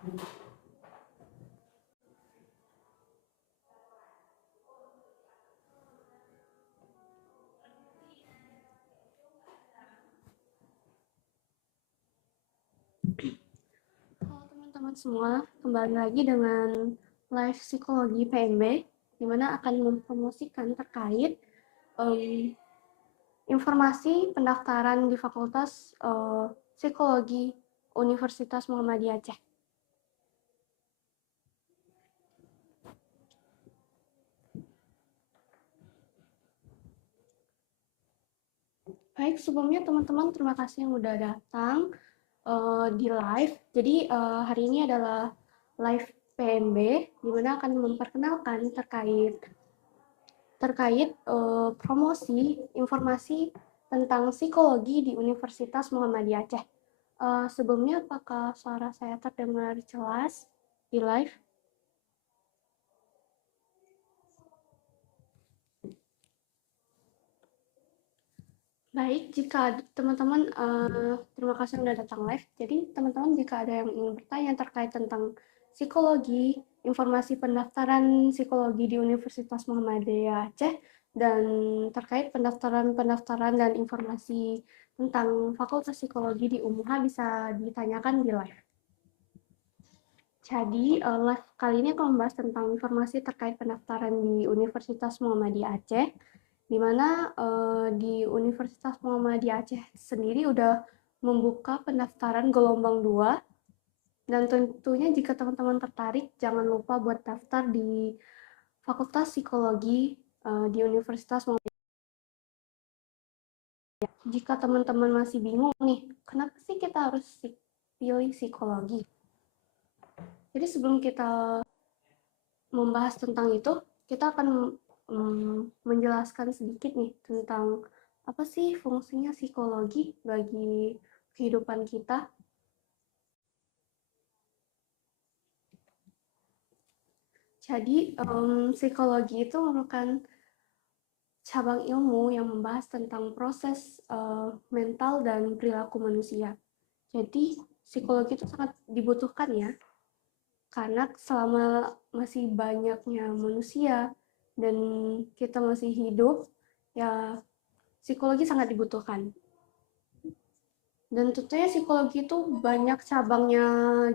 Halo teman-teman semua, kembali lagi dengan live psikologi PMB, di mana akan mempromosikan terkait informasi pendaftaran di Fakultas Psikologi Universitas Muhammadiyah Aceh. Baik, sebelumnya teman-teman terima kasih yang udah datang di live. Jadi hari ini adalah live PMB, di mana akan memperkenalkan terkait promosi informasi tentang psikologi di Universitas Muhammadiyah Aceh. Sebelumnya, apakah suara saya terdengar jelas di live? Baik, jika teman-teman, terima kasih sudah datang live. Jadi, teman-teman jika ada yang ingin bertanya terkait tentang psikologi, informasi pendaftaran psikologi di Universitas Muhammadiyah Aceh, dan terkait pendaftaran dan informasi tentang Fakultas Psikologi di UMUHA bisa ditanyakan di live. Jadi, live kali ini akan membahas tentang informasi terkait pendaftaran di Universitas Muhammadiyah Aceh, di mana di Universitas Muhammadiyah Aceh sendiri udah membuka pendaftaran gelombang 2, dan tentunya jika teman-teman tertarik, jangan lupa buat daftar di Fakultas Psikologi di Universitas Muhammadiyah. Jika teman-teman masih bingung nih, kenapa sih kita harus pilih psikologi? Jadi sebelum kita membahas tentang itu, kita akan menjelaskan sedikit nih tentang apa sih fungsinya psikologi bagi kehidupan kita. Jadi, psikologi itu merupakan cabang ilmu yang membahas tentang proses mental dan perilaku manusia. Jadi, psikologi itu sangat dibutuhkan ya, karena selama masih banyaknya manusia dan kita masih hidup, ya psikologi sangat dibutuhkan. Dan tentunya psikologi itu banyak cabangnya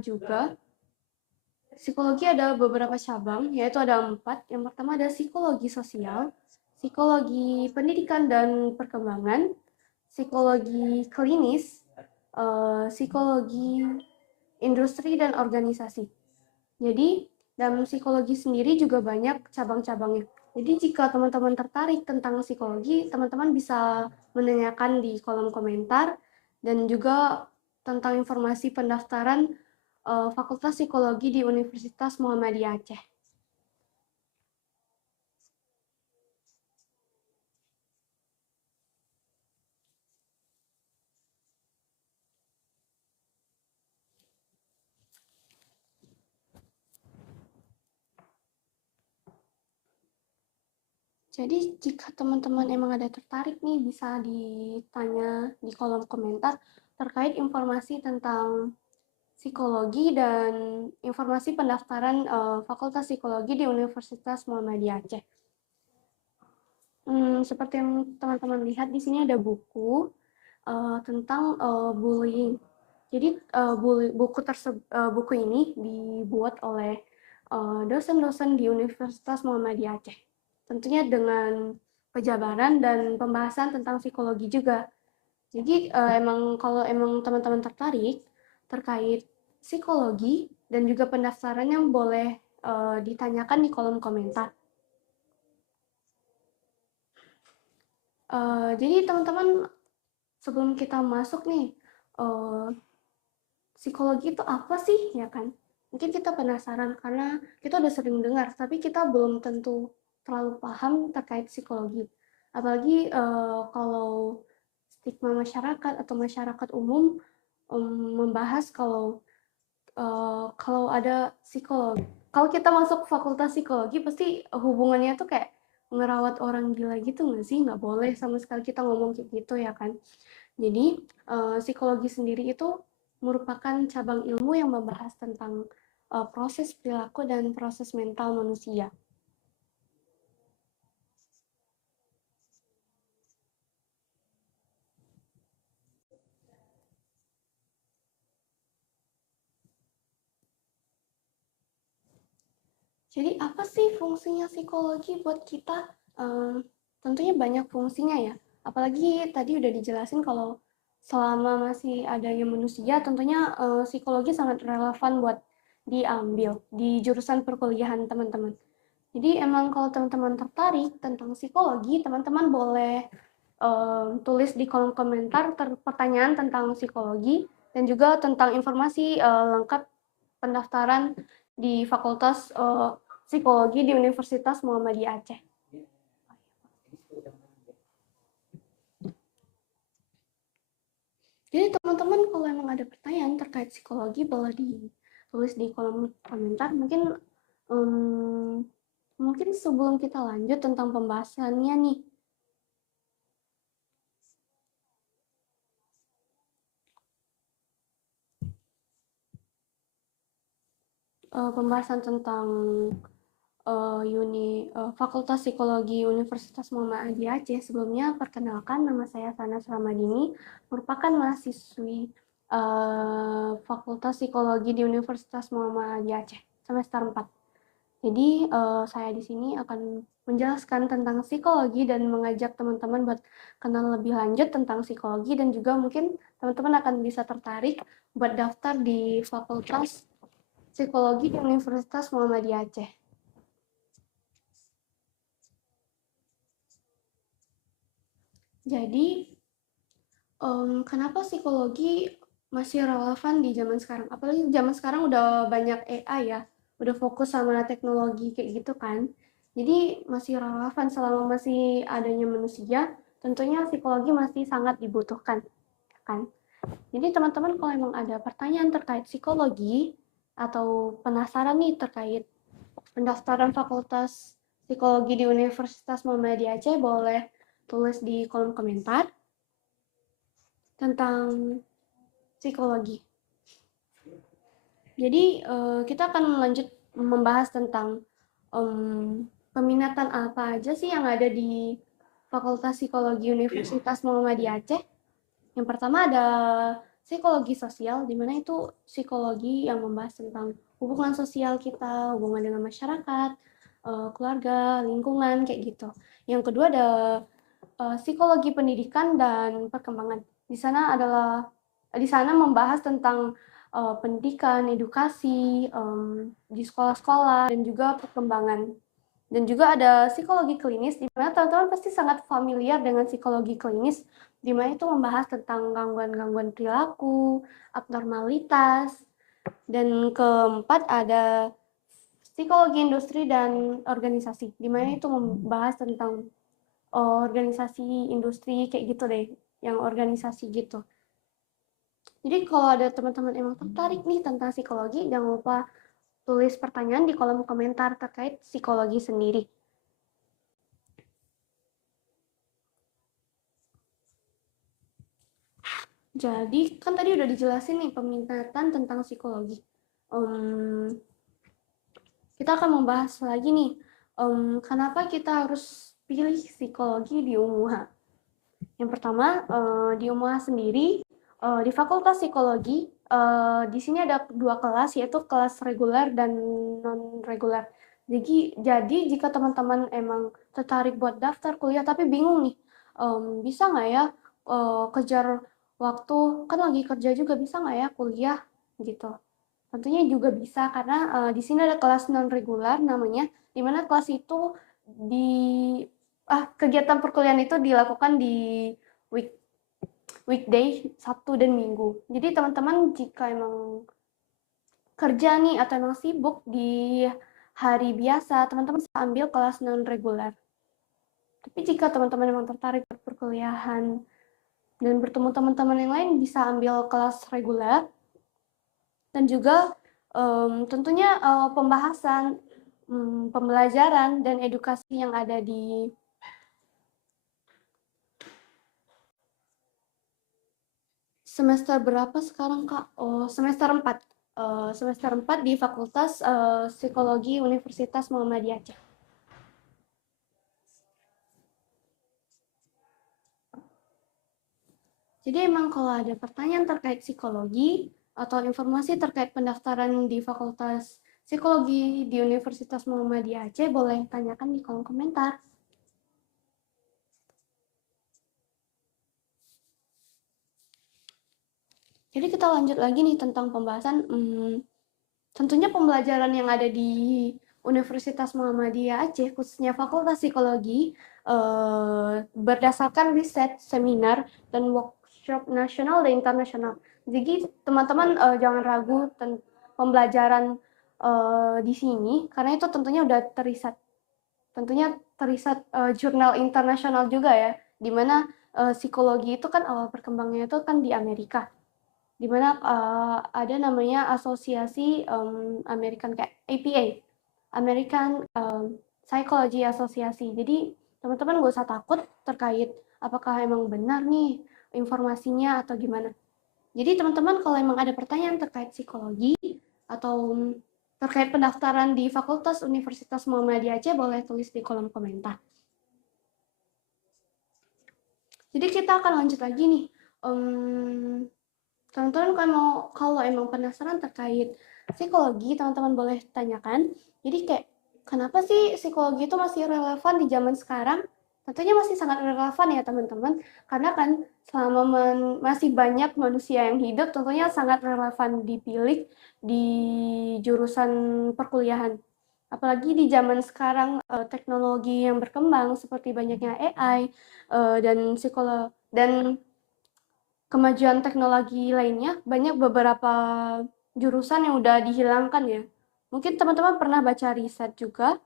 juga. Psikologi ada beberapa cabang, yaitu ada 4. Yang pertama ada psikologi sosial, psikologi pendidikan dan perkembangan, psikologi klinis, psikologi industri dan organisasi. Jadi, dalam psikologi sendiri juga banyak cabang-cabangnya. Jadi, jika teman-teman tertarik tentang psikologi, teman-teman bisa menanyakan di kolom komentar, dan juga tentang informasi pendaftaran Fakultas Psikologi di Universitas Muhammadiyah Aceh. Jadi jika teman-teman emang ada tertarik nih, bisa ditanya di kolom komentar terkait informasi tentang psikologi dan informasi pendaftaran Fakultas Psikologi di Universitas Muhammadiyah Aceh. Seperti yang teman-teman lihat di sini ada buku tentang bullying. Jadi buku ini dibuat oleh dosen-dosen di Universitas Muhammadiyah Aceh. Tentunya dengan penjabaran dan pembahasan tentang psikologi juga. Jadi kalau teman-teman tertarik terkait psikologi dan juga pendaftarannya, boleh ditanyakan di kolom komentar. Jadi teman-teman, sebelum kita masuk nih, psikologi itu apa sih, ya kan? Mungkin kita penasaran karena kita udah sering dengar, tapi kita belum tentu terlalu paham terkait psikologi. Apalagi kalau stigma masyarakat atau masyarakat umum membahas kalau ada psikolog. Kalau kita masuk fakultas psikologi, pasti hubungannya tuh kayak ngerawat orang gila gitu nggak sih? Nggak boleh sama sekali kita ngomong kayak gitu, ya kan? Jadi, psikologi sendiri itu merupakan cabang ilmu yang membahas tentang proses perilaku dan proses mental manusia. Jadi apa sih fungsinya psikologi buat kita? Tentunya banyak fungsinya ya. Apalagi tadi udah dijelasin kalau selama masih adanya manusia, tentunya psikologi sangat relevan buat diambil di jurusan perkuliahan teman-teman. Jadi emang kalau teman-teman tertarik tentang psikologi, teman-teman boleh tulis di kolom komentar pertanyaan tentang psikologi dan juga tentang informasi lengkap pendaftaran di Fakultas Psikologi di Universitas Muhammadiyah Aceh. Jadi teman-teman kalau emang ada pertanyaan terkait psikologi boleh ditulis di kolom komentar. Mungkin sebelum kita lanjut tentang pembahasannya nih, pembahasan tentang Fakultas Psikologi Universitas Muhammadiyah Aceh. Sebelumnya, perkenalkan nama saya Sanas Ramadini, merupakan mahasiswi Fakultas Psikologi di Universitas Muhammadiyah Aceh semester 4. Jadi, saya di sini akan menjelaskan tentang psikologi dan mengajak teman-teman buat kenal lebih lanjut tentang psikologi dan juga mungkin teman-teman akan bisa tertarik buat daftar di Fakultas Psikologi di Universitas Muhammadiyah Aceh. Jadi, kenapa psikologi masih relevan di zaman sekarang? Apalagi zaman sekarang udah banyak AI ya, udah fokus sama teknologi kayak gitu kan. Jadi masih relevan selama masih adanya manusia, tentunya psikologi masih sangat dibutuhkan kan. Jadi teman-teman kalau emang ada pertanyaan terkait psikologi atau penasaran nih terkait pendaftaran Fakultas Psikologi di Universitas Muhammadiyah Aceh, boleh tulis di kolom komentar tentang psikologi. Jadi kita akan lanjut membahas tentang peminatan apa aja sih yang ada di Fakultas Psikologi Universitas Muhammadiyah Aceh. Yang pertama ada psikologi sosial, di mana itu psikologi yang membahas tentang hubungan sosial kita, hubungan dengan masyarakat, keluarga, lingkungan, kayak gitu. Yang kedua ada psikologi pendidikan dan perkembangan. Di sana membahas tentang pendidikan, edukasi di sekolah-sekolah dan juga perkembangan. Dan juga ada psikologi klinis, di mana teman-teman pasti sangat familiar dengan psikologi klinis, di mana itu membahas tentang gangguan-gangguan perilaku, abnormalitas. Dan keempat ada psikologi industri dan organisasi, di mana itu membahas tentang organisasi industri kayak gitu deh, yang organisasi gitu. Jadi kalau ada teman-teman emang tertarik nih tentang psikologi, jangan lupa tulis pertanyaan di kolom komentar terkait psikologi sendiri. Jadi kan tadi udah dijelasin nih peminatan tentang psikologi. Kita akan membahas lagi nih, kenapa kita harus pilih psikologi di UMUHA. Yang pertama, di UMUHA sendiri, di Fakultas Psikologi, di sini ada dua kelas, yaitu kelas reguler dan non-reguler. Jadi jika teman-teman emang tertarik buat daftar kuliah, tapi bingung nih, bisa nggak ya kejar waktu, kan lagi kerja juga, bisa nggak ya kuliah gitu. Tentunya juga bisa karena di sini ada kelas non-reguler namanya, di mana kelas itu di kegiatan perkuliahan itu dilakukan di weekday, Sabtu dan Minggu. Jadi teman-teman jika emang kerja nih atau emang sibuk di hari biasa, teman-teman bisa ambil kelas non-reguler. Tapi jika teman-teman memang tertarik perkuliahan dan bertemu teman-teman yang lain, bisa ambil kelas reguler. Dan juga tentunya pembahasan, pembelajaran, dan edukasi yang ada di Semester berapa sekarang, Kak? Oh, semester 4. Semester 4 di Fakultas Psikologi Universitas Muhammadiyah Aceh. Jadi emang kalau ada pertanyaan terkait psikologi atau informasi terkait pendaftaran di Fakultas Psikologi di Universitas Muhammadiyah Aceh, boleh tanyakan di kolom komentar. Jadi kita lanjut lagi nih tentang pembahasan. Tentunya pembelajaran yang ada di Universitas Muhammadiyah Aceh, khususnya Fakultas Psikologi, berdasarkan riset, seminar, dan workshop nasional dan internasional. Jadi teman-teman jangan ragu tentang pembelajaran di sini, karena itu tentunya udah teriset. Tentunya teriset jurnal internasional juga ya, di mana psikologi itu kan awal berkembangnya itu kan di Amerika, di mana ada namanya asosiasi American kayak APA, American Psychology Association. Jadi teman-teman gak usah takut terkait apakah emang benar nih informasinya atau gimana. Jadi teman-teman kalau emang ada pertanyaan terkait psikologi atau terkait pendaftaran di Fakultas Universitas Muhammadiyah Aceh, boleh tulis di kolom komentar. Jadi kita akan lanjut lagi nih. Teman-teman kalau emang penasaran terkait psikologi, teman-teman boleh tanyakan. Jadi kayak kenapa sih psikologi itu masih relevan di zaman sekarang? Tentunya masih sangat relevan ya teman-teman, karena kan selama masih banyak manusia yang hidup, tentunya sangat relevan dipilih di jurusan perkuliahan. Apalagi di zaman sekarang teknologi yang berkembang seperti banyaknya AI dan psikolog dan kemajuan teknologi lainnya, banyak beberapa jurusan yang udah dihilangkan ya. Mungkin teman-teman pernah baca riset juga,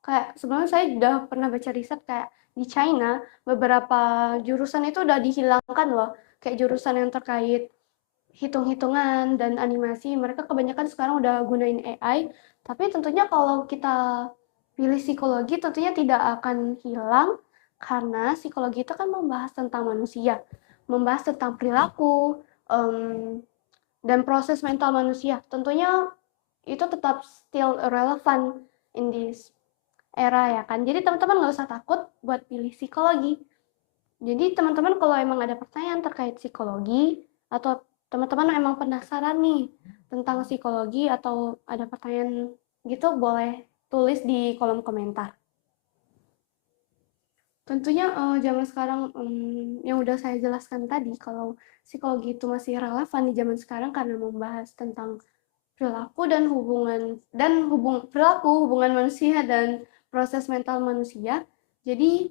kayak sebelumnya saya udah pernah baca riset kayak di China, beberapa jurusan itu udah dihilangkan loh. Kayak jurusan yang terkait hitung-hitungan dan animasi, mereka kebanyakan sekarang udah gunain AI, tapi tentunya kalau kita pilih psikologi tentunya tidak akan hilang, karena psikologi itu kan membahas tentang manusia, membahas tentang perilaku, dan proses mental manusia. Tentunya itu tetap still relevant in this era ya kan. Jadi teman-teman nggak usah takut buat pilih psikologi. Jadi teman-teman kalau emang ada pertanyaan terkait psikologi atau teman-teman emang penasaran nih tentang psikologi atau ada pertanyaan gitu, boleh tulis di kolom komentar. Tentunya zaman sekarang yang udah saya jelaskan tadi, kalau psikologi itu masih relevan di zaman sekarang karena membahas tentang perilaku dan hubungan manusia dan proses mental manusia. Jadi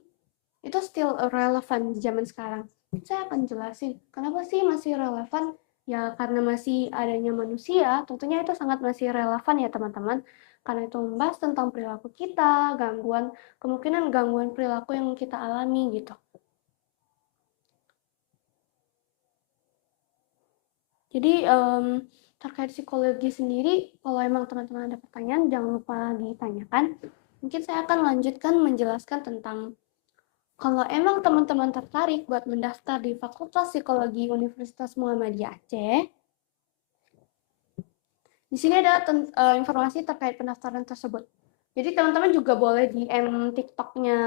itu still relevan di zaman sekarang. Saya akan jelasin kenapa sih masih relevan. Ya karena masih adanya manusia, tentunya itu sangat masih relevan ya teman-teman. Karena itu membahas tentang perilaku kita, kemungkinan gangguan perilaku yang kita alami gitu. Jadi terkait psikologi sendiri, kalau emang teman-teman ada pertanyaan, jangan lupa ditanyakan. Mungkin saya akan lanjutkan menjelaskan tentang kalau emang teman-teman tertarik buat mendaftar di Fakultas Psikologi Universitas Muhammadiyah Aceh, di sini ada informasi terkait pendaftaran tersebut. Jadi teman-teman juga boleh DM TikTok-nya,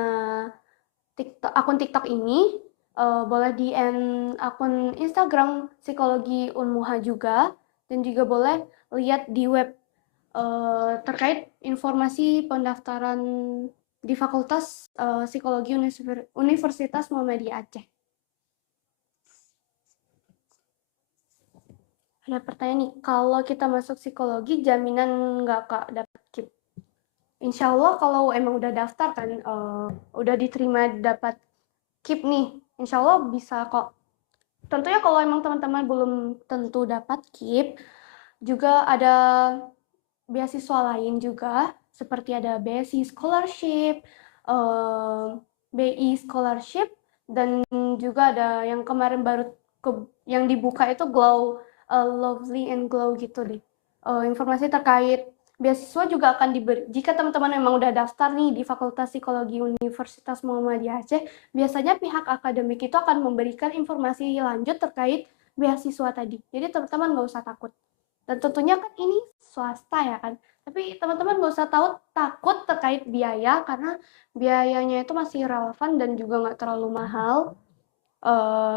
akun TikTok ini, boleh DM akun Instagram Psikologi Unmuha juga, dan juga boleh lihat di web terkait informasi pendaftaran di Fakultas Psikologi Universitas Muhammadiyah Aceh. Ada pertanyaan nih, kalau kita masuk psikologi jaminan nggak Kak dapat KIP? Insya Allah kalau emang udah daftar kan, udah diterima dapat KIP nih, insya Allah bisa kok. Tentunya kalau emang teman-teman belum tentu dapat KIP, juga ada beasiswa lain juga, seperti ada BSI Scholarship, BI Scholarship, dan juga ada yang kemarin baru yang dibuka itu Glow, Lovely and Glow gitu deh. Informasi terkait beasiswa juga akan diberi jika teman-teman memang udah daftar nih di Fakultas Psikologi Universitas Muhammadiyah Aceh. Biasanya pihak akademik itu akan memberikan informasi lanjut terkait beasiswa tadi. Jadi teman-teman nggak usah takut. Dan tentunya kan ini swasta ya kan. Tapi teman-teman nggak usah takut terkait biaya karena biayanya itu masih relevan dan juga nggak terlalu mahal.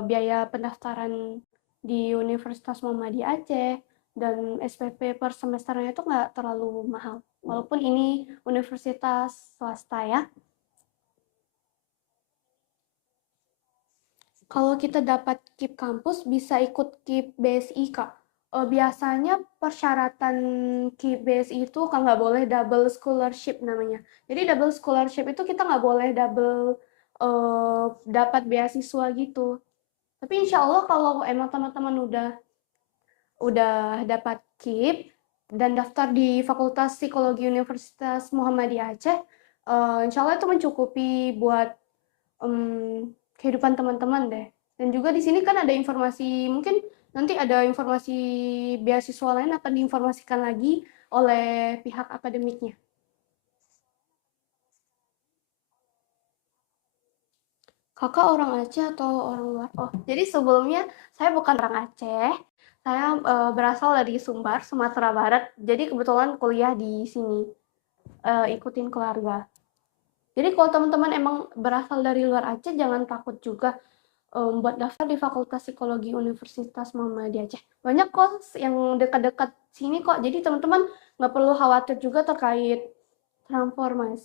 Biaya pendaftaran di Universitas Muhammadiyah Aceh dan SPP per semesternya itu nggak terlalu mahal. Walaupun ini universitas swasta ya. Kalau kita dapat KIP kampus, bisa ikut KIP BSI, Kak. Biasanya persyaratan KIP BSI itu kan nggak boleh double scholarship namanya. Jadi double scholarship itu kita nggak boleh double dapat beasiswa gitu. Tapi insya Allah kalau emang teman-teman udah dapat KIP dan daftar di Fakultas Psikologi Universitas Muhammadiyah Aceh, insya Allah itu mencukupi buat kehidupan teman-teman deh. Dan juga di sini kan ada informasi, mungkin nanti ada informasi beasiswa lain akan diinformasikan lagi oleh pihak akademiknya. Kakak orang Aceh atau orang luar? Oh, jadi sebelumnya saya bukan orang Aceh. Saya berasal dari Sumbar, Sumatera Barat. Jadi kebetulan kuliah di sini, ikutin keluarga. Jadi kalau teman-teman emang berasal dari luar Aceh, jangan takut juga buat daftar di Fakultas Psikologi Universitas Muhammadiyah Aceh. Banyak kok yang dekat-dekat sini kok. Jadi teman-teman nggak perlu khawatir juga terkait transformasi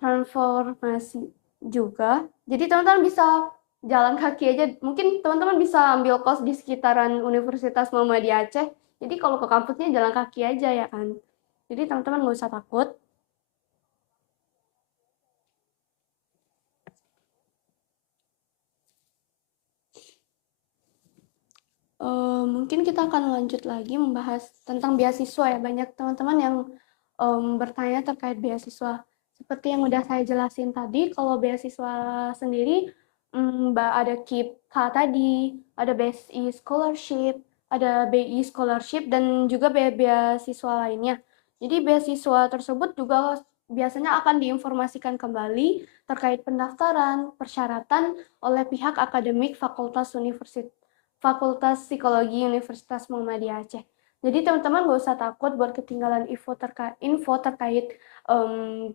transformasi juga. Jadi teman-teman bisa jalan kaki aja. Mungkin teman-teman bisa ambil kos di sekitaran Universitas Muhammadiyah Aceh. Jadi kalau ke kampusnya jalan kaki aja ya kan. Jadi teman-teman nggak usah takut. Mungkin kita akan lanjut lagi membahas tentang beasiswa ya. Banyak teman-teman yang bertanya terkait beasiswa. Seperti yang udah saya jelasin tadi, kalau beasiswa sendiri ada KIP-K tadi, ada BSI Scholarship, ada BI Scholarship, dan juga beasiswa lainnya. Jadi beasiswa tersebut juga biasanya akan diinformasikan kembali terkait pendaftaran, persyaratan oleh pihak akademik Fakultas Psikologi Universitas Muhammadiyah Aceh. Jadi teman-teman gak usah takut buat ketinggalan info terkait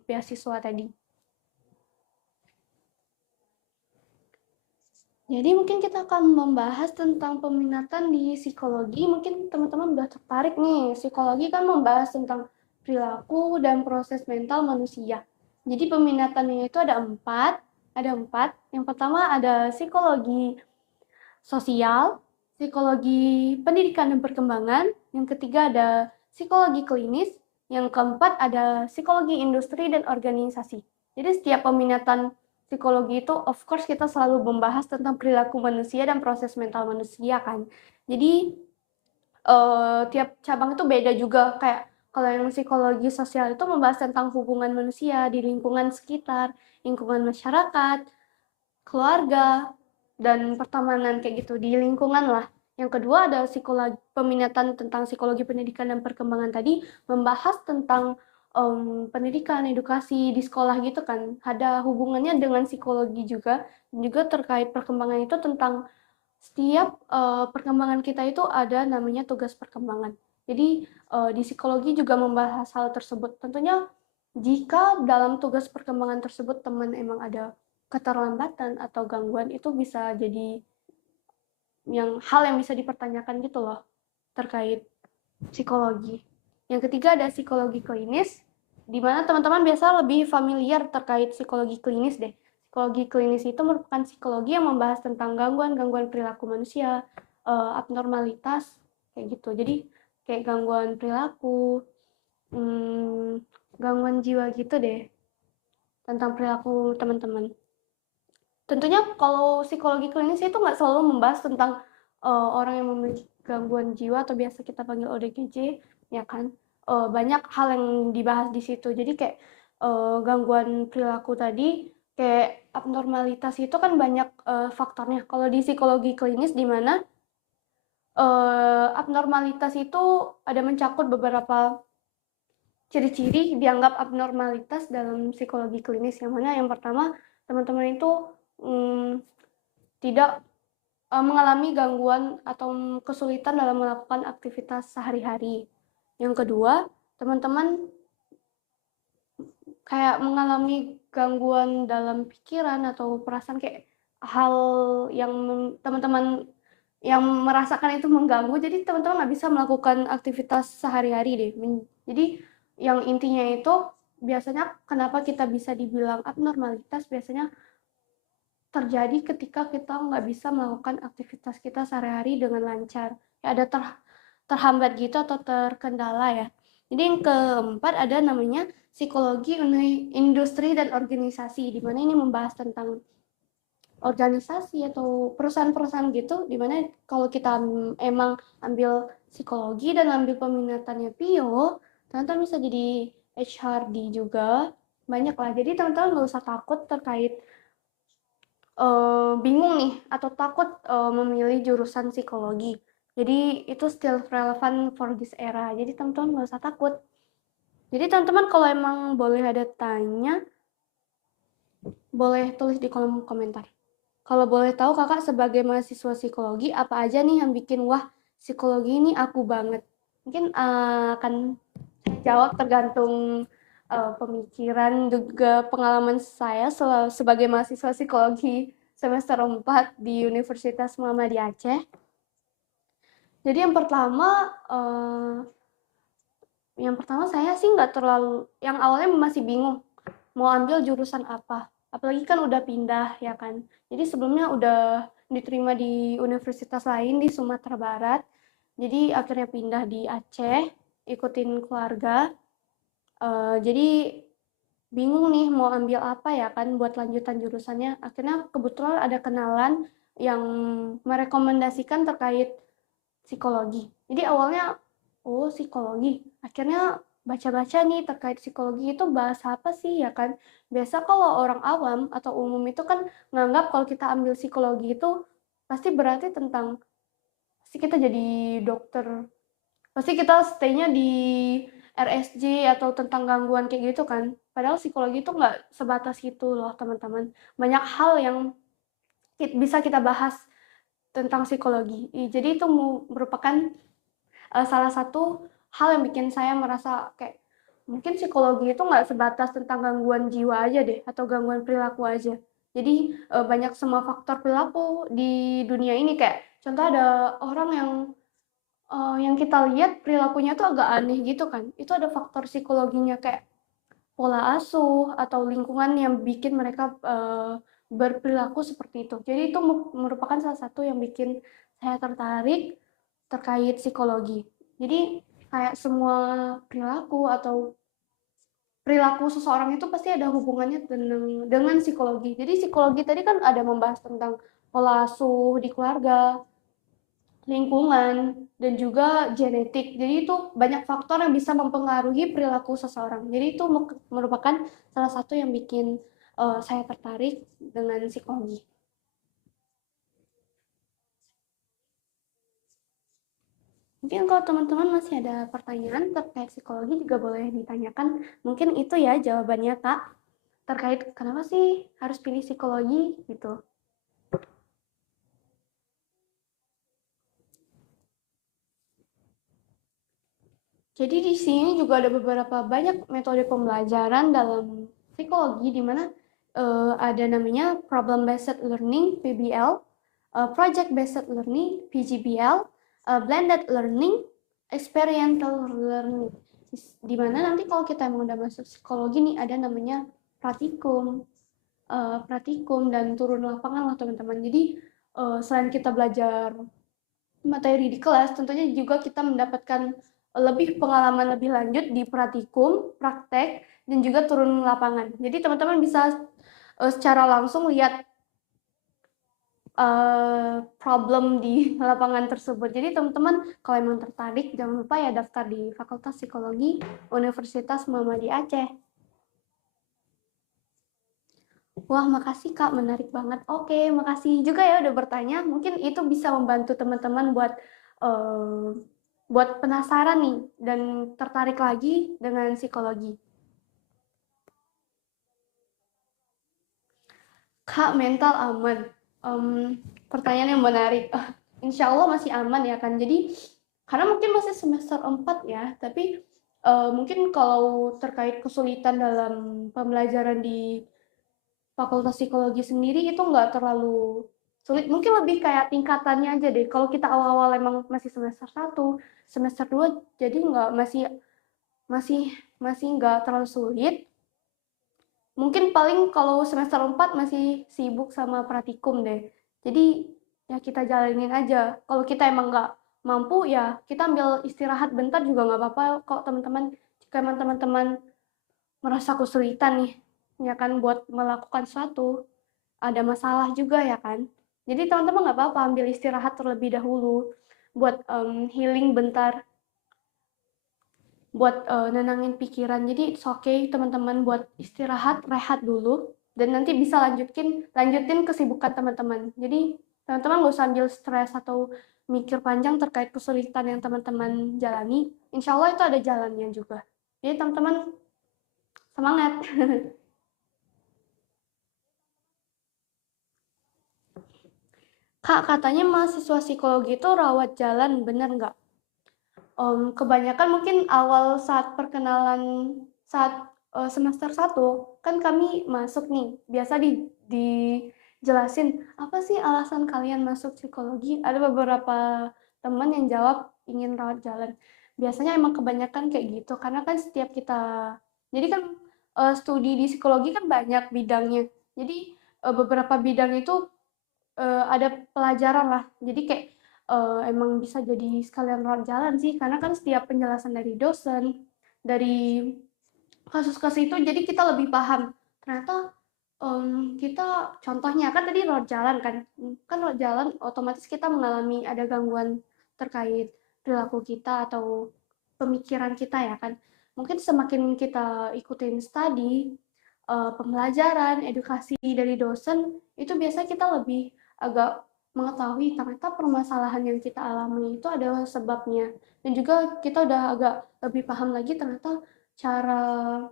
beasiswa tadi. Jadi mungkin kita akan membahas tentang peminatan di psikologi. Mungkin teman-teman udah tertarik nih. Psikologi kan membahas tentang perilaku dan proses mental manusia. Jadi peminatannya itu ada empat. Ada empat. Yang pertama ada psikologi sosial, psikologi pendidikan dan perkembangan, yang ketiga ada psikologi klinis, yang keempat ada psikologi industri dan organisasi. Jadi setiap peminatan psikologi itu of course kita selalu membahas tentang perilaku manusia dan proses mental manusia kan. Jadi tiap cabang itu beda juga, kayak kalau yang psikologi sosial itu membahas tentang hubungan manusia di lingkungan sekitar, lingkungan masyarakat, keluarga, dan pertemanan kayak gitu di lingkungan lah. Yang kedua ada psikologi peminatan tentang psikologi pendidikan dan perkembangan tadi membahas tentang pendidikan, edukasi di sekolah gitu kan. Ada hubungannya dengan psikologi juga. Dan juga terkait perkembangan itu tentang setiap perkembangan kita itu ada namanya tugas perkembangan. Jadi di psikologi juga membahas hal tersebut. Tentunya jika dalam tugas perkembangan tersebut teman emang ada keterlambatan atau gangguan, itu bisa jadi hal yang bisa dipertanyakan gitu loh terkait psikologi. Yang ketiga ada psikologi klinis, di mana teman-teman biasa lebih familiar terkait psikologi klinis deh. Psikologi klinis itu merupakan psikologi yang membahas tentang gangguan-gangguan perilaku manusia, abnormalitas, kayak gitu. Jadi kayak gangguan perilaku, gangguan jiwa gitu deh, tentang perilaku teman-teman. Tentunya kalau psikologi klinis itu nggak selalu membahas tentang orang yang memiliki gangguan jiwa atau biasa kita panggil ODGJ, ya kan. Banyak hal yang dibahas di situ. Jadi kayak gangguan perilaku tadi, kayak abnormalitas itu kan banyak faktornya. Kalau di psikologi klinis di mana abnormalitas itu ada mencakup beberapa ciri-ciri dianggap abnormalitas dalam psikologi klinis, yang mana yang pertama teman-teman itu tidak mengalami gangguan atau kesulitan dalam melakukan aktivitas sehari-hari. Yang kedua, teman-teman kayak mengalami gangguan dalam pikiran atau perasaan kayak hal yang teman-teman yang merasakan itu mengganggu, jadi teman-teman nggak bisa melakukan aktivitas sehari-hari deh. Jadi yang intinya itu biasanya kenapa kita bisa dibilang abnormalitas biasanya terjadi ketika kita nggak bisa melakukan aktivitas kita sehari-hari dengan lancar. Ya, ada terhambat gitu atau terkendala ya. Jadi yang keempat ada namanya psikologi industri dan organisasi, di mana ini membahas tentang organisasi atau perusahaan-perusahaan gitu, di mana kalau kita emang ambil psikologi dan ambil peminatannya Pio, teman-teman bisa jadi HRD juga, banyak lah. Jadi teman-teman nggak usah takut terkait bingung nih atau takut memilih jurusan psikologi. Jadi itu still relevant for this era. Jadi teman-teman nggak usah takut. Jadi teman-teman kalau emang boleh ada tanya, boleh tulis di kolom komentar. Kalau boleh tahu kakak sebagai mahasiswa psikologi, apa aja nih yang bikin wah psikologi ini aku banget? Mungkin akan saya jawab tergantung pemikiran juga pengalaman saya sebagai mahasiswa psikologi semester 4 di Universitas Muhammadiyah Aceh. Jadi yang pertama saya sih nggak terlalu, yang awalnya masih bingung mau ambil jurusan apa. Apalagi kan udah pindah ya kan. Jadi sebelumnya udah diterima di universitas lain di Sumatera Barat. Jadi akhirnya pindah di Aceh, ikutin keluarga. Jadi bingung nih mau ambil apa ya kan buat lanjutan jurusannya. Akhirnya kebetulan ada kenalan yang merekomendasikan terkait psikologi. Jadi awalnya, oh psikologi. Akhirnya baca-baca nih terkait psikologi itu bahas apa sih ya kan. Biasa kalau orang awam atau umum itu kan nganggap kalau kita ambil psikologi itu pasti berarti tentang, pasti kita jadi dokter, pasti kita stay-nya di RSJ atau tentang gangguan kayak gitu kan. Padahal psikologi itu nggak sebatas itu loh teman-teman. Banyak hal yang bisa kita bahas tentang psikologi. Jadi itu merupakan salah satu hal yang bikin saya merasa kayak mungkin psikologi itu nggak sebatas tentang gangguan jiwa aja deh atau gangguan perilaku aja. Jadi banyak semua faktor perilaku di dunia ini, kayak contoh ada orang yang kita lihat perilakunya tuh agak aneh gitu kan. Itu ada faktor psikologinya kayak pola asuh atau lingkungan yang bikin mereka berperilaku seperti itu. Jadi itu merupakan salah satu yang bikin saya tertarik terkait psikologi. Jadi kayak semua perilaku atau perilaku seseorang itu pasti ada hubungannya dengan psikologi. Jadi psikologi tadi kan ada membahas tentang pola asuh di keluarga, lingkungan, dan juga genetik. Jadi itu banyak faktor yang bisa mempengaruhi perilaku seseorang. Jadi itu merupakan salah satu yang bikin saya tertarik dengan psikologi. Mungkin kalau teman-teman masih ada pertanyaan terkait psikologi juga boleh ditanyakan. Mungkin itu ya jawabannya Kak, terkait kenapa sih harus pilih psikologi gitu. Jadi di sini juga ada beberapa banyak metode pembelajaran dalam psikologi, di mana ada namanya problem based learning (PBL), project based learning (PGBL), blended learning, experiential learning. Di mana nanti kalau kita emang udah masuk psikologi nih ada namanya praktikum, dan turun lapangan lah teman-teman. Jadi selain kita belajar materi di kelas, tentunya juga kita mendapatkan lebih pengalaman lebih lanjut di praktikum, praktek, dan juga turun lapangan. Jadi teman-teman bisa secara langsung lihat problem di lapangan tersebut. Jadi teman-teman kalau emang tertarik, jangan lupa ya daftar di Fakultas Psikologi Universitas Muhammadiyah Aceh. Wah, makasih Kak, menarik banget. Oke, makasih juga ya udah bertanya. Mungkin itu bisa membantu teman-teman buat penasaran nih dan tertarik lagi dengan psikologi. Kak, mental aman. Pertanyaan yang menarik. Insya Allah masih aman ya kan. Jadi karena mungkin masih semester 4 ya, tapi mungkin kalau terkait kesulitan dalam pembelajaran di Fakultas Psikologi sendiri itu nggak terlalu sulit. Mungkin lebih kayak tingkatannya aja deh. Kalau kita awal-awal emang masih semester 1, semester 2, jadi nggak masih masih nggak terlalu sulit. Mungkin paling kalau semester 4 masih sibuk sama praktikum deh. Jadi ya kita jalanin aja. Kalau kita emang nggak mampu ya kita ambil istirahat bentar juga nggak apa-apa kok teman-teman. Jika emang teman-teman merasa kesulitan nih, ya kan buat melakukan sesuatu, ada masalah juga ya kan. Jadi teman-teman nggak apa-apa ambil istirahat terlebih dahulu buat healing bentar, buat nenangin pikiran. Jadi it's okay teman-teman buat istirahat, rehat dulu dan nanti bisa lanjutin kesibukan teman-teman. Jadi teman-teman nggak usah ambil stres atau mikir panjang terkait kesulitan yang teman-teman jalani. Insya Allah itu ada jalannya juga. Jadi teman-teman semangat. Kak, katanya mahasiswa psikologi itu rawat jalan, bener nggak? Kebanyakan mungkin awal saat perkenalan saat semester 1 kan kami masuk nih biasa dijelasin apa sih alasan kalian masuk psikologi, ada beberapa teman yang jawab ingin rawat jalan. Biasanya emang kebanyakan kayak gitu karena kan setiap kita jadi kan studi di psikologi kan banyak bidangnya, jadi beberapa bidang itu ada pelajaran lah. Jadi kayak emang bisa jadi sekalian rawat jalan sih, karena kan setiap penjelasan dari dosen, dari kasus-kasus itu, jadi kita lebih paham. Ternyata kita contohnya kan tadi rawat jalan kan rawat jalan otomatis kita mengalami ada gangguan terkait perilaku kita atau pemikiran kita ya kan. Mungkin semakin kita ikutin studi, pembelajaran, edukasi dari dosen, itu biasanya kita lebih agak mengetahui ternyata permasalahan yang kita alami itu adalah sebabnya. Dan juga kita udah agak lebih paham lagi ternyata cara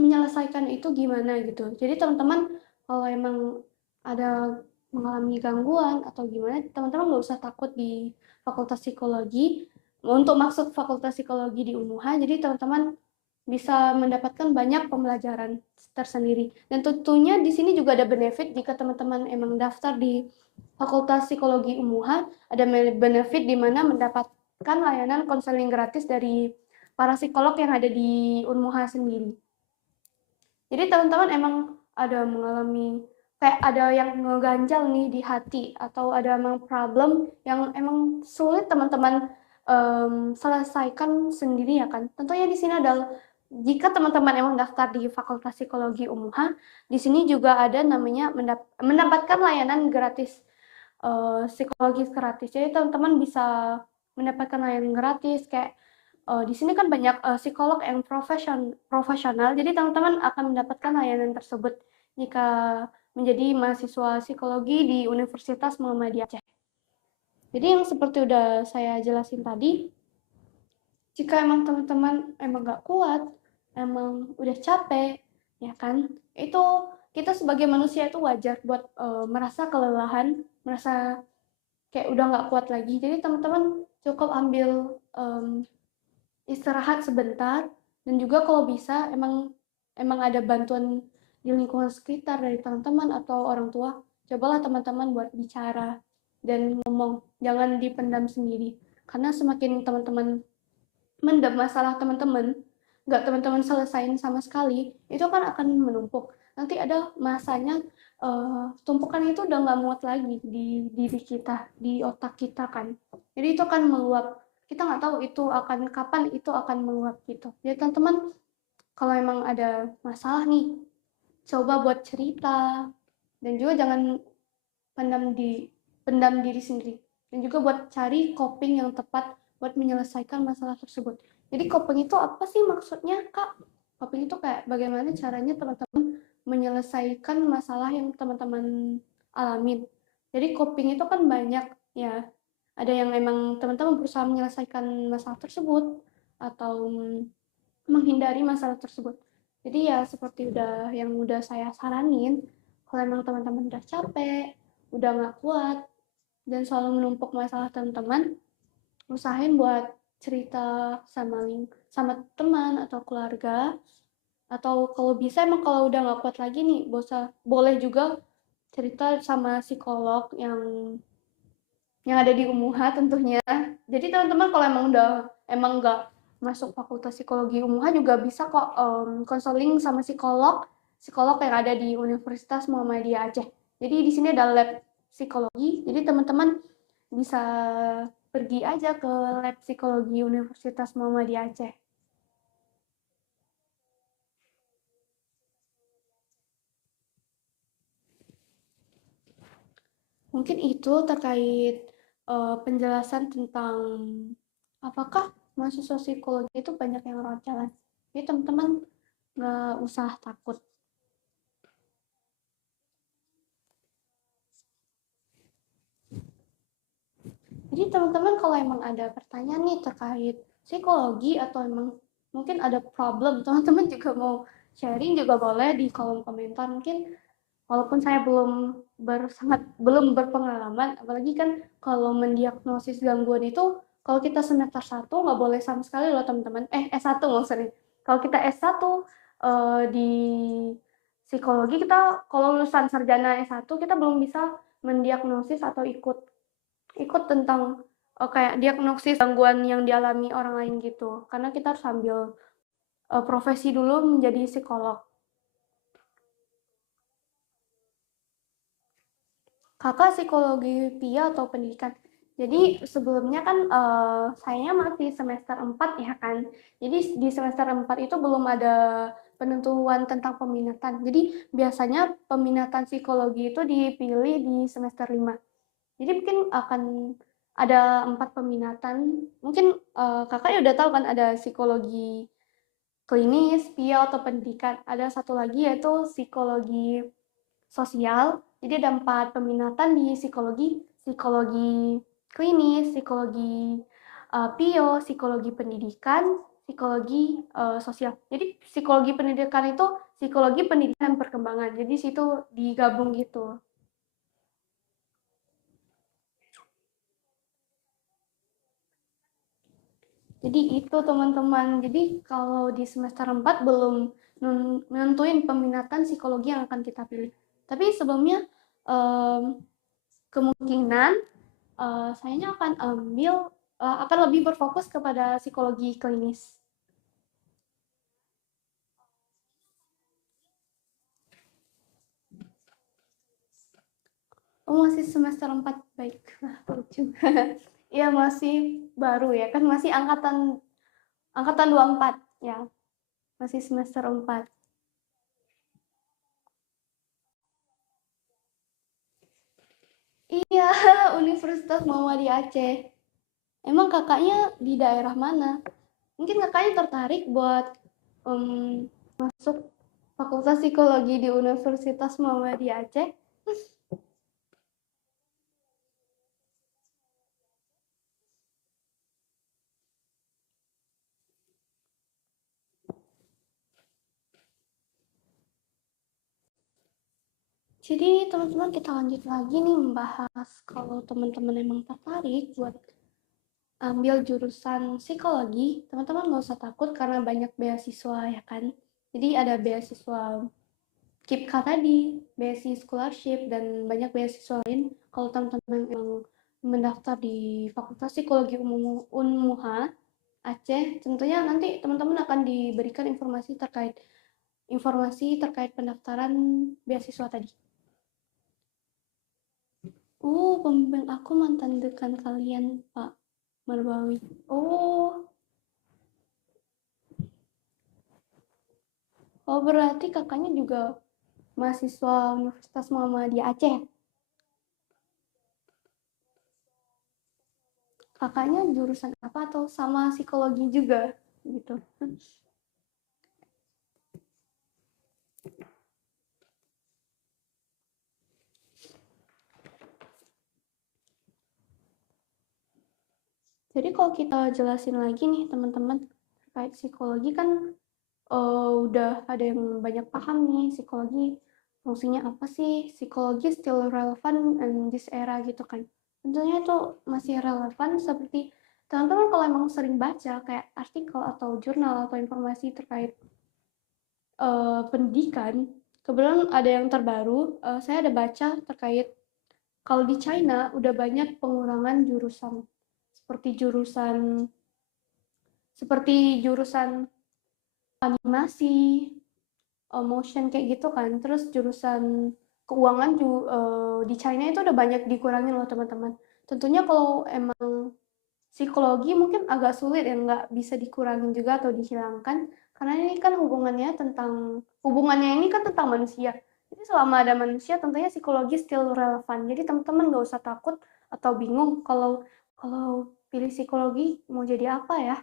menyelesaikan itu gimana gitu. Jadi teman-teman kalau emang ada mengalami gangguan atau gimana, teman-teman nggak usah takut di Fakultas Psikologi. Untuk masuk Fakultas Psikologi di UNUHA, jadi teman-teman bisa mendapatkan banyak pembelajaran tersendiri. Dan tentunya di sini juga ada benefit jika teman-teman emang daftar di Fakultas Psikologi UNUHA, ada benefit di mana mendapatkan layanan konseling gratis dari para psikolog yang ada di UNMUHA sendiri. Jadi teman-teman emang ada mengalami kayak ada yang ngeganjal nih di hati atau ada emang problem yang emang sulit teman-teman selesaikan sendiri ya kan. Tentunya di sini adalah jika teman-teman emang daftar di Fakultas Psikologi UMUHA, di sini juga ada namanya mendapatkan layanan gratis, psikologis gratis. Jadi teman-teman bisa mendapatkan layanan gratis kayak di sini kan banyak psikolog yang profesional, jadi teman-teman akan mendapatkan layanan tersebut jika menjadi mahasiswa psikologi di Universitas Muhammadiyah Aceh. Jadi yang seperti udah saya jelasin tadi, jika emang teman-teman emang nggak kuat, emang udah capek, ya kan, itu kita sebagai manusia itu wajar buat merasa kelelahan, merasa kayak udah nggak kuat lagi. Jadi teman-teman cukup ambil istirahat sebentar, dan juga kalau bisa emang emang ada bantuan di lingkungan sekitar dari teman-teman atau orang tua, cobalah teman-teman buat bicara dan ngomong, jangan dipendam sendiri. Karena semakin teman-teman mendam masalah teman-teman, nggak teman-teman selesain sama sekali, itu kan akan menumpuk. Nanti ada masanya tumpukan itu udah nggak muat lagi di diri kita, di otak kita kan. Jadi itu akan meluap. Kita nggak tahu itu akan kapan itu akan meluap gitu. Jadi teman-teman kalau emang ada masalah nih, coba buat cerita dan juga jangan pendam diri sendiri. Dan juga buat cari coping yang tepat buat menyelesaikan masalah tersebut. Jadi coping itu apa sih maksudnya, Kak? Coping itu kayak bagaimana caranya teman-teman menyelesaikan masalah yang teman-teman alamin. Jadi coping itu kan banyak ya. Ada yang emang teman-teman berusaha menyelesaikan masalah tersebut atau menghindari masalah tersebut. Jadi ya seperti udah saya saranin, Kalau emang teman-teman udah capek, udah nggak kuat, dan selalu menumpuk masalah teman-teman, usahain buat cerita sama teman atau keluarga, atau kalau bisa emang kalau udah nggak kuat lagi nih, boleh juga cerita sama psikolog yang ada di UMUHA tentunya. Jadi teman-teman kalau emang nggak masuk fakultas psikologi UMUHA juga bisa kok konseling sama psikolog yang ada di Universitas Muhammadiyah Aceh. Jadi di sini ada lab psikologi. Jadi teman-teman bisa pergi aja ke lab psikologi Universitas Muhammadiyah Aceh. Mungkin itu terkait penjelasan tentang apakah mahasiswa psikologi itu banyak yang rawat jalan. Jadi teman-teman nggak usah takut. Jadi teman-teman kalau emang ada pertanyaan nih terkait psikologi atau emang mungkin ada problem, teman-teman juga mau sharing juga boleh di kolom komentar. Mungkin walaupun saya belum berpengalaman, apalagi kan kalau mendiagnosis gangguan itu kalau kita semester satu nggak boleh sama sekali loh teman-teman. S1 maksudnya. Kalau kita S1 di psikologi, kita kalau lulusan sarjana S1 kita belum bisa mendiagnosis atau ikut ikut tentang kayak diagnosis gangguan yang dialami orang lain gitu. Karena kita harus ambil profesi dulu menjadi psikolog. Kakak psikologi PIA atau pendidikan. Jadi sebelumnya kan saya masih semester 4 ya kan. Jadi di semester 4 itu belum ada penentuan tentang peminatan. Jadi biasanya peminatan psikologi itu dipilih di semester 5. Jadi mungkin akan ada 4 peminatan. Mungkin kakak ya udah tahu kan ada psikologi klinis, PIA atau pendidikan. Ada satu lagi yaitu psikologi sosial. Jadi ada 4 peminatan di psikologi, psikologi klinis, psikologi PIO, psikologi pendidikan, psikologi sosial. Jadi psikologi pendidikan itu psikologi pendidikan dan perkembangan. Jadi situ digabung gitu. Jadi itu teman-teman. Jadi kalau di semester 4 belum menentuin peminatan psikologi yang akan kita pilih. Tapi sebelumnya kemungkinan sayanya akan lebih berfokus kepada psikologi klinis. Oh, masih semester 4. Baik. Lucu. Iya, masih baru ya. Kan masih angkatan 24 ya. Masih semester 4. Iya, Universitas Muhammadiyah Aceh. Emang kakaknya di daerah mana? Mungkin kakaknya tertarik buat masuk Fakultas Psikologi di Universitas Muhammadiyah Aceh. Jadi teman-teman kita lanjut lagi nih membahas kalau teman-teman emang tertarik buat ambil jurusan psikologi, teman-teman nggak usah takut karena banyak beasiswa ya kan. Jadi ada beasiswa KIPKA tadi, beasiswa scholarship, dan banyak beasiswa lain. Kalau teman-teman emang mendaftar di Fakultas Psikologi Unmuha Aceh, tentunya nanti teman-teman akan diberikan informasi terkait pendaftaran beasiswa tadi. Pembimbing aku mantan dekan kalian, Pak Marbawi. Oh, berarti kakaknya juga mahasiswa Universitas Muhammadiyah Aceh. Kakaknya jurusan apa atau sama psikologi juga gitu? Jadi kalau kita jelasin lagi nih teman-teman terkait psikologi kan udah ada yang banyak paham nih psikologi fungsinya apa sih, psikologi still relevant in this era gitu kan. Tentunya itu masih relevan seperti teman-teman kalau emang sering baca kayak artikel atau jurnal atau informasi terkait pendidikan. Kebetulan ada yang terbaru, saya ada baca terkait kalau di China udah banyak pengurangan jurusan seperti jurusan animasi, motion kayak gitu kan. Terus jurusan keuangan di China itu udah banyak dikurangin loh teman-teman. Tentunya kalau emang psikologi mungkin agak sulit ya, nggak bisa dikurangin juga atau dihilangkan karena ini kan hubungannya ini kan tentang manusia. Jadi selama ada manusia tentunya psikologi still relevan. Jadi teman-teman nggak usah takut atau bingung kalau kalau pilih psikologi mau jadi apa ya.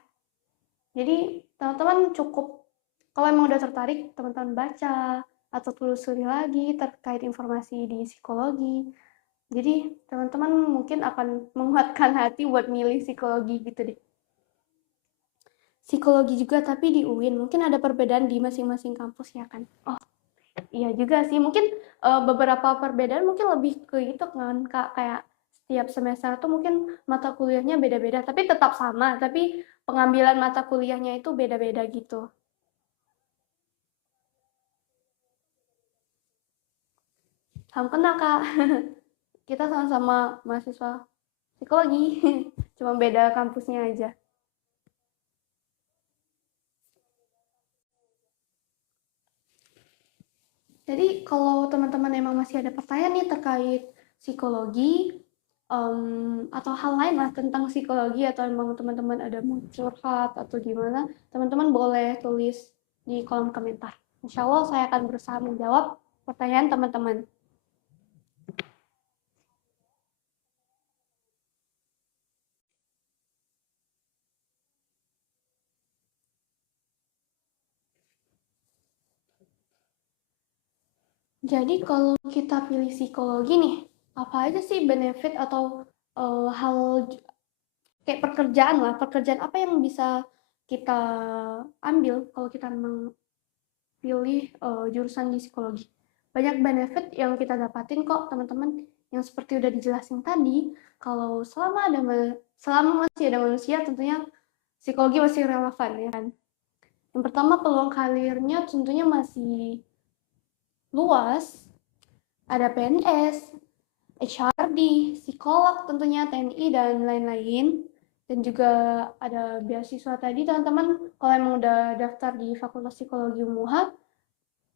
Jadi teman-teman cukup kalau emang udah tertarik teman-teman baca atau telusuri lagi terkait informasi di psikologi. Jadi teman-teman mungkin akan menguatkan hati buat milih psikologi gitu deh. Psikologi juga tapi di UIN mungkin ada perbedaan di masing-masing kampus ya kan. Oh iya juga sih mungkin beberapa perbedaan mungkin lebih ke itu kan Kak, kayak setiap semester tuh mungkin mata kuliahnya beda-beda tapi tetap sama tapi pengambilan mata kuliahnya itu beda-beda gitu. Salam kenal Kak. Kita sama-sama mahasiswa psikologi. Cuma beda kampusnya aja. Jadi kalau teman-teman emang masih ada pertanyaan nih terkait psikologi atau hal lain lah tentang psikologi atau emang teman-teman ada mau curhat atau gimana, teman-teman boleh tulis di kolom komentar. Insya Allah saya akan berusaha menjawab pertanyaan teman-teman. Jadi kalau kita pilih psikologi nih, apa aja sih benefit atau hal kayak pekerjaan lah, pekerjaan apa yang bisa kita ambil kalau kita memang pilih jurusan di psikologi. Banyak benefit yang kita dapatin kok teman-teman yang seperti udah dijelasin tadi, kalau selama masih ada manusia tentunya psikologi masih relevan ya kan. Yang pertama peluang karirnya tentunya masih luas, ada PNS, HRD, psikolog tentunya TNI dan lain-lain. Dan juga ada beasiswa tadi teman-teman kalau emang udah daftar di Fakultas Psikologi UMUHA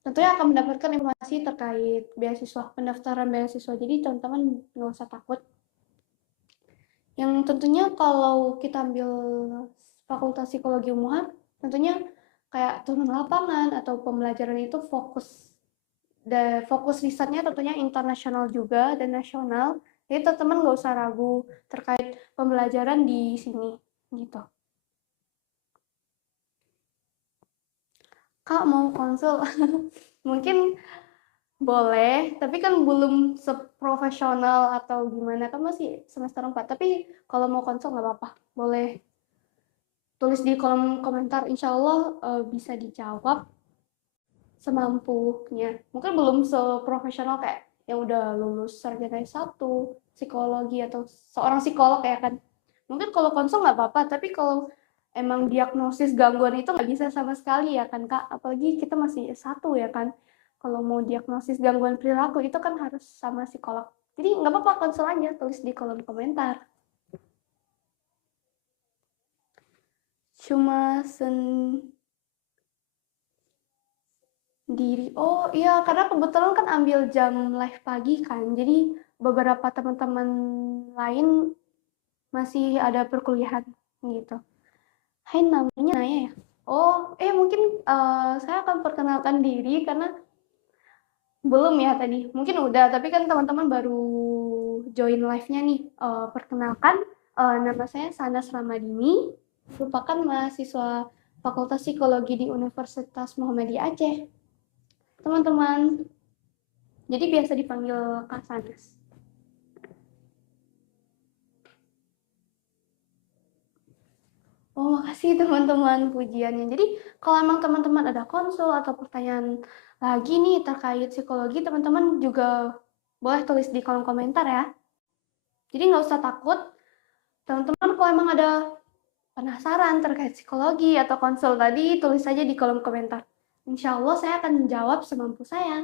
tentunya akan mendapatkan informasi terkait beasiswa, pendaftaran beasiswa. Jadi teman-teman nggak usah takut. Yang tentunya kalau kita ambil Fakultas Psikologi UMUHA, tentunya kayak turun lapangan atau pembelajaran itu fokus risetnya tentunya internasional juga dan nasional. Jadi teman-teman nggak usah ragu terkait pembelajaran di sini gitu. Kak mau konsul? Mungkin boleh, tapi kan belum seprofesional atau gimana, kan masih semester 4. Tapi kalau mau konsul nggak apa-apa, boleh tulis di kolom komentar, insya Allah bisa dijawab semampunya. Mungkin belum seprofesional kayak yang udah lulus sarjana S1, psikologi atau seorang psikolog ya kan. Mungkin kalau konsul nggak apa-apa, tapi kalau emang diagnosis gangguan itu nggak bisa sama sekali ya kan Kak. Apalagi kita masih S1 ya kan. Kalau mau diagnosis gangguan perilaku itu kan harus sama psikolog. Jadi nggak apa-apa konsul aja, tulis di kolom komentar. Cuma sendiri. Oh iya, karena kebetulan kan ambil jam live pagi kan. Jadi beberapa teman-teman lain masih ada perkuliahan gitu. Hai, namanya Naya ya? Oh, mungkin saya akan perkenalkan diri karena belum ya tadi. Mungkin udah, tapi kan teman-teman baru join live-nya nih. Perkenalkan, nama saya Sanas Ramadini, merupakan mahasiswa Fakultas Psikologi di Universitas Muhammadiyah Aceh. Teman-teman, jadi biasa dipanggil Kak Sanas. Oh, makasih teman-teman pujiannya. Jadi, kalau emang teman-teman ada konsul atau pertanyaan lagi nih terkait psikologi, teman-teman juga boleh tulis di kolom komentar ya. Jadi nggak usah takut, teman-teman kalau emang ada penasaran terkait psikologi atau konsul tadi, tulis saja di kolom komentar. Insya Allah saya akan menjawab semampu saya.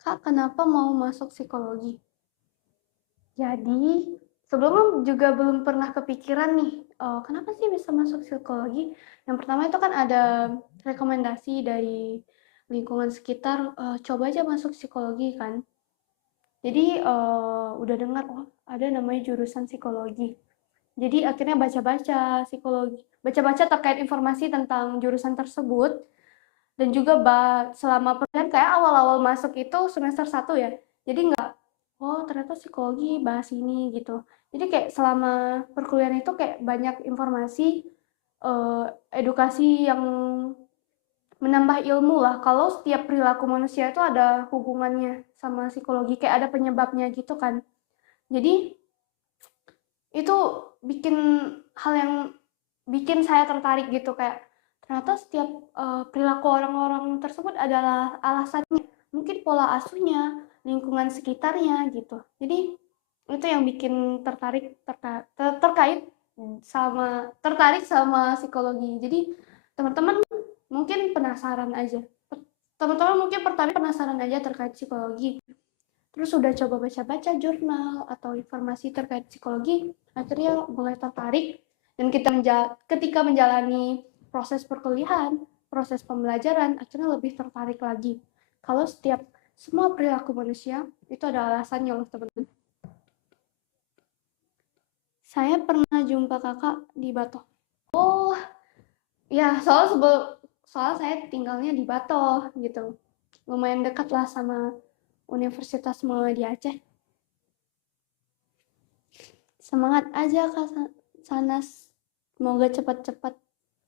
Kak, kenapa mau masuk psikologi? Jadi, sebelumnya juga belum pernah kepikiran nih, kenapa sih bisa masuk psikologi? Yang pertama itu kan ada rekomendasi dari lingkungan sekitar, coba aja masuk psikologi kan. Jadi udah dengar, oh ada namanya jurusan psikologi. Jadi akhirnya baca-baca psikologi, baca-baca terkait informasi tentang jurusan tersebut. Dan juga selama perkuliahan kayak awal-awal masuk itu semester 1 ya. Jadi nggak, oh ternyata psikologi bahas ini gitu. Jadi kayak selama perkuliahan itu kayak banyak informasi, edukasi yang menambah ilmu lah. Kalau setiap perilaku manusia itu ada hubungannya sama psikologi, kayak ada penyebabnya gitu kan. Jadi itu bikin hal yang bikin saya tertarik gitu, kayak ternyata setiap perilaku orang-orang tersebut adalah alasannya, mungkin pola asuhnya, lingkungan sekitarnya gitu. Jadi itu yang bikin terkait tertarik sama psikologi. Jadi teman-teman mungkin penasaran aja. Teman-teman mungkin pertama penasaran aja terkait psikologi. Terus udah coba baca-baca jurnal atau informasi terkait psikologi, akhirnya mulai tertarik, dan ketika menjalani proses perkuliahan, proses pembelajaran, akhirnya lebih tertarik lagi. Kalau semua perilaku manusia itu ada alasannya loh teman-teman. Saya pernah jumpa kakak di Batok. Oh, ya soal saya tinggalnya di Batok gitu. Lumayan dekat lah sama Universitas Muhammadiyah Aceh. Semangat aja Kak Sanas. Semoga cepat-cepat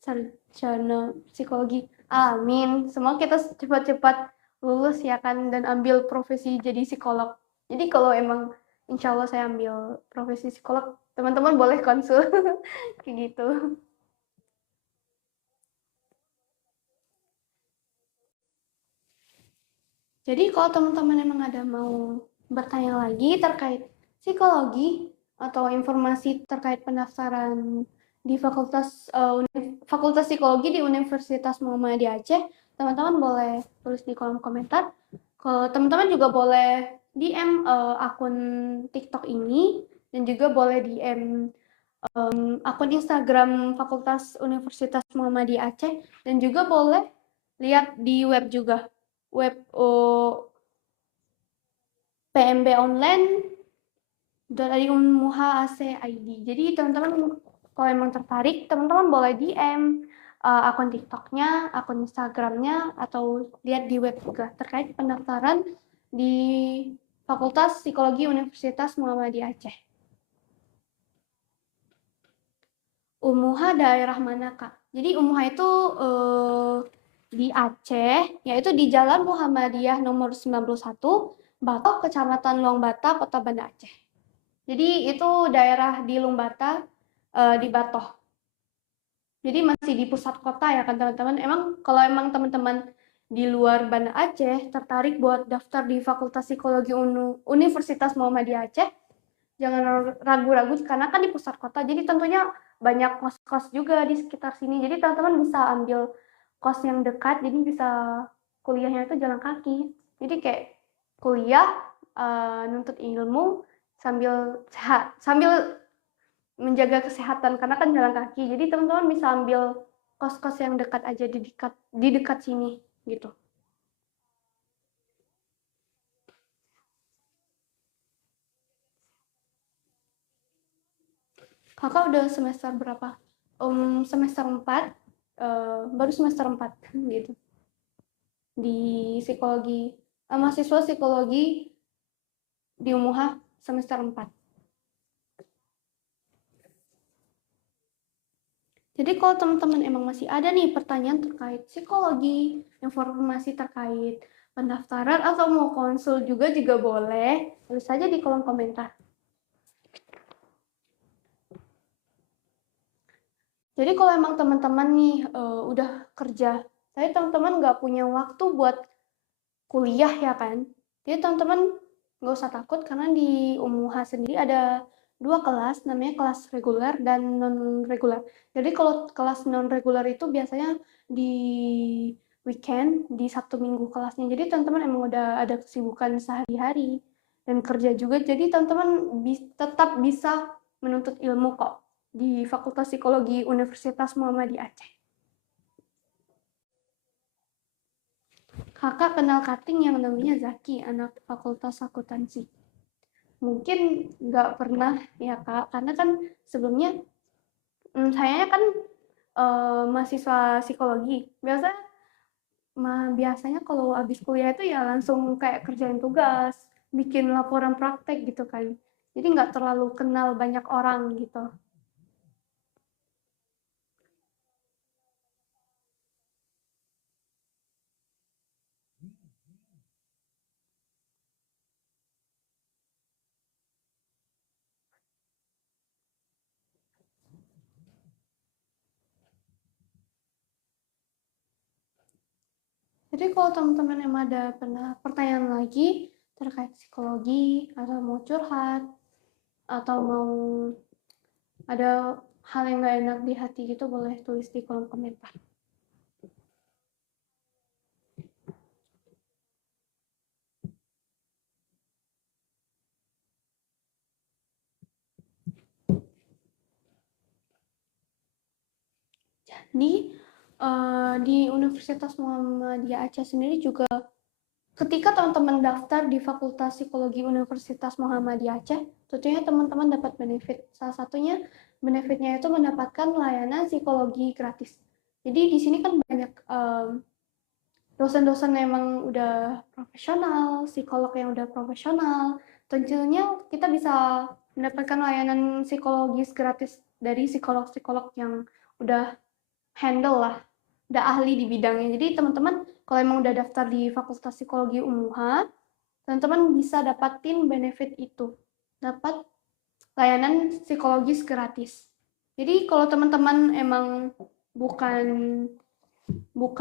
sarjana psikologi. Amin. Semoga kita cepat-cepat lulus ya kan dan ambil profesi jadi psikolog. Jadi kalau emang insya Allah saya ambil profesi psikolog, teman-teman boleh konsul kayak gitu. Jadi kalau teman-teman emang ada mau bertanya lagi terkait psikologi atau informasi terkait pendaftaran di Fakultas Psikologi di Universitas Muhammadiyah Aceh, teman-teman boleh tulis di kolom komentar. Kalau teman-teman juga boleh DM akun TikTok ini, dan juga boleh DM akun Instagram Fakultas Universitas Muhammadiyah Aceh, dan juga boleh lihat di web juga, web pmbonline.id. Jadi teman-teman kalau emang tertarik, teman-teman boleh DM akun TikToknya, akun Instagramnya, atau lihat di web juga terkait pendaftaran di Fakultas Psikologi Universitas Muhammadiyah Aceh. Umuha daerah mana Kak? Jadi Umuha itu di Aceh, yaitu di Jalan Muhammadiyah nomor 91, Batok, Kecamatan Luang Bata, Kota Banda Aceh. Jadi itu daerah di Lumbata, di Batoh. Jadi masih di pusat kota ya kan teman-teman. Kalau emang teman-teman di luar Banda Aceh tertarik buat daftar di Fakultas Psikologi Universitas Muhammadiyah Aceh, jangan ragu-ragu karena kan di pusat kota. Jadi tentunya banyak kos-kos juga di sekitar sini. Jadi teman-teman bisa ambil kos yang dekat, jadi bisa kuliahnya itu jalan kaki. Jadi kayak kuliah, nuntut ilmu sambil sehat, sambil menjaga kesehatan karena kan jalan kaki. Jadi teman-teman bisa ambil kos-kos yang dekat aja di dekat sini gitu. Kakak udah semester berapa? Semester 4, baru semester 4 gitu. Di psikologi, mahasiswa psikologi di Umuha semester 4. Jadi kalau teman-teman emang masih ada nih pertanyaan terkait psikologi, informasi terkait pendaftaran atau mau konsul juga boleh, tulis saja di kolom komentar. Jadi kalau emang teman-teman nih udah kerja, tapi teman-teman nggak punya waktu buat kuliah ya kan? Jadi teman-teman nggak usah takut karena di UMUH sendiri ada dua kelas, namanya kelas reguler dan non reguler. Jadi kalau kelas non reguler itu biasanya di weekend, di Sabtu Minggu kelasnya. Jadi teman-teman emang udah ada kesibukan sehari-hari dan kerja juga. Jadi teman-teman tetap bisa menuntut ilmu kok di Fakultas Psikologi Universitas Muhammadiyah Aceh. Kakak kenal cutting yang namanya Zaki, anak Fakultas Akuntansi. Mungkin nggak pernah ya Kak, karena kan sebelumnya saya kan mahasiswa psikologi. Biasanya kalau habis kuliah itu ya langsung kayak kerjain tugas, bikin laporan praktek gitu kan. Jadi nggak terlalu kenal banyak orang gitu. Jadi kalau teman-teman yang ada pertanyaan lagi terkait psikologi atau mau curhat atau mau ada hal yang nggak enak di hati gitu boleh tulis di kolom komentar. Di Universitas Muhammadiyah Aceh sendiri juga ketika teman-teman daftar di Fakultas Psikologi Universitas Muhammadiyah Aceh, tentunya teman-teman dapat benefit. Salah satunya benefitnya itu mendapatkan layanan psikologi gratis. Jadi di sini kan banyak dosen-dosen emang udah profesional, psikolog yang udah profesional. Tentunya kita bisa mendapatkan layanan psikologis gratis dari psikolog-psikolog yang udah handle lah, udah ahli di bidangnya. Jadi teman-teman kalau emang udah daftar di Fakultas Psikologi UMUHA, teman-teman bisa dapatin benefit itu, dapat layanan psikologis gratis. Jadi kalau teman-teman emang bukan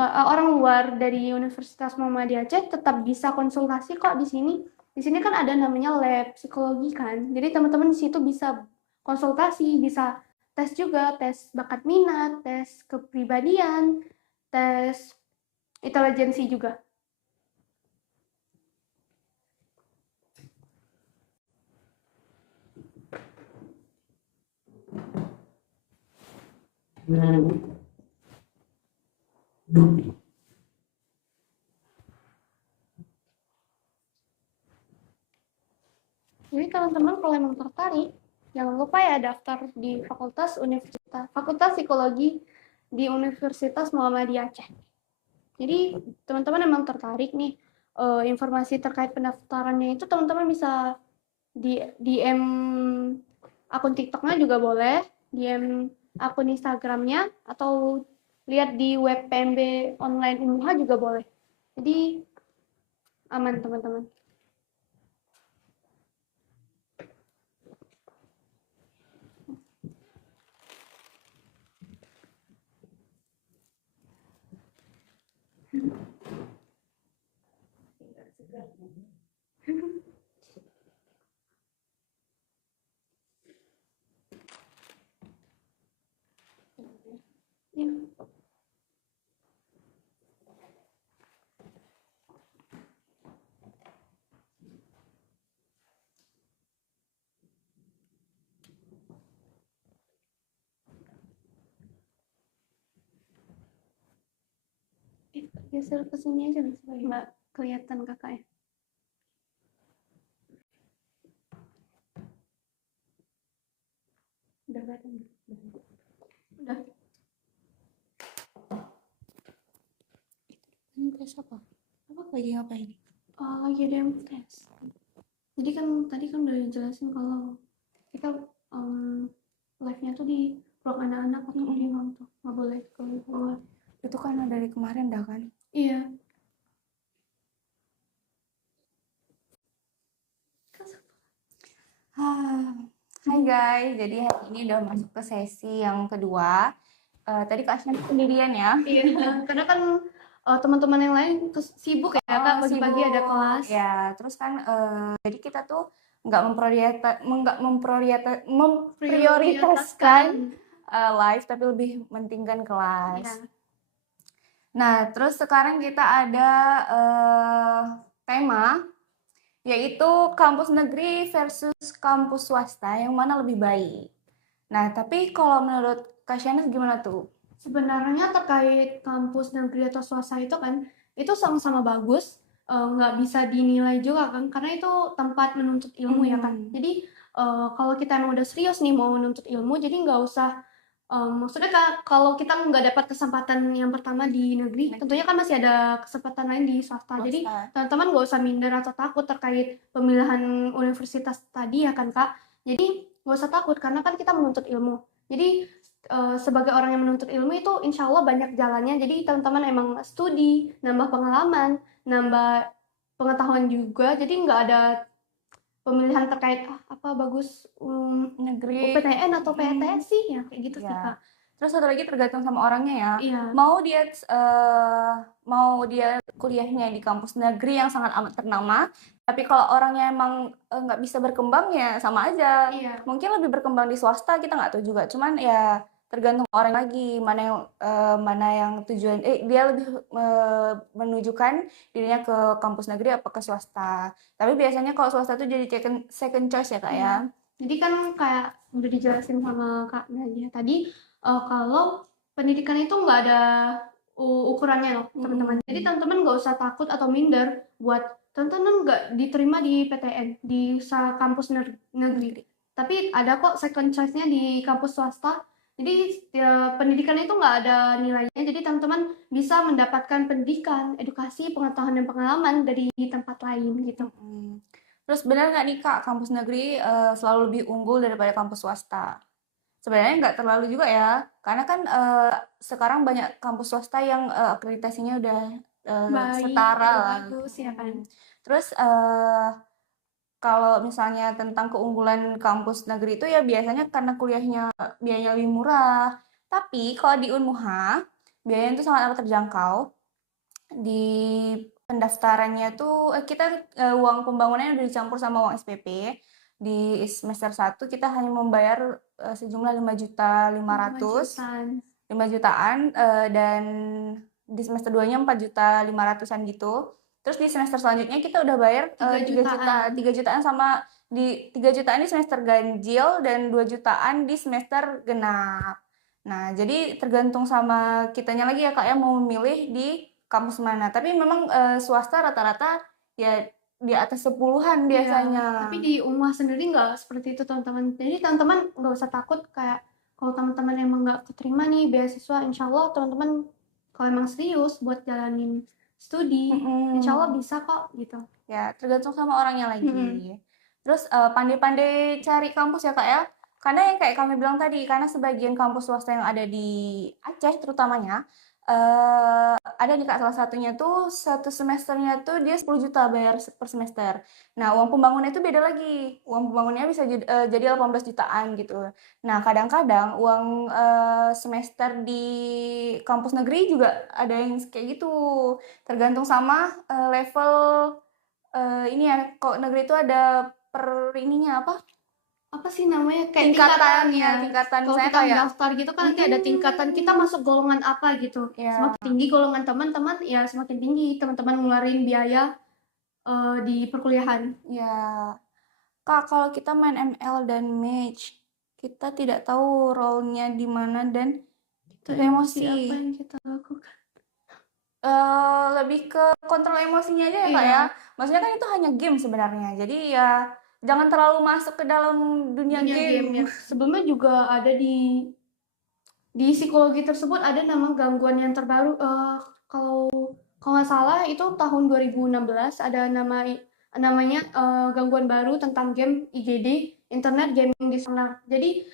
orang luar dari Universitas Muhammadiyah Aceh, tetap bisa konsultasi kok di sini. Di sini kan ada namanya lab psikologi kan. Jadi teman-teman di situ bisa konsultasi, bisa tes juga, tes bakat minat, tes kepribadian, tes intelijensi juga. Jadi teman-teman kalau emang tertarik, jangan lupa ya daftar di Fakultas Psikologi di Universitas Muhammadiyah Aceh. Jadi teman-teman emang tertarik nih informasi terkait pendaftarannya itu teman-teman bisa di DM akun TikToknya juga boleh, DM akun Instagramnya atau lihat di web PMB online UMUHA juga boleh. Jadi aman teman-teman. Ya. Geser ke sini aja supaya nggak kelihatan kakaknya. Udah kan? Udah. Ini tes apa? Apa lagi apa ini? Lagi ada yang tes. Jadi kan tadi kan udah dijelasin kalau kita live-nya tuh di ruang anak-anak atau di ruang tuh nggak boleh keluar. Itu kan dari kemarin dah kan. Iya. Hai guys, jadi hari ini udah masuk ke sesi yang kedua. Tadi Kak Asna sendirian ya? Iya, karena kan teman-teman yang lain sibuk ya Kak, pagi-pagi ada kelas. Ya, terus kan jadi kita tuh nggak memprioritaskan live, tapi lebih mentingkan kelas. Iya. Nah, terus sekarang kita ada tema yaitu kampus negeri versus kampus swasta, yang mana lebih baik. Nah, tapi kalau menurut Kak Shanes gimana tuh? Sebenarnya terkait kampus negeri atau swasta itu kan, itu sama-sama bagus, nggak bisa dinilai juga kan, karena itu tempat menuntut ilmu ya kan. Jadi kalau kita emang udah serius nih mau menuntut ilmu, jadi nggak usah, maksudnya kalau kita nggak dapat kesempatan yang pertama di negeri, tentunya kan masih ada kesempatan lain di swasta. Jadi teman-teman nggak usah minder atau takut terkait pemilihan universitas tadi ya kan Kak. Jadi nggak usah takut karena kan kita menuntut ilmu. Jadi sebagai orang yang menuntut ilmu itu insya Allah banyak jalannya. Jadi teman-teman emang studi, nambah pengalaman, nambah pengetahuan juga. Jadi nggak ada pemilihan terkait apa bagus negeri UPTN atau PTN sih ya kayak gitu sih Kak. Terus satu lagi tergantung sama orangnya ya. Iya. Mau dia kuliahnya di kampus negeri yang sangat amat ternama, tapi kalau orangnya emang nggak bisa berkembang ya sama aja. Iya. Mungkin lebih berkembang di swasta, kita nggak tahu juga. Cuman ya tergantung orang lagi mana yang tujuan dia lebih menunjukkan dirinya ke kampus negeri apa ke swasta. Tapi biasanya kalau swasta tuh jadi second choice ya Kak ya. Jadi kan kayak udah dijelasin sama Kak Nadia tadi, kalau pendidikan itu nggak ada ukurannya loh teman-teman. Jadi teman-teman nggak usah takut atau minder buat teman-teman nggak diterima di PTN di kampus negeri. Tapi ada kok second choice-nya di kampus swasta. Jadi pendidikan itu nggak ada nilainya. Jadi teman-teman bisa mendapatkan pendidikan, edukasi, pengetahuan dan pengalaman dari tempat lain gitu. Terus benar nggak nih Kak, kampus negeri selalu lebih unggul daripada kampus swasta? Sebenarnya nggak terlalu juga ya, karena kan sekarang banyak kampus swasta yang akreditasinya udah setara lah. Bagus ya kan. Terus kalau misalnya tentang keunggulan kampus negeri itu ya biasanya karena kuliahnya biayanya lebih murah. Tapi kalau di Unmuha, biayanya itu sangat amat terjangkau. Di pendaftarannya tuh kita uang pembangunannya udah dicampur sama uang SPP. Di semester 1 kita hanya membayar sejumlah 5 jutaan dan di semester 2-nya 4.500.000-an gitu. Terus di semester selanjutnya kita udah bayar 3 jutaan sama di 3 jutaan di semester ganjil dan 2 jutaan di semester genap. Nah, jadi tergantung sama kitanya lagi ya Kak ya mau memilih di kampus mana. Tapi memang swasta rata-rata ya di atas 10-an biasanya. Ya, tapi di Unmuha sendiri nggak seperti itu teman-teman. Jadi teman-teman nggak usah takut kayak kalau teman-teman emang nggak keterima nih beasiswa, insya Allah teman-teman kalau emang serius buat jalanin studi, insya Allah bisa kok gitu. Ya, tergantung sama orangnya lagi. Terus pandai-pandai cari kampus ya Kak ya. Karena yang kayak kami bilang tadi, karena sebagian kampus swasta yang ada di Aceh terutamanya, ada nih Kak salah satunya tuh satu semesternya tuh dia 10 juta bayar per semester. Nah, uang pembangunnya itu beda lagi. Uang pembangunnya bisa jadi 18 jutaan gitu. Nah, kadang-kadang uang semester di kampus negeri juga ada yang kayak gitu. Tergantung sama level ini ya, kok negeri itu ada per ininya apa sih namanya kayak tingkatan kalau kita daftar gitu kan nanti ada tingkatan kita masuk golongan apa gitu. Semakin tinggi golongan teman-teman ya semakin tinggi teman-teman ngeluarin biaya di perkuliahan. Ya Kak, kalau kita main ML dan match kita tidak tahu role-nya di mana dan kita emosi apa yang kita lakukan. Lebih ke kontrol emosinya aja ya Kak ya. Maksudnya kan itu hanya game sebenarnya. Jadi ya jangan terlalu masuk ke dalam dunia game. Ya. Sebelumnya juga ada di psikologi tersebut ada nama gangguan yang terbaru. Kalau nggak salah itu tahun 2016 ada namanya gangguan baru tentang game IGD internet gaming di sana. Jadi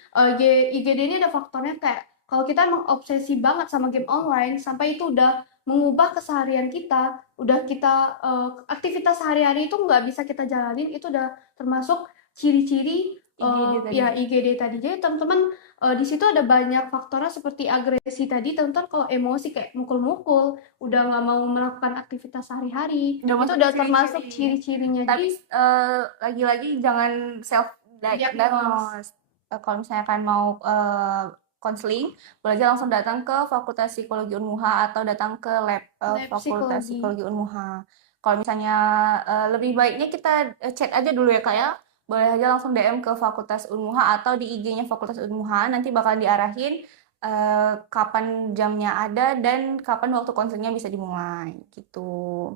IGD ini ada faktornya kayak kalau kita emang obsesi banget sama game online sampai itu udah mengubah keseharian kita, udah kita aktivitas sehari-hari itu nggak bisa kita jalanin, itu udah termasuk ciri-ciri IGD tadi. Jadi teman-teman di situ ada banyak faktornya seperti agresi tadi, teman-teman kalau emosi kayak mukul-mukul, udah nggak mau melakukan aktivitas sehari-hari, itu udah termasuk ciri-cirinya. Tapi lagi-lagi jangan self diagnose. Kalau misalnya kan mau konseling, boleh aja langsung datang ke Fakultas Psikologi Unmuha atau datang ke lab Fakultas Psikologi Unmuha. Kalau misalnya lebih baiknya kita chat aja dulu ya Kak ya. Boleh aja langsung DM ke Fakultas Unmuha atau di IG-nya Fakultas Unmuha, nanti bakal diarahin kapan jamnya ada dan kapan waktu konselnya bisa dimulai gitu.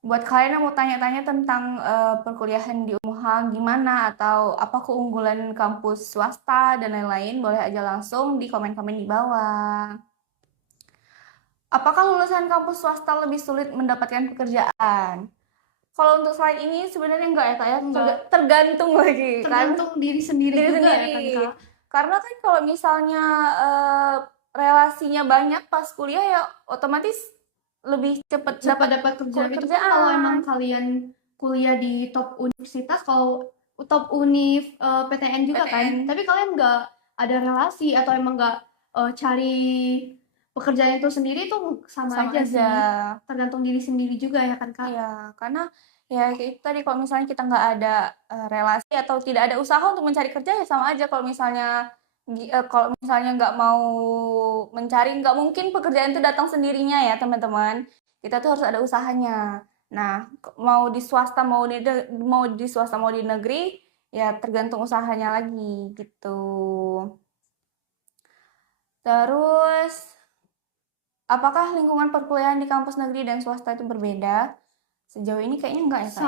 Buat kalian yang mau tanya-tanya tentang perkuliahan di Unmuha gimana atau apa keunggulan kampus swasta dan lain-lain, boleh aja langsung di komen-komen di bawah. Apakah lulusan kampus swasta lebih sulit mendapatkan pekerjaan? Kalau untuk slide ini sebenarnya enggak ya Kak ya, tergantung lagi. Tergantung diri sendiri juga ya kan Kak. Karena kan kalau misalnya relasinya banyak pas kuliah ya otomatis lebih cepat dapat kerjaan. Kalau emang kalian kuliah di top universitas, kalau top univ PTN juga kan, tapi kalian nggak ada relasi atau emang nggak cari pekerjaan itu sendiri, itu sama aja sih, tergantung diri sendiri juga ya kan Kak. Iya, karena ya itu tadi kalau misalnya kita nggak ada relasi atau tidak ada usaha untuk mencari kerja ya sama aja. Kalau misalnya nggak mau mencari, nggak mungkin pekerjaan itu datang sendirinya ya teman-teman. Kita tuh harus ada usahanya. Nah, mau di swasta mau di negeri ya tergantung usahanya lagi gitu. Terus apakah lingkungan perkuliahan di kampus negeri dan swasta itu berbeda? Sejauh ini kayaknya enggak ya Kak?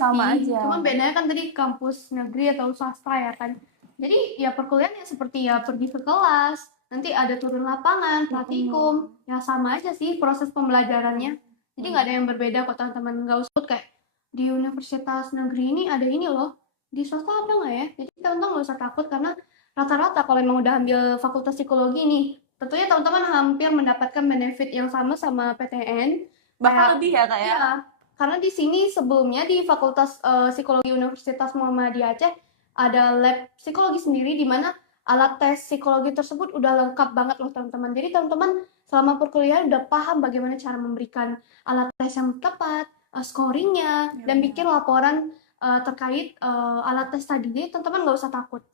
Sama aja. Cuman bedanya kan tadi kampus negeri atau swasta ya kan. Jadi ya perkuliahan ya seperti ya pergi ke kelas, nanti ada turun lapangan, praktikum, ya sama aja sih proses pembelajarannya. Jadi nggak ada yang berbeda kok teman-teman, nggak usah kayak di universitas negeri ini ada ini loh, di swasta ada nggak ya? Jadi teman-teman nggak usah takut karena rata-rata kalau emang udah ambil fakultas psikologi nih, tentunya teman-teman hampir mendapatkan benefit yang sama PTN. Bahkan lebih ya Kak ya? Iya, karena di sini sebelumnya di Fakultas Psikologi Universitas Muhammadiyah Aceh ada lab psikologi sendiri di mana alat tes psikologi tersebut udah lengkap banget loh teman-teman. Jadi teman-teman selama perkuliahan udah paham bagaimana cara memberikan alat tes yang tepat, scoringnya, dan bikin laporan terkait alat tes tadi. Jadi teman-teman nggak usah takut.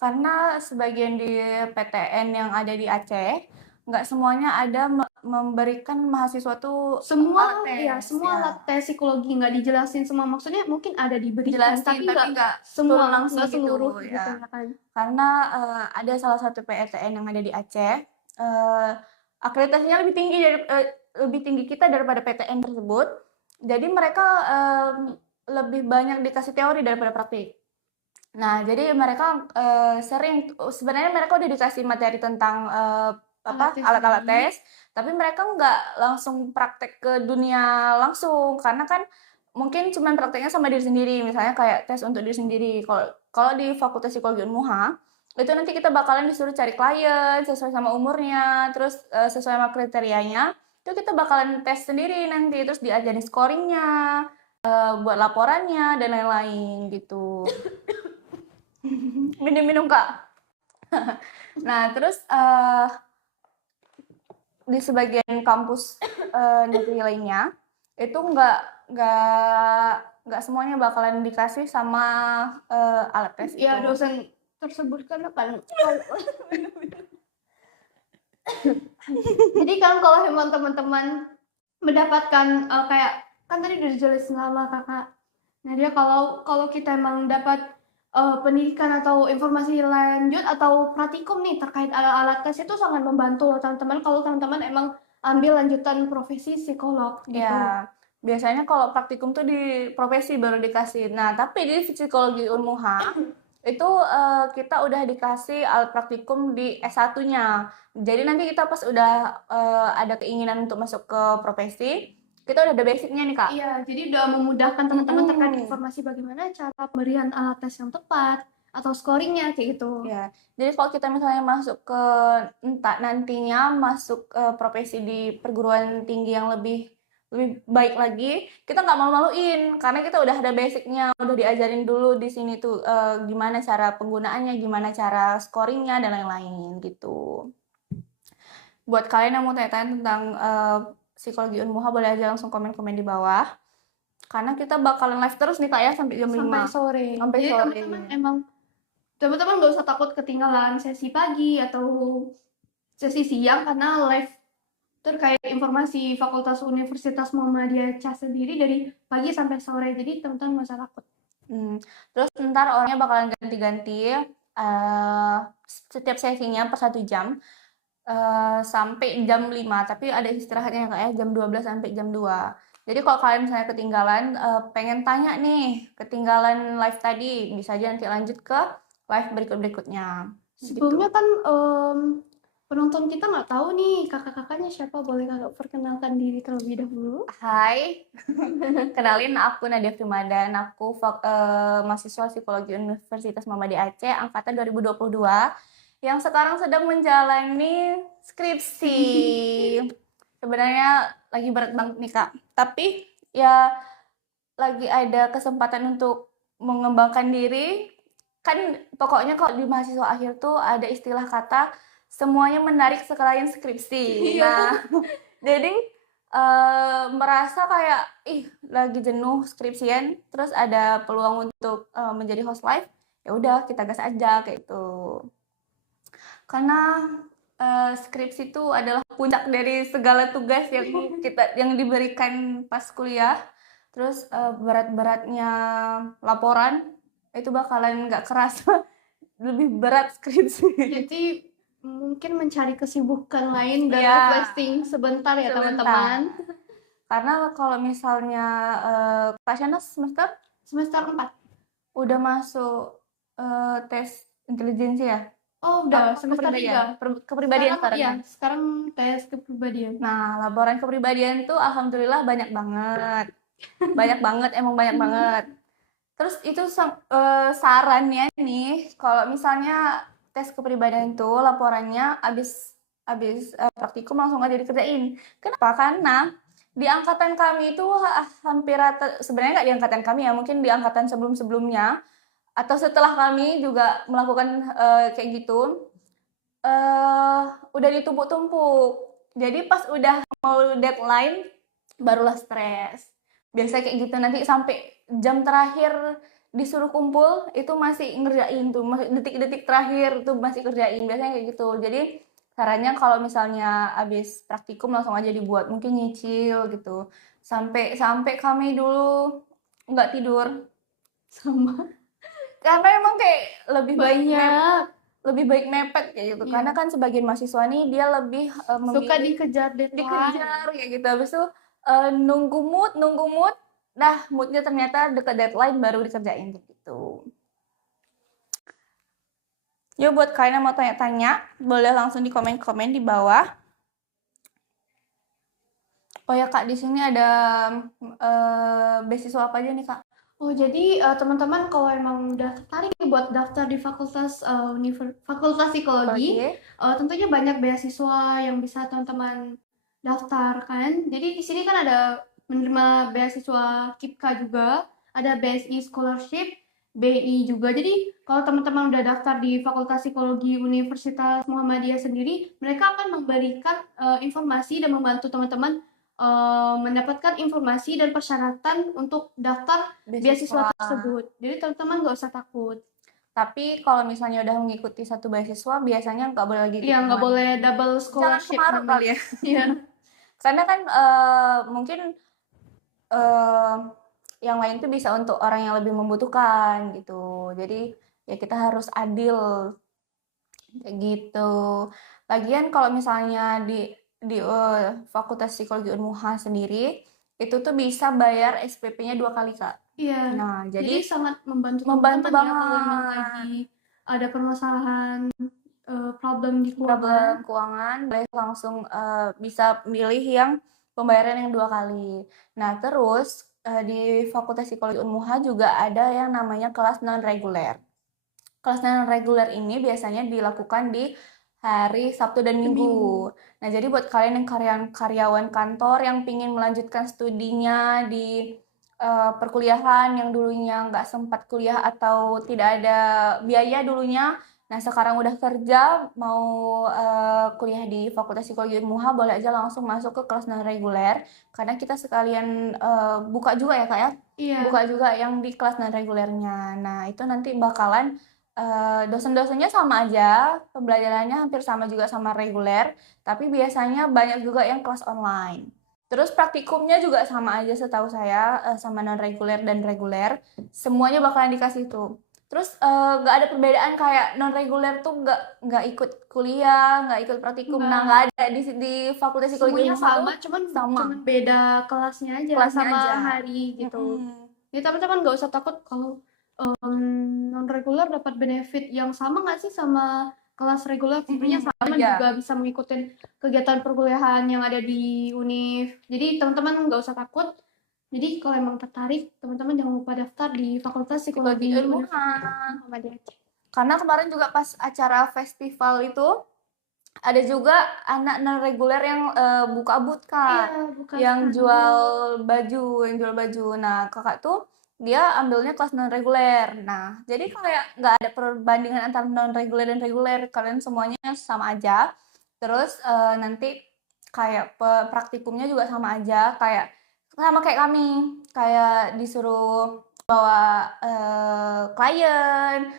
Karena sebagian di PTN yang ada di Aceh, nggak semuanya ada memberikan mahasiswa tuh semua alat tes psikologi, nggak dijelasin semua, maksudnya mungkin ada diberikan tapi nggak semua langsung seluruh gitu ya kan. Karena ada salah satu PTN yang ada di Aceh, akreditasinya lebih tinggi kita daripada PTN tersebut, jadi mereka lebih banyak dikasih teori daripada praktik. Nah, jadi mereka sebenarnya mereka udah dikasih materi tentang alat-alat tes, tapi mereka nggak langsung praktek ke dunia langsung, karena kan mungkin cuma prakteknya sama diri sendiri, misalnya kayak tes untuk diri sendiri. Kalau di Fakultas Psikologi Unmuha, itu nanti kita bakalan disuruh cari klien sesuai sama umurnya, terus sesuai sama kriterianya, itu kita bakalan tes sendiri nanti, terus diajarin scoringnya, buat laporannya, dan lain-lain gitu. Minum Kak. Nah, terus di sebagian kampus negeri lainnya itu nggak semuanya bakalan dikasih sama alat tes itu. Ya dosen tersebut kan jadi kan kalau emang teman-teman mendapatkan kayak kan tadi udah dijelasin sama kakak, nah dia kalau kita emang dapat pendidikan atau informasi lanjut atau praktikum nih terkait alat tes, itu sangat membantu loh teman-teman kalau teman-teman emang ambil lanjutan profesi psikolog gitu. Ya, biasanya kalau praktikum tuh di profesi baru dikasih. Nah, tapi di Psikologi Unmuha itu kita udah dikasih alat praktikum di S1-nya. Jadi nanti kita pas udah ada keinginan untuk masuk ke profesi, kita udah ada basicnya nih Kak. Iya, jadi udah memudahkan teman-teman terkait informasi bagaimana cara pemberian alat tes yang tepat atau scoringnya kayak gitu. Ya, jadi kalau kita misalnya masuk ke entah nantinya masuk profesi di perguruan tinggi yang lebih baik lagi, kita nggak malu-maluin karena kita udah ada basicnya, udah diajarin dulu di sini tuh gimana cara penggunaannya, gimana cara scoringnya dan lain-lain gitu. Buat kalian yang mau tanya-tanya tentang psikologi Unmuha, boleh aja langsung komen-komen di bawah. Karena kita bakalan live terus nih Kak ya sampai jam 5. Sampai sore. Sampai Jadi sore. teman-teman emang teman-teman nggak usah takut ketinggalan sesi pagi atau sesi siang karena live terkait informasi Fakultas Universitas Muhammadiyah Aceh sendiri dari pagi sampai sore. Jadi teman-teman nggak usah takut. Terus ntar orangnya bakalan ganti-ganti setiap sesinya per 1 jam sampai jam 5, tapi ada istirahatnya kayak jam 12 sampai jam 2. Jadi kalau kalian misalnya ketinggalan pengen tanya nih, ketinggalan live tadi, bisa aja nanti lanjut ke live berikutnya. Sebelumnya kan penonton kita nggak tahu nih kakak-kakaknya siapa, boleh kakak perkenalkan diri terlebih dahulu? Hai, kenalin aku Nadia Primadan, aku mahasiswa psikologi Universitas Muhammadiyah Aceh angkatan 2022 yang sekarang sedang menjalani skripsi. Sebenarnya lagi berat banget nih Kak, tapi ya lagi ada kesempatan untuk mengembangkan diri. Kan pokoknya kalau di mahasiswa akhir tuh ada istilah kata semuanya menarik sekalian skripsi. Nah, jadi merasa kayak lagi jenuh skripsian, terus ada peluang untuk menjadi host live, ya udah kita gas aja kayak itu. Karena skripsi itu adalah puncak dari segala tugas yang diberikan pas kuliah. Terus berat-beratnya laporan itu bakalan nggak kerasa lebih berat skripsi. Jadi mungkin mencari kesibukan lain dan Iya. refreshing sebentar ya teman-teman. Karena kalau misalnya Kak Shana semester 4 udah masuk tes intelijensi ya? Oh, udah semester 3. Kepribadian sekarang Iya, ya? sekarang tes kepribadian. Nah, laporan kepribadian tuh alhamdulillah banyak banget. Banyak banget, emang banyak banget. Terus itu sarannya nih, kalau misalnya tes kepribadian tuh laporannya abis praktikum langsung aja dikerjain. Kenapa? Karena di angkatan kami itu hampir rata, sebenarnya nggak di angkatan kami ya, mungkin di angkatan sebelum-sebelumnya atau setelah kami juga melakukan kayak gitu, udah ditumpuk-tumpuk. Jadi pas udah mau deadline barulah stres. Biasa kayak gitu, nanti sampai jam terakhir disuruh kumpul itu masih ngerjain tuh, masih detik-detik terakhir tuh masih kerjain, biasanya kayak gitu. Jadi caranya kalau misalnya abis praktikum langsung aja dibuat, mungkin nyicil gitu. Sampai kami dulu nggak tidur Sama. karena emang kayak lebih Banyak. lebih baik mepet kayak gitu. Iya. Karena kan sebagian mahasiswa nih dia lebih Suka dikejar deadline. dikejar kayak gitu. Habis itu nunggu mood. Nah, moodnya ternyata deket deadline baru dikerjain gitu. Yuk buat kalian yang mau tanya-tanya, boleh langsung di komen-komen di bawah. Oh ya Kak, di sini ada beasiswa apa aja nih Kak? Oh, jadi teman-teman kalau emang udah tertarik buat daftar di Fakultas Psikologi, tentunya banyak beasiswa yang bisa teman-teman daftar kan. Jadi di sini kan ada menerima beasiswa KIPKA juga, ada BSI Scholarship, BI juga. Jadi kalau teman-teman udah daftar di Fakultas Psikologi Universitas Muhammadiyah sendiri, mereka akan memberikan informasi dan membantu teman-teman mendapatkan informasi dan persyaratan untuk daftar beasiswa tersebut. Jadi teman-teman nggak usah takut. Tapi kalau misalnya udah mengikuti satu beasiswa, biasanya nggak boleh lagi. Iya, nggak boleh double scholarship. Jangan kemaru kali ya. Iya. Karena kan mungkin yang lain tuh bisa untuk orang yang lebih membutuhkan gitu. Jadi ya kita harus adil kayak gitu. Lagian kalau misalnya di Fakultas Psikologi Unmuha sendiri itu tuh bisa bayar SPP-nya 2 kali Kak. Iya. Nah, jadi sangat membantu banget ya kalau memang lagi ada permasalahan problem di keuangan. Boleh langsung bisa milih yang pembayaran yang 2 kali. Nah, terus di Fakultas Psikologi Unmuha juga ada yang namanya kelas non reguler. Kelas non reguler ini biasanya dilakukan di hari Sabtu dan Minggu. Nah, jadi buat kalian yang karyawan kantor yang pingin melanjutkan studinya di perkuliahan yang dulunya nggak sempat kuliah atau tidak ada biaya dulunya, nah sekarang udah kerja mau kuliah di Fakultas Psikologi Unmuha, boleh aja langsung masuk ke kelas non reguler karena kita sekalian buka juga ya Kak ya. Iya. Buka juga yang di kelas non regulernya. Nah, itu nanti bakalan dosen-dosennya sama aja, pembelajarannya hampir sama juga sama reguler, tapi biasanya banyak juga yang kelas online. Terus praktikumnya juga sama aja setahu saya, sama non reguler dan reguler, semuanya bakalan dikasih tuh. Terus nggak ada perbedaan kayak non reguler tuh nggak ikut kuliah, nggak ikut praktikum, nah nggak ada di Fakultas Psikologi Semuanya Unmuha sama, tuh cuman sama. beda kelasnya aja, Kelasnya sama aja. hari gitu. Jadi teman-teman nggak usah takut kalau non reguler dapat benefit yang sama nggak sih sama kelas reguler. Sebenarnya sama juga bisa mengikuti kegiatan perkuliahan yang ada di univ. Jadi teman-teman nggak usah takut. Jadi kalau emang tertarik, teman-teman jangan lupa daftar di Fakultas Psikologi Unmuha. Muhammadiyah Aceh. Karena kemarin juga pas acara festival itu ada juga anak non reguler yang buka booth Kak, yang jual baju. Nah kakak tuh dia ambilnya kelas non reguler. Nah jadi kayak nggak ada perbandingan antara non reguler dan reguler, kalian semuanya sama aja. Terus nanti kayak praktikumnya juga sama aja, kayak sama kayak kami, kayak disuruh bawa klien,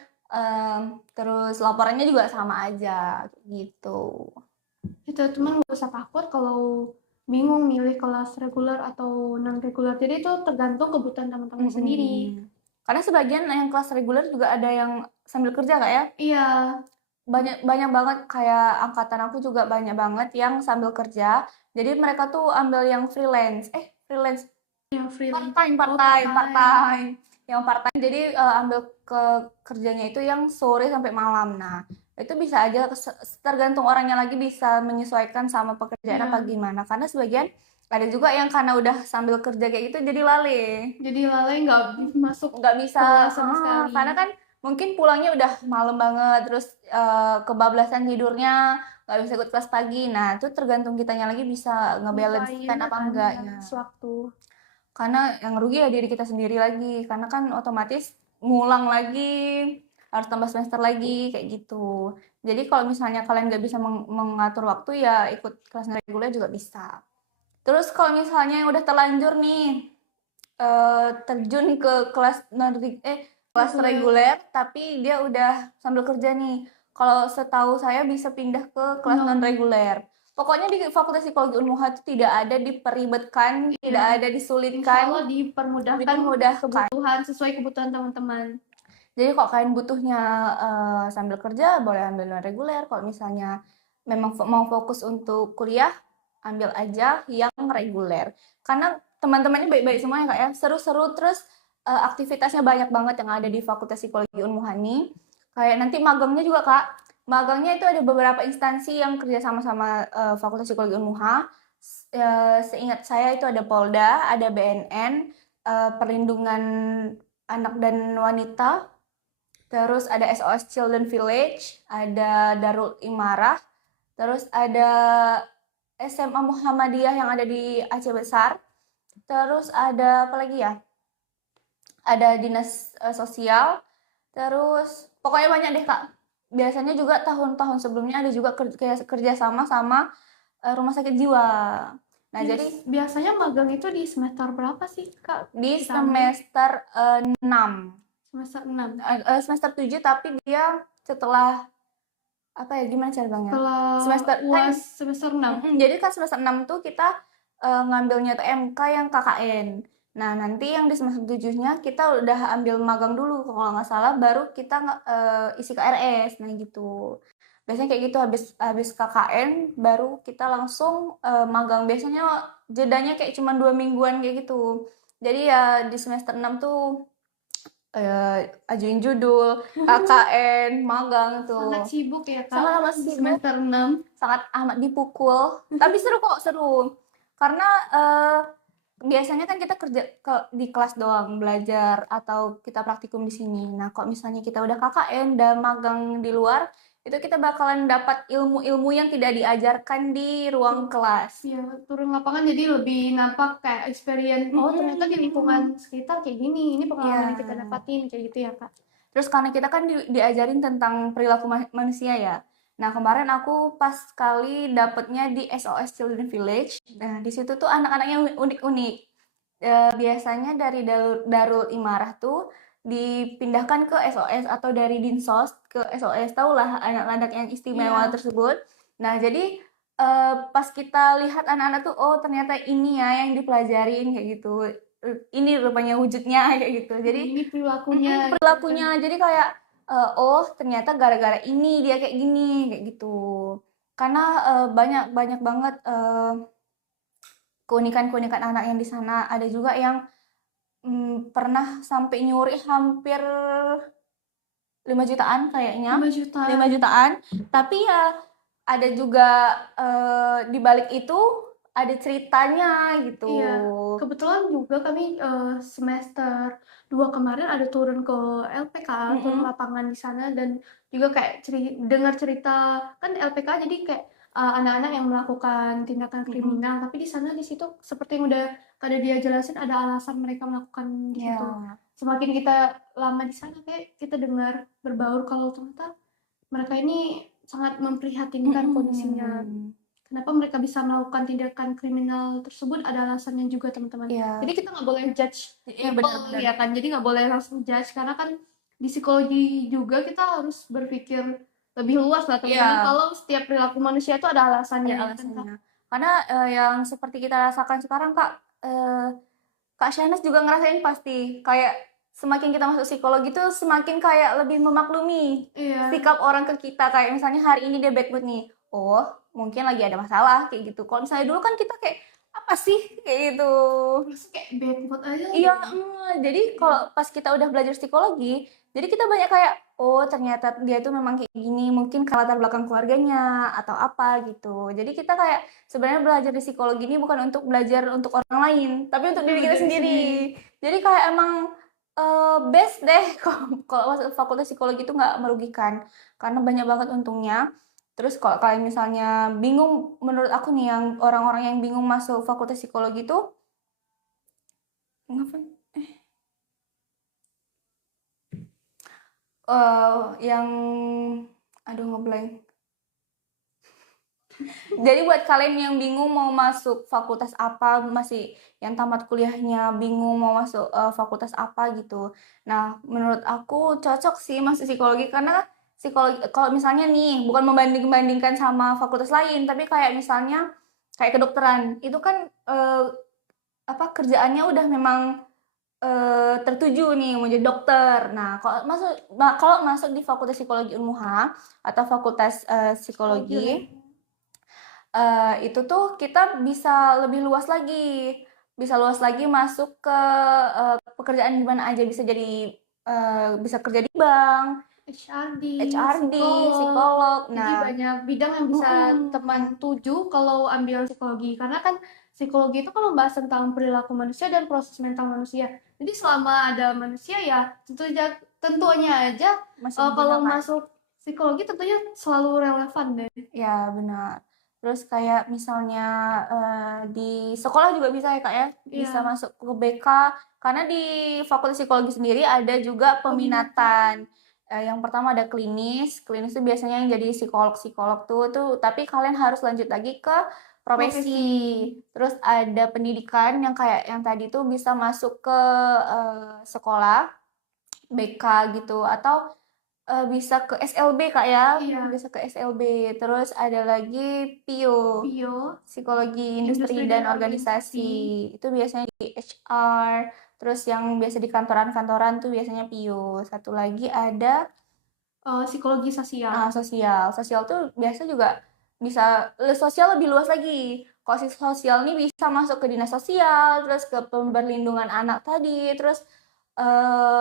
terus laporannya juga sama aja gitu. Itu teman nggak usah takut kalau bingung milih kelas reguler atau non reguler. Jadi itu tergantung kebutuhan teman-teman sendiri. Karena sebagian yang kelas reguler juga ada yang sambil kerja Kak ya? Iya. Banyak banget, kayak angkatan aku juga banyak banget yang sambil kerja. Jadi mereka tuh ambil yang freelance. Yang freelance. Part-time. Yang part-time jadi ambil ke kerjanya itu yang sore sampai malam. Nah, itu bisa aja tergantung orangnya lagi, bisa menyesuaikan sama pekerjaan apa gimana. Karena sebagian ada juga yang karena udah sambil kerja kayak gitu jadi lale. Nggak masuk, nggak bisa sama sekali. Karena kan mungkin pulangnya udah malam banget, terus kebablasan tidurnya, nggak bisa ikut kelas pagi. Nah, itu tergantung kitanya lagi bisa ngebalance time apa enggaknya. Waktu. Karena yang rugi ya diri kita sendiri lagi, karena kan otomatis ngulang lagi, harus tambah semester lagi, kayak gitu. Jadi kalau misalnya kalian nggak bisa mengatur waktu, ya ikut kelas reguler juga bisa. Terus kalau misalnya yang udah terlanjur nih, terjun ke kelas kelas reguler, tapi dia udah sambil kerja nih. Kalau setahu saya bisa pindah ke kelas non reguler. Pokoknya di Fakultas Psikologi Unmuha itu tidak ada diperibetkan, tidak ada disulitkan. Kalau dipermudahkan kebutuhan sesuai kebutuhan teman-teman. Jadi kalau kalian butuhnya sambil kerja, boleh ambil non reguler. Kalau misalnya memang mau fokus untuk kuliah, ambil aja yang reguler. Karena teman-temannya baik-baik semua ya Kak ya, seru-seru, terus aktivitasnya banyak banget yang ada di Fakultas Psikologi Unmuha nih. Kayak nanti magangnya juga Kak, magangnya itu ada beberapa instansi yang kerja sama-sama Fakultas Psikologi Unmuha. Seingat saya itu ada Polda, ada BNN, Perlindungan Anak dan Wanita, terus ada SOS Children Village, ada Darul Imarah, terus ada SMA Muhammadiyah yang ada di Aceh Besar, terus ada apa lagi ya? Ada dinas sosial, terus pokoknya banyak deh Kak. Biasanya juga tahun-tahun sebelumnya ada juga kerja sama rumah sakit jiwa. Nah, jadi biasanya magang itu di semester berapa sih Kak? Di semester 6. Semester 6. Semester 7, tapi dia setelah apa ya, gimana cara bilangnya? Semester UAS semester 6. Jadi kan semester 6 tuh kita ngambilnya tuh MK yang KKN. Nah, nanti yang di semester 7-nya kita udah ambil magang dulu kalau nggak salah, baru kita isi KRS. Nah, gitu. Biasanya kayak gitu, habis KKN baru kita langsung magang. Biasanya jedanya kayak cuma 2 mingguan kayak gitu. Jadi ya di semester 6 tuh ajuin judul, KKN, magang tuh. Sangat sibuk ya Kak. Sangat sibuk. Semester 6. Sangat amat dipukul. Tapi seru kok, seru. karena biasanya kan kita kerja di kelas doang belajar atau kita praktikum di sini. Nah, kok misalnya kita udah KKN dan magang di luar, itu kita bakalan dapat ilmu-ilmu yang tidak diajarkan di ruang kelas. Iya, turun lapangan jadi lebih nampak kayak experience. Oh, ternyata di lingkungan sekitar kayak gini. Ini pengalaman yang kita dapatin kayak gitu ya, Kak. Terus karena kita kan diajarin tentang perilaku manusia ya. Nah, kemarin aku pas kali dapetnya di SOS Children Village. Nah, di situ tuh anak-anaknya unik-unik. Biasanya dari Darul Imarah tuh dipindahkan ke SOS atau dari Dinsos ke SOS. Taulah anak-anak yang istimewa tersebut. Nah, jadi pas kita lihat anak-anak tuh, oh ternyata ini ya yang dipelajarin kayak gitu. Ini rupanya wujudnya kayak gitu. Jadi ini perilakunya. perilakunya. Jadi kayak oh ternyata gara-gara ini dia kayak gini kayak gitu. Karena banyak banget keunikan-keunikan anak yang di sana. Ada juga yang pernah sampai nyuri hampir 5 jutaan kayaknya. 5 jutaan. Tapi ya ada juga di balik itu ada ceritanya gitu. Iya, kebetulan juga kami semester 2 kemarin ada turun ke LPK, turun lapangan di sana, dan juga kayak dengar cerita kan LPK, jadi kayak anak-anak yang melakukan tindakan kriminal, tapi di sana di situ seperti yang udah kada dia jelasin ada alasan mereka melakukan di situ. Semakin kita lama di sana kayak kita dengar berbaur kalau ternyata mereka ini sangat memprihatinkan kondisinya. Kenapa mereka bisa melakukan tindakan kriminal tersebut, ada alasannya juga teman-teman. Jadi kita nggak boleh judge people ya kan. Jadi nggak boleh langsung judge, karena kan di psikologi juga kita harus berpikir lebih luas lah teman-teman. Kalau setiap perilaku manusia itu ada alasannya. Karena yang seperti kita rasakan sekarang Kak Syahnas juga ngerasain pasti kayak semakin kita masuk psikologi tuh semakin kayak lebih memaklumi sikap orang ke kita. Kayak misalnya hari ini dia bad mood nih, oh mungkin lagi ada masalah kayak gitu. Kalau misalnya dulu kan kita kayak apa sih kayak gitu, terus kayak bad mood aja. Iya, jadi kalau pas kita udah belajar psikologi, jadi kita banyak kayak oh ternyata dia tuh memang kayak gini, mungkin ke latar belakang keluarganya atau apa gitu. Jadi kita kayak sebenarnya belajar di psikologi ini bukan untuk belajar untuk orang lain, tapi untuk diri kita sendiri. Jadi kayak emang best deh kalau masuk fakultas psikologi itu nggak merugikan karena banyak banget untungnya. Terus kalau kalian misalnya bingung, menurut aku nih yang orang-orang yang bingung masuk fakultas psikologi itu ngapain? Yang aduh ngeblank. Jadi buat kalian yang bingung mau masuk fakultas apa, masih yang tamat kuliahnya bingung mau masuk fakultas apa gitu. Nah, menurut aku cocok sih masuk psikologi karena psikologi kalau misalnya nih bukan membanding-bandingkan sama fakultas lain, tapi kayak misalnya kayak kedokteran, itu kan kerjaannya udah memang tertuju nih mau jadi dokter. Nah, kalau masuk di Fakultas Psikologi Unmuha atau Fakultas Psikologi itu tuh kita bisa lebih luas lagi. Bisa luas lagi masuk ke pekerjaan di mana aja, bisa jadi bisa kerja di bank, HRD, psikolog. Nah, jadi banyak bidang yang bisa teman tuju kalau ambil psikologi, karena kan psikologi itu kan membahas tentang perilaku manusia dan proses mental manusia. Jadi selama ada manusia ya tentunya aja kalau masuk psikologi tentunya selalu relevan deh. Ya benar. Terus kayak misalnya di sekolah juga bisa ya Kak ya, bisa masuk ke BK karena di Fakultas Psikologi sendiri ada juga peminatan. Yang pertama ada klinis itu biasanya yang jadi psikolog tuh, tapi kalian harus lanjut lagi ke profesi. Terus ada pendidikan yang kayak yang tadi tuh bisa masuk ke sekolah BK gitu atau bisa ke SLB Kak ya, bisa ke SLB. Terus ada lagi PIO, Psikologi Industri dan Organisasi. Itu biasanya di HR. Terus yang biasa di kantoran-kantoran tuh biasanya PIO. Satu lagi ada psikologi sosial. Sosial tuh biasa juga bisa sosial lebih luas lagi. Kalau sosial ini bisa masuk ke dinas sosial, terus ke pemberlindungan anak tadi, terus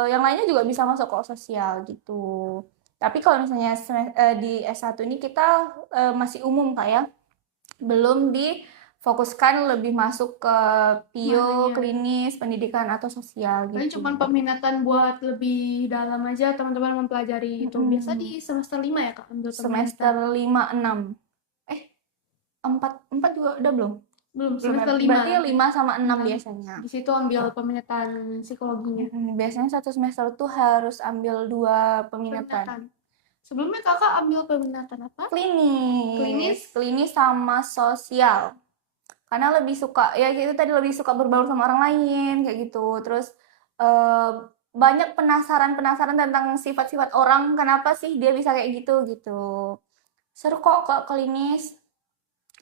yang lainnya juga bisa masuk ke sosial gitu. Tapi kalau misalnya di S1 ini kita masih umum Kak ya. Belum di fokuskan lebih masuk ke Mananya. klinis, pendidikan atau sosial Paling gitu. cuma peminatan buat lebih dalam aja teman-teman mempelajari itu. Biasa di semester 5 ya Kak ambil Semester peminatan. 5 6. 4 juga udah belum? Belum, Belum ya? semester 5. Berarti 5 sama 6 Nah, biasanya. di situ ambil peminatan psikologinya. Biasanya satu semester tuh harus ambil 2 peminatan. Peminatan. Sebelumnya Kakak ambil peminatan apa? Klinis sama sosial. Karena lebih suka, ya itu tadi lebih suka berbaur sama orang lain, kayak gitu. Terus banyak penasaran tentang sifat-sifat orang, kenapa sih dia bisa kayak gitu, gitu. Seru kok klinis.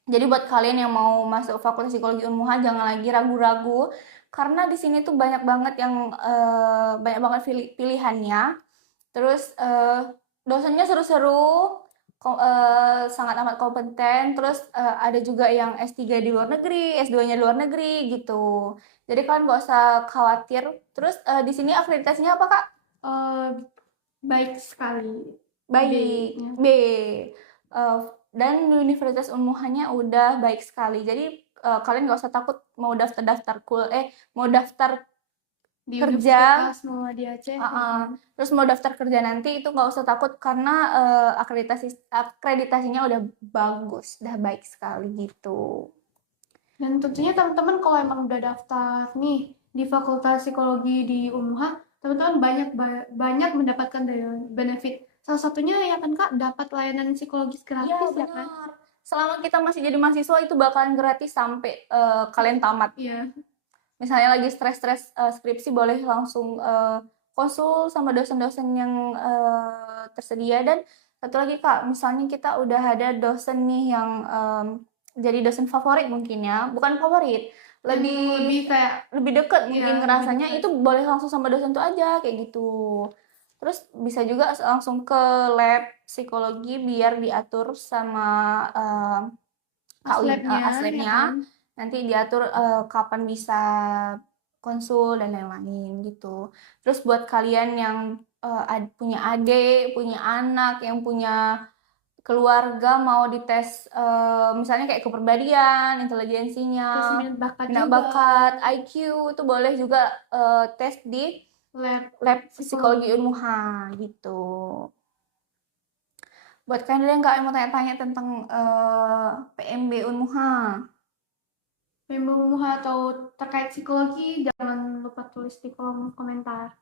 Jadi buat kalian yang mau masuk Fakultas Psikologi Unmuha jangan lagi ragu-ragu karena di sini tuh banyak banget pilihannya. Terus dosennya seru-seru, sangat amat kompeten. Terus ada juga yang S3 di luar negeri, S2-nya di luar negeri gitu. Jadi kalian nggak usah khawatir. Terus di sini akreditasinya apa, Kak? Baik sekali. Baik, B. Dan Universitas Unmuhanya udah baik sekali. Jadi kalian nggak usah takut mau daftar di kerja, Universitas Muhammadiyah Aceh. terus mau daftar kerja nanti itu nggak usah takut karena akreditasinya udah bagus, udah baik sekali gitu. Dan tentunya teman-teman kalau emang udah daftar nih di Fakultas Psikologi di Unmuha, teman-teman banyak mendapatkan benefit. Salah satunya ya kan Kak, dapat layanan psikologis gratis ya kan? Selama kita masih jadi mahasiswa itu bakalan gratis sampai kalian tamat. Iya. Misalnya lagi stres-stres skripsi boleh langsung konsul sama dosen-dosen yang tersedia. Dan satu lagi Kak, misalnya kita udah ada dosen nih yang jadi dosen favorit mungkin ya, bukan favorit, lebih deket mungkin ngerasanya, itu boleh langsung sama dosen tuh aja kayak gitu. Terus bisa juga langsung ke lab psikologi biar diatur sama aslabnya, nanti diatur kapan bisa konsul dan lain-lain gitu. Terus buat kalian yang punya adik, punya anak, yang punya keluarga mau dites misalnya kayak kepribadian, intelijensinya, minat bakat, IQ itu boleh juga tes di lab psikologi Unmuha gitu. Buat kalian yang nggak mau tanya-tanya tentang PMB Unmuha, atau terkait psikologi, jangan lupa tulis di kolom komentar.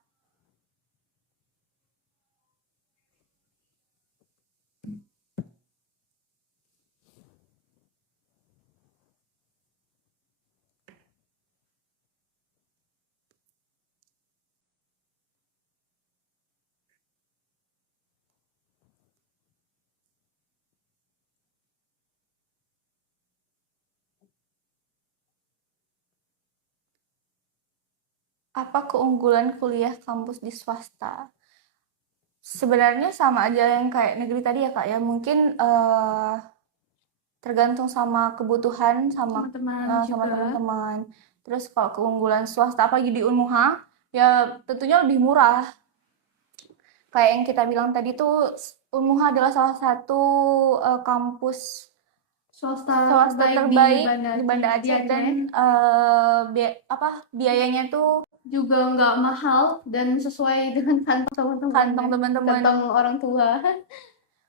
apa keunggulan kuliah kampus di swasta? Sebenarnya sama aja yang kayak negeri tadi ya Kak ya, mungkin tergantung sama kebutuhan sama teman-teman. Terus kalau keunggulan swasta apalagi di Unmuha ya tentunya lebih murah. Kayak yang kita bilang tadi tuh Unmuha adalah salah satu kampus swasta terbaik di Banda Aceh dan biayanya tuh juga nggak mahal dan sesuai dengan kantong teman-teman, kantong orang tua.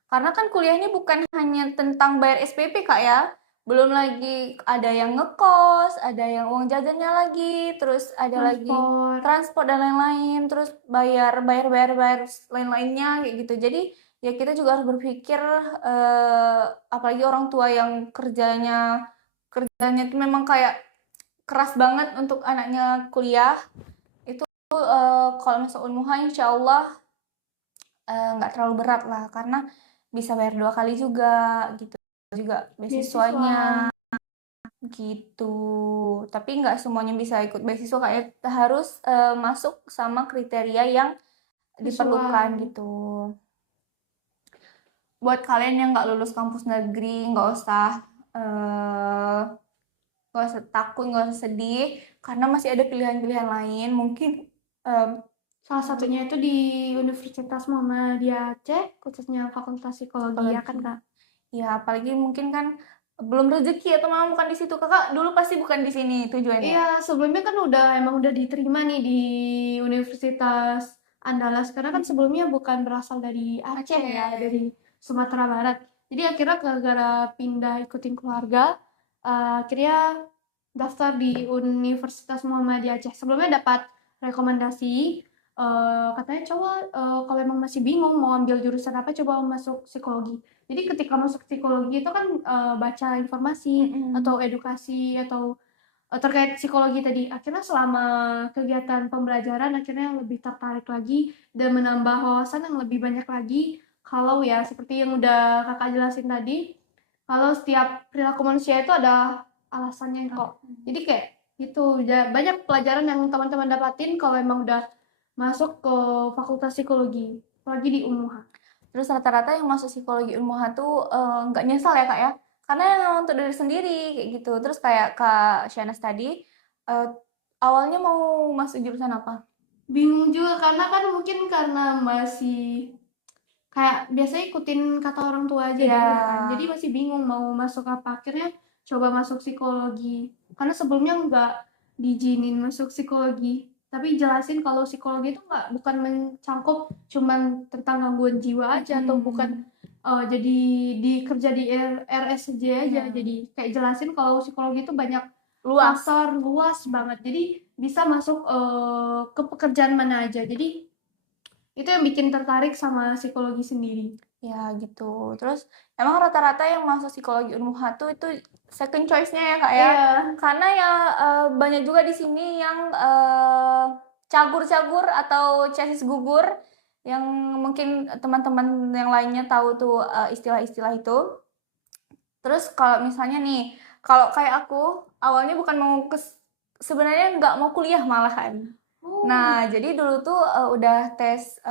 Karena kan kuliahnya bukan hanya tentang bayar SPP Kak ya, belum lagi ada yang ngekos, ada yang uang jajannya lagi, terus ada lagi transport dan lain-lain, terus bayar lain-lainnya kayak gitu. Jadi ya kita juga harus berpikir apalagi orang tua yang kerjanya itu memang kayak keras banget untuk anaknya kuliah. Itu kalau masuk Unmuha insya Allah nggak terlalu berat lah karena bisa bayar 2 kali juga gitu, juga beasiswanya gitu. Tapi nggak semuanya bisa ikut beasiswa, kayak harus masuk sama kriteria yang diperlukan gitu. Buat kalian yang nggak lulus kampus negeri nggak usah takut, nggak usah sedih karena masih ada pilihan-pilihan lain. Mungkin salah satunya itu di Universitas Muhammadiyah Aceh, khususnya Fakultas Psikologi ya kan Kak? Ya apalagi mungkin kan belum rezeki atau memang bukan di situ? Kakak dulu pasti bukan di sini tujuannya. Iya, sebelumnya kan emang udah diterima nih di Universitas Andalas karena kan sebelumnya bukan berasal dari Aceh ya, Aceh. dari Sumatera Barat. Jadi akhirnya gara-gara pindah ikutin keluarga, akhirnya daftar di Universitas Muhammadiyah Aceh. Sebelumnya dapat rekomendasi, katanya coba kalau emang masih bingung mau ambil jurusan apa, coba masuk psikologi. Jadi ketika masuk psikologi itu kan baca informasi atau edukasi atau terkait psikologi tadi. Akhirnya selama kegiatan pembelajaran akhirnya lebih tertarik lagi dan menambah wawasan yang lebih banyak lagi. Kalau ya seperti yang udah kakak jelasin tadi, kalau setiap perilaku manusia itu ada alasannya kok. Jadi kayak gitu, banyak pelajaran yang teman-teman dapatin kalau emang udah masuk ke fakultas psikologi, apalagi di Unmuha. Terus rata-rata yang masuk psikologi Unmuha tuh nggak nyesal ya Kak ya, karena yang untuk diri sendiri kayak gitu. Terus kayak Kak Shanas tadi, eh, awalnya mau masuk jurusan apa? Bingung juga karena masih kayak biasanya ikutin kata orang tua aja Iya. dulu kan. Jadi masih bingung mau masuk apa. Akhirnya coba masuk psikologi. Karena sebelumnya nggak diizinin masuk psikologi. Tapi jelasin kalau psikologi itu bukan mencangkup cuman tentang gangguan jiwa aja atau bukan jadi kerja di RSJ aja. Iya. Jadi kayak jelasin kalau psikologi itu banyak Luas. faktor luas banget. Jadi bisa masuk ke pekerjaan mana aja. Jadi itu yang bikin tertarik sama psikologi sendiri. Ya gitu. Terus emang rata-rata yang masuk psikologi Unmuha tuh itu second choice-nya ya Kak ya. Iya. Karena ya banyak juga di sini yang cagur-cagur atau chassis gugur yang mungkin teman-teman yang lainnya tahu tuh istilah-istilah itu. Terus kalau misalnya nih, kalau kayak aku awalnya bukan mau sebenarnya nggak mau kuliah malahan. Nah, jadi dulu tuh udah tes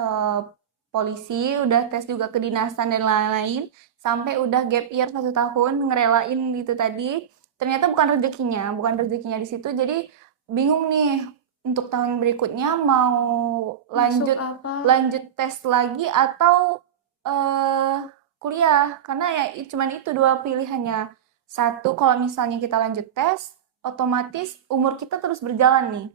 polisi, udah tes juga kedinasan dan lain-lain, sampai udah gap year 1 tahun ngerelain itu tadi. Ternyata bukan rezekinya di situ. Jadi bingung nih untuk tahun berikutnya mau Masuk lanjut apa? lanjut tes lagi atau eh kuliah. Karena ya cuman itu dua pilihannya. Satu, kalau misalnya kita lanjut tes, otomatis umur kita terus berjalan nih.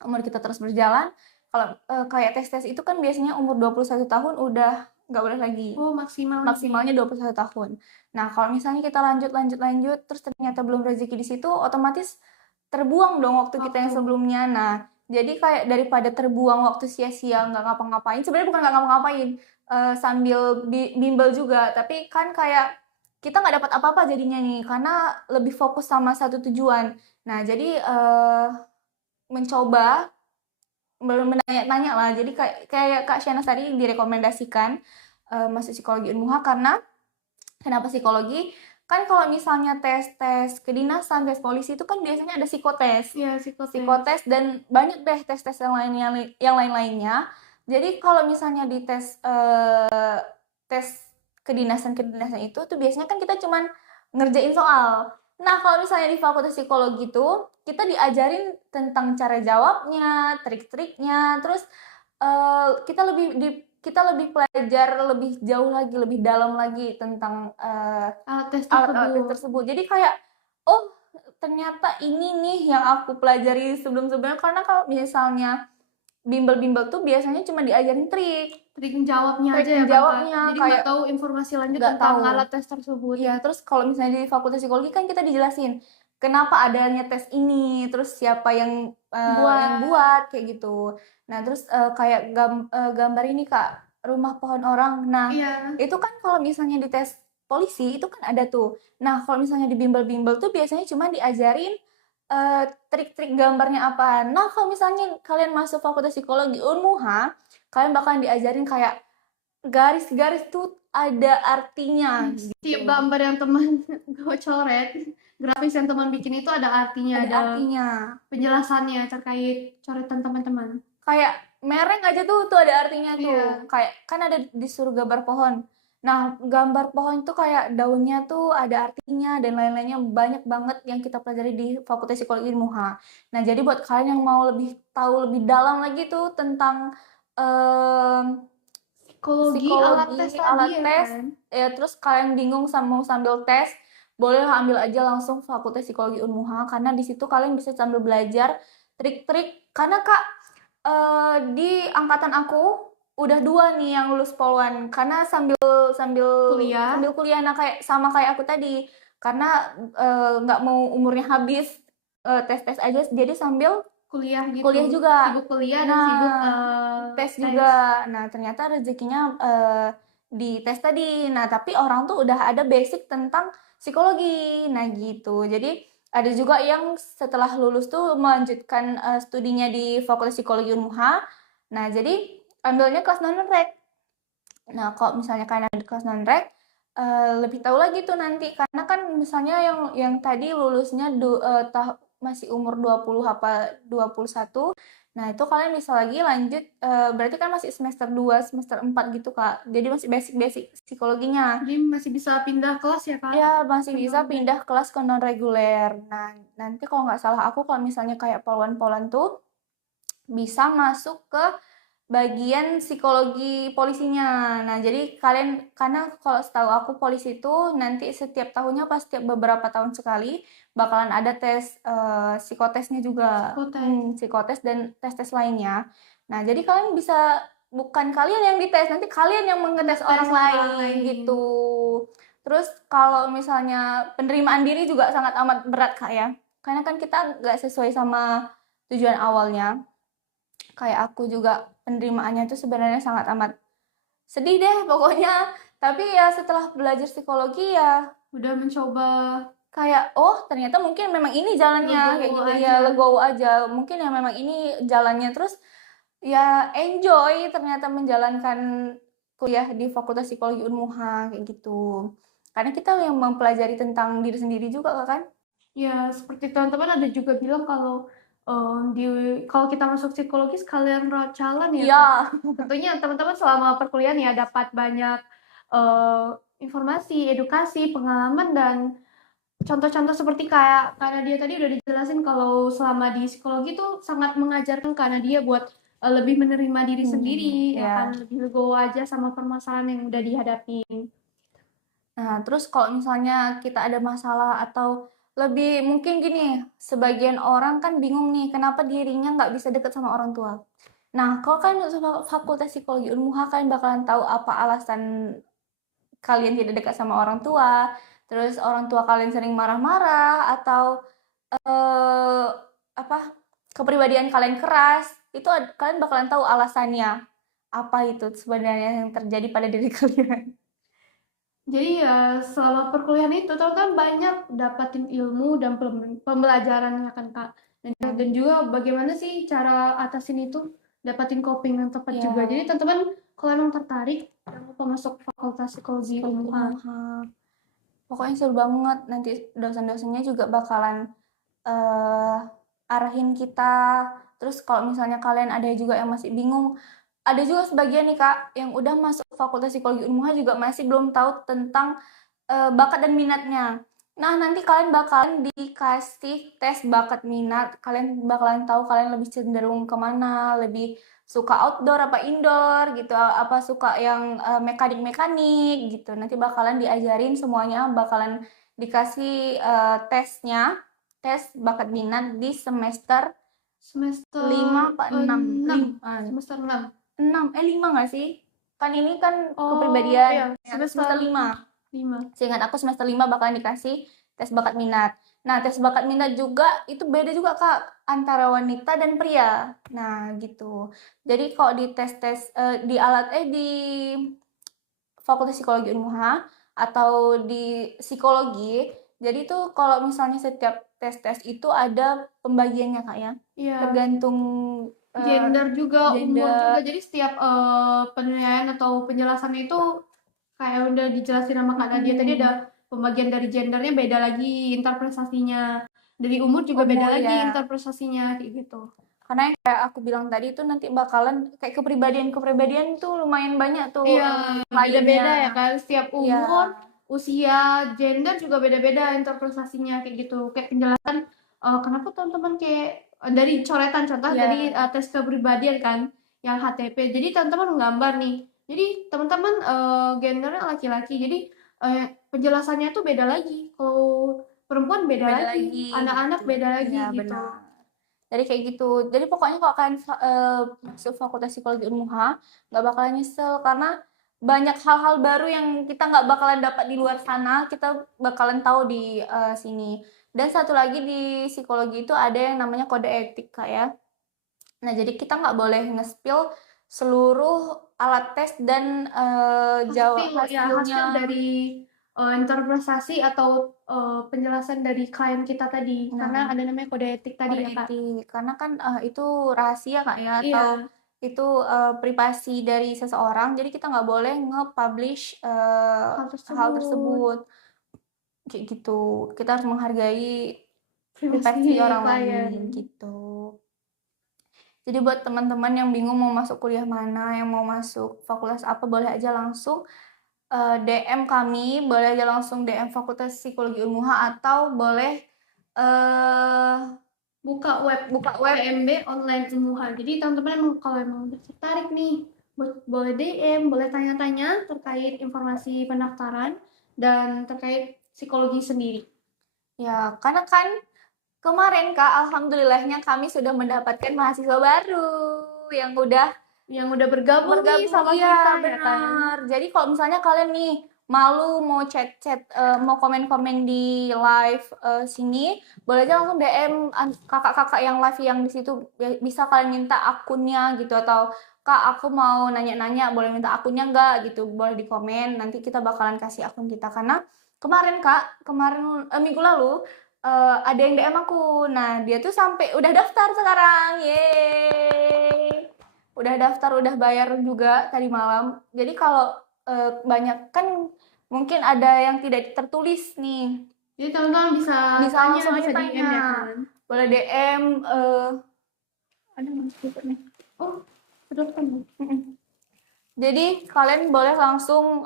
Umur kita terus berjalan. Kalau kayak tes-tes itu kan biasanya umur 21 tahun udah nggak boleh lagi. Oh, maksimal. Maksimalnya 21 tahun. Nah, kalau misalnya kita lanjut, terus ternyata belum rezeki di situ, otomatis terbuang dong waktu kita yang sebelumnya. Nah, jadi kayak daripada terbuang waktu sia-sia nggak ngapa-ngapain, sebenarnya bukan nggak ngapa-ngapain, sambil bimbel juga, tapi kan kayak kita nggak dapat apa-apa jadinya nih, karena lebih fokus sama satu tujuan. Nah, jadi mencoba menanya-nanya lah. Jadi kayak Kak Shana tadi direkomendasikan masuk psikologi Unmuha karena kenapa psikologi? Kan kalau misalnya tes-tes kedinasan, tes polisi itu kan biasanya ada psikotes. Iya, psikotes. Psikotes dan banyak deh tes-tes yang lain-lainnya. Jadi kalau misalnya di tes kedinasan itu tuh biasanya kan kita cuman ngerjain soal. Nah, kalau misalnya di fakultas psikologi itu kita diajarin tentang cara jawabnya, trik-triknya, terus kita lebih belajar lebih jauh lagi, lebih dalam lagi tentang alat-alat tes tersebut. Jadi kayak, oh ternyata ini nih yang aku pelajari sebelum-sebelumnya. Karena kalau misalnya bimbel-bimbel tuh biasanya cuma diajarin trik jawabnya aja ya, jawabnya, jadi kayak nggak tahu informasi lanjut nggak tentang tahu alat tes tersebut. Iya, terus kalau misalnya di fakultas psikologi kan kita dijelasin kenapa adanya tes ini, terus siapa yang buat kayak gitu. Nah, terus kayak gambar ini Kak, rumah pohon orang. Nah, Iya. itu kan kalau misalnya di tes polisi itu kan ada tuh. Nah, kalau misalnya di bimbel-bimbel tuh biasanya cuma diajarin trik-trik gambarnya apa. Nah, kalau misalnya kalian masuk fakultas psikologi Unmuha, kalian bakalan diajarin kayak garis-garis tuh ada artinya. Tiap gambar yang teman coret, grafis yang teman bikin itu ada artinya, Ada artinya. penjelasannya terkait coretan teman-teman. Kayak mereng aja tuh ada artinya tuh. Iya. Kayak kan ada disuruh gambar pohon. Nah, gambar pohon tuh kayak daunnya tuh ada artinya dan lain-lainnya banyak banget yang kita pelajari di Fakultas Psikologi Muha. Nah, jadi buat kalian yang mau tahu lebih dalam lagi tuh tentang Psikologi, alat tes tadi alat ya tes, kan? ya terus kalian bingung mau sambil tes, boleh ambil aja langsung Fakultas Psikologi Unmuha, karena di situ kalian bisa sambil belajar trik-trik. Karena Kak, di angkatan aku udah 2 nih yang lulus Polwan, karena sambil sambil Kuliah. sambil kuliah. Nah, kayak aku tadi, karena nggak mau umurnya habis tes-tes aja, jadi sambil Kuliah gitu. kuliah juga. Sibuk kuliah dan sibuk Tes juga. Nah, ternyata rezekinya di tes tadi. Nah, tapi orang tuh udah ada basic tentang psikologi. Nah, gitu. Jadi ada juga yang setelah lulus tuh melanjutkan studinya di Fakultas Psikologi Unmuha. Nah, jadi ambilnya kelas non-rek. Nah, kalau misalnya kalian ada kelas non-rek, lebih tahu lagi tuh nanti. Karena kan misalnya yang tadi lulusnya masih umur 20 apa 21. Nah, itu kalian bisa lagi lanjut, berarti kan masih semester 2, semester 4 gitu, Kak. Jadi masih basic-basic psikologinya. Jadi masih bisa pindah kelas ya, Kak? Ya, masih Ke bisa non-rek. pindah kelas ke non-reguler. Nah, nanti kalau nggak salah aku, kalau misalnya kayak Polwan-Polwan tuh bisa masuk ke bagian psikologi polisinya. Nah, jadi kalian, karena kalau setahu aku polisi itu nanti setiap tahunnya pas setiap beberapa tahun sekali bakalan ada tes psikotesnya juga. Psikotes. Psikotes dan tes-tes lainnya. Nah, jadi kalian bisa, bukan kalian yang dites, nanti kalian yang mengetes Ngetes orang orang lain lain. gitu. Terus kalau misalnya penerimaan diri juga sangat amat berat, Kak, ya. Karena kan kita nggak sesuai sama tujuan awalnya. Kayak aku juga penerimaannya tuh sebenarnya sangat amat sedih deh pokoknya. Tapi ya setelah belajar psikologi ya Udah mencoba kayak, oh ternyata mungkin memang ini jalannya, kayak legowo gitu ya, aja. legowo aja. Mungkin ya memang ini jalannya, terus ya enjoy ternyata menjalankan kuliah di Fakultas Psikologi Unmuha kayak gitu. Karena kita yang mempelajari tentang diri sendiri juga kan. Ya, seperti teman-teman ada juga bilang kalau kalau kita masuk psikologi sekalian rawat jalan ya, Iya. Kak. Tentunya teman-teman selama perkuliahan ya dapat banyak informasi, edukasi, pengalaman dan contoh-contoh seperti kayak karena dia tadi udah dijelasin kalau selama di psikologi tuh sangat mengajarkan karena dia buat lebih menerima diri sendiri, ya Ya. kan, lebih legowo aja sama permasalahan yang udah dihadapi. Nah, terus kalau misalnya kita ada masalah atau lebih mungkin gini, sebagian orang kan bingung nih, kenapa dirinya nggak bisa deket sama orang tua. Nah, kalau kan Fakultas Psikologi Unmuha, kalian bakalan tahu apa alasan kalian tidak dekat sama orang tua, terus orang tua kalian sering marah-marah, atau eh, apa kepribadian kalian keras, itu kalian bakalan tahu alasannya apa itu sebenarnya yang terjadi pada diri kalian. Jadi ya selama perkuliahan itu teman-teman banyak dapatin ilmu dan pembelajaran ya kan Kak. Dan juga bagaimana sih cara atasin itu, dapatin coping yang tepat juga. Jadi teman-teman kalau emang tertarik jangan lupa masuk Fakultas Psikologi Unmuha. Pokoknya seru banget, nanti dosen-dosennya juga bakalan arahin kita. Terus kalau misalnya kalian ada juga yang masih bingung, ada juga sebagian nih Kak yang udah masuk Fakultas Psikologi Unmuha juga masih belum tahu tentang bakat dan minatnya. Nah, nanti kalian bakalan dikasih tes bakat minat, kalian bakalan tahu kalian lebih cenderung kemana, lebih suka outdoor apa indoor gitu, apa suka yang mekanik-mekanik gitu. Nanti bakalan diajarin semuanya, bakalan dikasih tesnya, tes bakat minat di semester Semester 5 apa 6? 6. Semester 6. 5 nggak sih? Kan ini kan Oh, kepribadian. iya, Semester 5. 5. Seingat aku semester 5 bakalan dikasih tes bakat minat. Nah, tes bakat minat juga itu beda juga Kak antara wanita dan pria. Nah, gitu. Jadi kalau di tes-tes di Fakultas Psikologi Unmuha atau di psikologi, jadi tuh kalau misalnya setiap tes-tes itu ada pembagiannya Kak ya. Iya. Tergantung Gender juga, umur juga. gender. Jadi setiap penilaian atau penjelasannya itu kayak udah dijelasin sama Kak Nadia tadi, ada pembagian dari gendernya beda lagi interpretasinya. Dari umur juga beda lagi interpretasinya kayak gitu. Karena yang kayak aku bilang tadi itu nanti bakalan kayak kepribadian tuh lumayan banyak tuh Iya, beda-beda ya kan. Setiap umur, usia, gender juga beda-beda interpretasinya kayak gitu. Kayak penjelasan kenapa teman-teman kayak dari coretan contoh dari tes kepribadian kan yang HTP. Jadi teman-teman menggambar nih. Jadi teman-teman gendernya laki-laki. Jadi penjelasannya tuh beda lagi. Kalau perempuan beda Beda lagi, lagi anak-anak gitu. beda lagi Iya, gitu. benar. Jadi kayak gitu. Jadi pokoknya kalau kalian masuk Fakultas Psikologi Unmuha, nggak bakalan nyesel karena banyak hal-hal baru yang kita nggak bakalan dapat di luar sana, kita bakalan tahu di sini. Dan satu lagi di psikologi itu ada yang namanya kode etik, Kak ya. Nah, jadi kita nggak boleh nge-spill seluruh alat tes dan Hasil hasilnya. dari interpretasi atau penjelasan dari klien kita tadi, karena Nah, ada namanya kode etik tadi kode ya Kak. etik karena kan itu rahasia Kak ya, atau Iya, itu privasi dari seseorang, jadi kita nggak boleh nge-publish hal hal tersebut tersebut kayak gitu. Kita harus menghargai privasi privasi orang klien. lain gitu. Jadi buat teman-teman yang bingung mau masuk kuliah mana, yang mau masuk fakultas apa, boleh aja langsung DM kami, boleh aja langsung DM Fakultas Psikologi Unmuha, atau boleh eh Buka web PMB online Unmuha. Jadi teman-teman emang kalau emang udah tertarik nih, boleh DM, boleh tanya-tanya terkait informasi pendaftaran dan terkait psikologi sendiri. ya, karena kan kemarin Kak, alhamdulillahnya kami sudah mendapatkan mahasiswa baru yang udah Yang udah bergabung nih bergabung. sama Iya, kita ya kan. benar. Jadi kalau misalnya kalian nih malu mau chat-chat, mau komen-komen di live sini, boleh aja langsung DM kakak-kakak yang live yang di situ. Bisa kalian minta akunnya gitu, atau Kak, aku mau nanya-nanya, boleh minta akunnya nggak gitu, boleh di komen. Nanti kita bakalan kasih akun kita, karena kemarin Kak, kemarin minggu lalu ada yang DM aku. Nah, dia tuh sampai udah daftar sekarang. Yeay. Udah daftar, udah bayar juga tadi malam. Jadi kalau banyak kan mungkin ada yang tidak tertulis nih. Jadi teman-teman bisa Bisa tanya, langsung aja bisa DM tanya. ya kan. Boleh DM ada mas nih. Oh, betul kan. Jadi kalian boleh langsung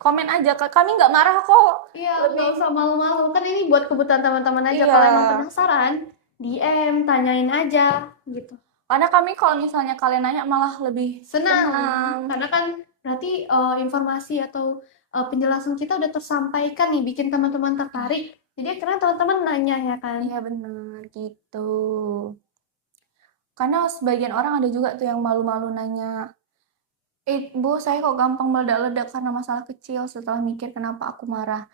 komen aja. Kami nggak marah kok. Iya, nggak Lebih usah malu-malu. Kan ini buat kebutuhan teman-teman aja. iya. Kalau emang penasaran, DM, tanyain aja gitu. Karena kami kalau misalnya kalian nanya malah lebih Senang, senang. karena kan berarti informasi atau penjelasan kita udah tersampaikan nih, bikin teman-teman tertarik. Jadi akhirnya teman-teman nanya ya kan. Iya benar gitu. Karena sebagian orang ada juga tuh yang malu-malu nanya, Bu, saya kok gampang meledak-ledak karena masalah kecil, setelah mikir kenapa aku marah.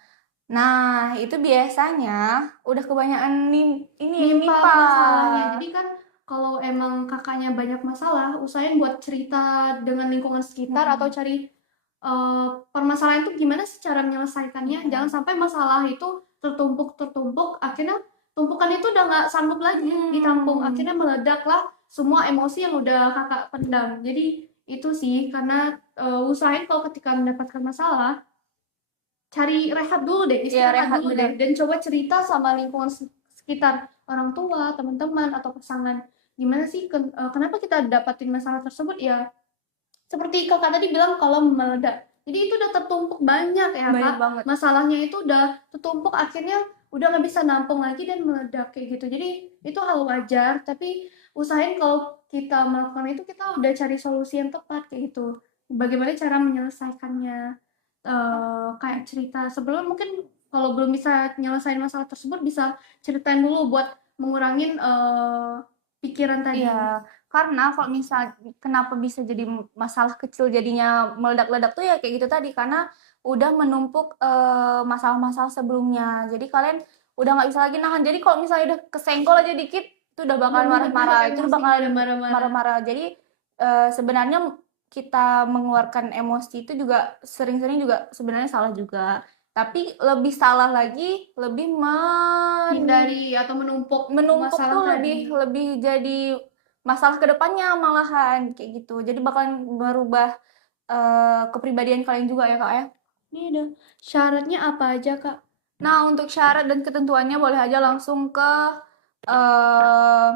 Nah, itu biasanya udah kebanyakan ini Nimpa nimpa. masalahnya. Jadi kan kalau emang kakaknya banyak masalah, usahain buat cerita dengan lingkungan sekitar atau cari permasalahan itu gimana sih cara menyelesaikannya. Jangan sampai masalah itu tertumpuk, akhirnya tumpukan itu udah nggak sanggup lagi ditampung. Akhirnya meledaklah semua emosi yang udah kakak pendam. Jadi itu sih, karena usahain kalau ketika mendapatkan masalah, cari rehat dulu deh, Iya, istirahat rehat dulu bener. deh, dan coba cerita sama lingkungan sekitar, orang tua, teman-teman, atau pasangan. Gimana sih, kenapa kita dapatin masalah tersebut ya? Seperti kakak tadi bilang kalau meledak. Jadi itu udah tertumpuk banyak ya Banyak kak. banget. Masalahnya itu udah tertumpuk, akhirnya udah nggak bisa nampung lagi dan meledak kayak gitu. Jadi itu hal wajar, tapi usahain kalau kita melakukan itu kita udah cari solusi yang tepat kayak gitu. Bagaimana cara menyelesaikannya? Kayak cerita sebelum, mungkin kalau belum bisa nyelesain masalah tersebut bisa ceritain dulu buat mengurangin pikiran tadi. Iya, karena kalau misal kenapa bisa jadi masalah kecil jadinya meledak-ledak tuh ya kayak gitu tadi, karena udah menumpuk masalah-masalah sebelumnya. Jadi kalian udah nggak bisa lagi nahan. Jadi kalau misalnya udah kesenggol aja dikit, itu udah bakal marah-marah, itu udah bakal marah-marah. Jadi sebenarnya kita mengeluarkan emosi itu juga sering-sering juga sebenarnya salah juga. Tapi lebih salah lagi, lebih Hindari atau menumpuk menumpuk tuh masalah lebih tadi. lebih jadi masalah kedepannya malahan kayak gitu. Jadi bakalan merubah kepribadian kalian juga ya kak ya. Ini ada syaratnya apa aja kak? Nah untuk syarat dan ketentuannya boleh aja langsung ke eh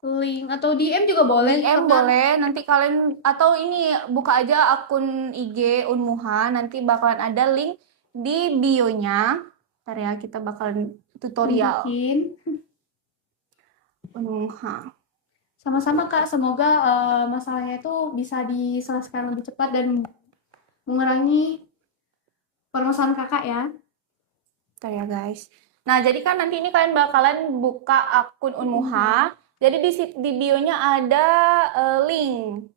Link atau DM juga boleh DM kakak. boleh. Nanti kalian atau ini buka aja akun IG Unmuha. Nanti bakalan ada link di bio-nya. Ntar ya kita bakalan tutorial Tunjukin. Unmuha. Sama-sama kak, semoga masalahnya itu bisa diselesaikan lebih cepat dan mengurangi permasalahan kakak ya. Bentar ya guys. Nah, jadi kan nanti ini kalian bakalan buka akun Unmuha. Jadi di bio-nya ada link.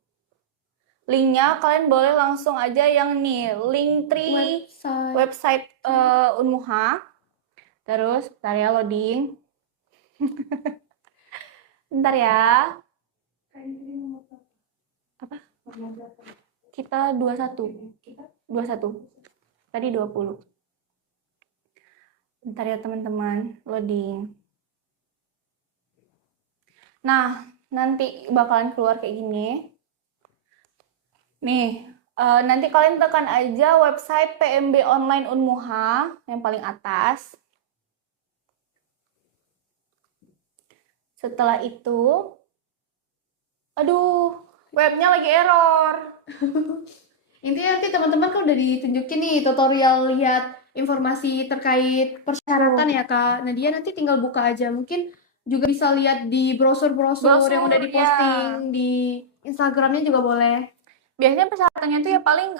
Linknya kalian boleh langsung aja yang nih, Linktree website Unmuha. Terus, bentar ya loading. Bentar ya. Apa? Kita 21. 21. Tadi 20. Bentar ya teman-teman, loading. Nah, nanti bakalan keluar kayak gini. Nih, nanti kalian tekan aja website PMB Online Unmuha yang paling atas. Setelah itu, aduh, webnya lagi error. Intinya nanti teman-teman kan udah ditunjukin nih tutorial lihat informasi terkait persyaratan ya Kak. Nah dia nanti tinggal buka aja. Mungkin juga bisa lihat di brosur-brosur yang udah diposting di Instagramnya juga boleh. Biasanya persyaratannya itu ya paling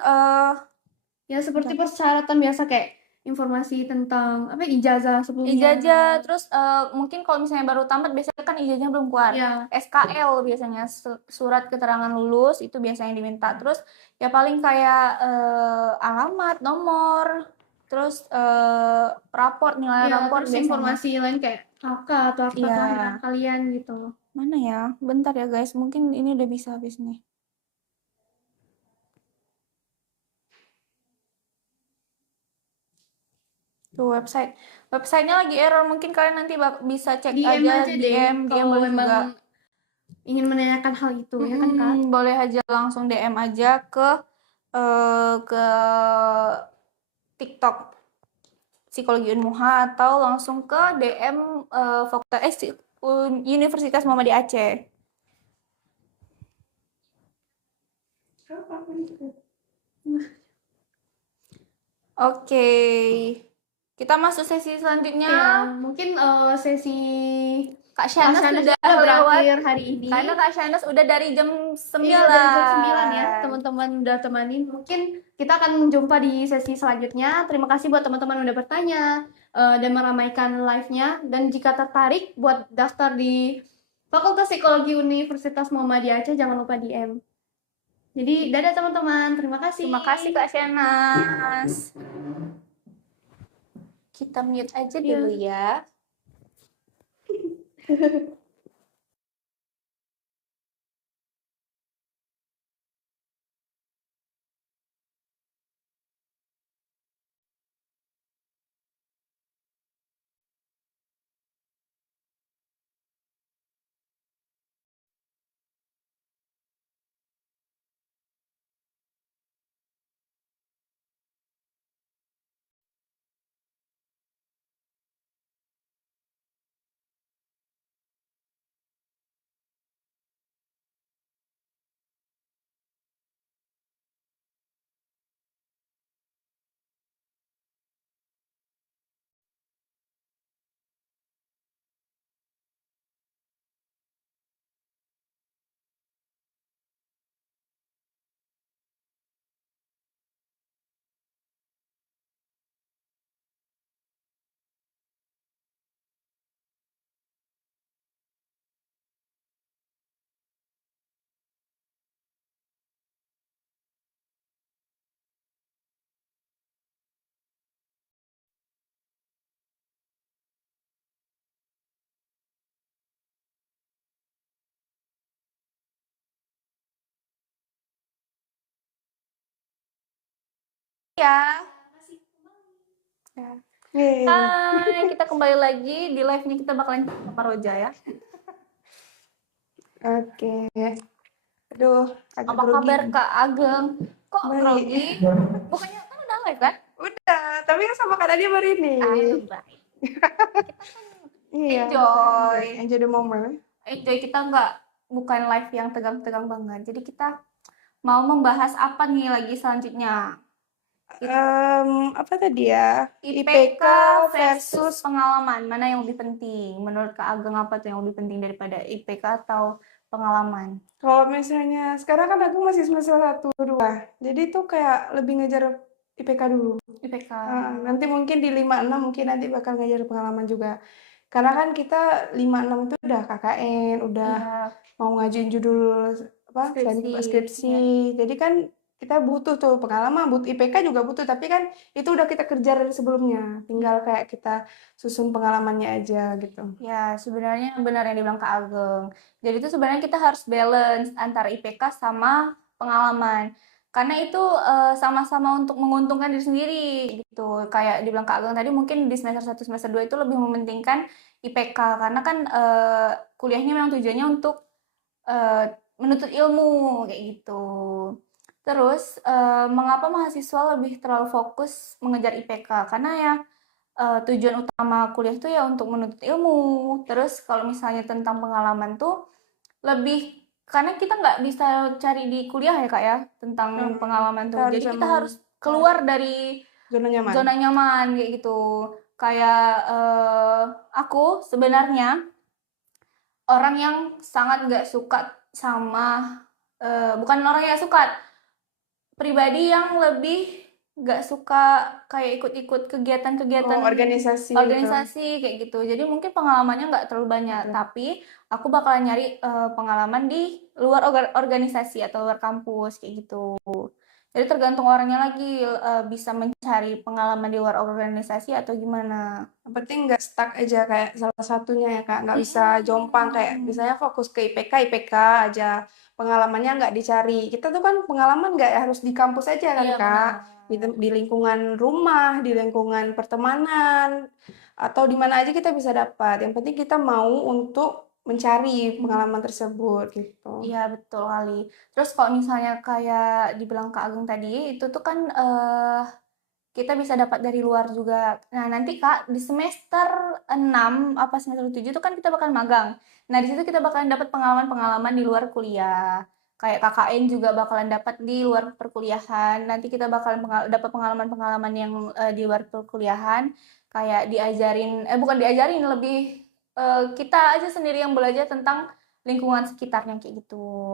ya seperti persyaratan biasa kayak informasi tentang apa ijazah sebelumnya. Ijazah, terus mungkin kalau misalnya baru tamat biasanya kan ijazahnya belum keluar. Ya. SKL biasanya surat keterangan lulus itu biasanya diminta. Terus ya paling kayak alamat, nomor, terus raport, nilai raport biasanya. Informasi lain kayak kakak atau akta kelahiran kalian gitu. Mana ya? Bentar ya guys, mungkin ini udah bisa habis nih. Tuh websitenya lagi error, mungkin kalian nanti bisa cek aja DM boleh juga. Ingin menanyakan hal itu ya kan Kak? Boleh aja langsung DM aja ke TikTok Psikologi Unmuha atau langsung ke DM Universitas Muhammadiyah Aceh. Oke. Kita masuk sesi selanjutnya. Ya, mungkin sesi Kak Shanas sudah berakhir hari ini. Karena Kak Shanas udah dari jam 9. Iya, dari jam 9 ya. Teman-teman udah temanin. Mungkin kita akan jumpa di sesi selanjutnya. Terima kasih buat teman-teman udah bertanya dan meramaikan live-nya. Dan jika tertarik buat daftar di Fakultas Psikologi Universitas Muhammadiyah Aceh, jangan lupa DM. Jadi, dadah teman-teman. Terima kasih. Terima kasih Kak Shanas. Kita mute aja dulu ya. Ya. Hai, kita kembali lagi di live-nya, kita bakalan sama Roja ya. Oke. Aduh, agak apa grogi. kabar Kak Ageng? Kok Baik. grogi? Bukannya kan udah live kan? Udah, tapi yang sama Kak Nadia baru ini. Baik. Iya. Enjoy the moment. Enjoy, kita bukan live yang tegang-tegang banget. Jadi kita mau membahas apa nih lagi selanjutnya? Apa tadi ya? IPK versus pengalaman. Mana yang lebih penting? Menurut Kak Ageng apa tuh yang lebih penting daripada IPK atau pengalaman? Kalau misalnya sekarang kan aku masih semester 1, 2. Jadi tuh kayak lebih ngejar IPK dulu. IPK. Nanti mungkin di 5-6 mungkin nanti bakal ngajar pengalaman juga. Karena kan kita 5-6 itu udah KKN, udah Iya, mau ngajuin judul skripsi. skripsi. Iya. Jadi kan kita butuh tuh pengalaman, butuh IPK juga butuh, tapi kan itu udah kita kerja dari sebelumnya. Tinggal kayak kita susun pengalamannya aja gitu. Ya, sebenarnya benar yang dibilang Kak Ageng. Jadi itu sebenarnya kita harus balance antara IPK sama pengalaman. Karena itu sama-sama untuk menguntungkan diri sendiri gitu. Kayak dibilang Kak Ageng tadi mungkin di semester 1 semester 2 itu lebih mementingkan IPK karena kan kuliahnya memang tujuannya untuk eh, menuntut ilmu kayak gitu. Terus mengapa mahasiswa lebih terlalu fokus mengejar IPK? Karena ya tujuan utama kuliah tuh ya untuk menuntut ilmu. Terus kalau misalnya tentang pengalaman tuh lebih karena kita nggak bisa cari di kuliah ya Kak ya tentang pengalaman tuh. Jadi kita harus keluar dari zona nyaman. zona nyaman kayak gitu. Kayak aku sebenarnya orang yang sangat nggak suka sama bukan orang yang suka, pribadi yang lebih nggak suka kayak ikut-ikut kegiatan-kegiatan organisasi kayak gitu. Jadi mungkin pengalamannya nggak terlalu banyak, tapi aku bakalan nyari pengalaman di luar organisasi atau luar kampus kayak gitu. Jadi tergantung orangnya lagi bisa mencari pengalaman di luar organisasi atau gimana. Yang penting nggak stuck aja kayak salah satunya ya Kak, nggak bisa jompang kayak misalnya fokus ke IPK aja, pengalamannya nggak dicari. Kita tuh kan pengalaman nggak harus di kampus aja kan Iya, Kak, benar. di lingkungan rumah, di lingkungan pertemanan, atau di mana aja kita bisa dapat. Yang penting kita mau untuk mencari pengalaman tersebut gitu. Iya, betul kali. Terus kalau misalnya kayak dibilang Kak Agung tadi, itu tuh kan kita bisa dapat dari luar juga. Nah, nanti Kak, di semester 6 apa semester 7 itu kan kita bakal magang. Nah, di situ kita bakalan dapat pengalaman-pengalaman di luar kuliah. Kayak KKN juga bakalan dapat di luar perkuliahan. Nanti kita bakalan dapat pengalaman-pengalaman yang di luar perkuliahan. Kayak diajarin, bukan diajarin, lebih kita aja sendiri yang belajar tentang lingkungan sekitarnya kayak gitu.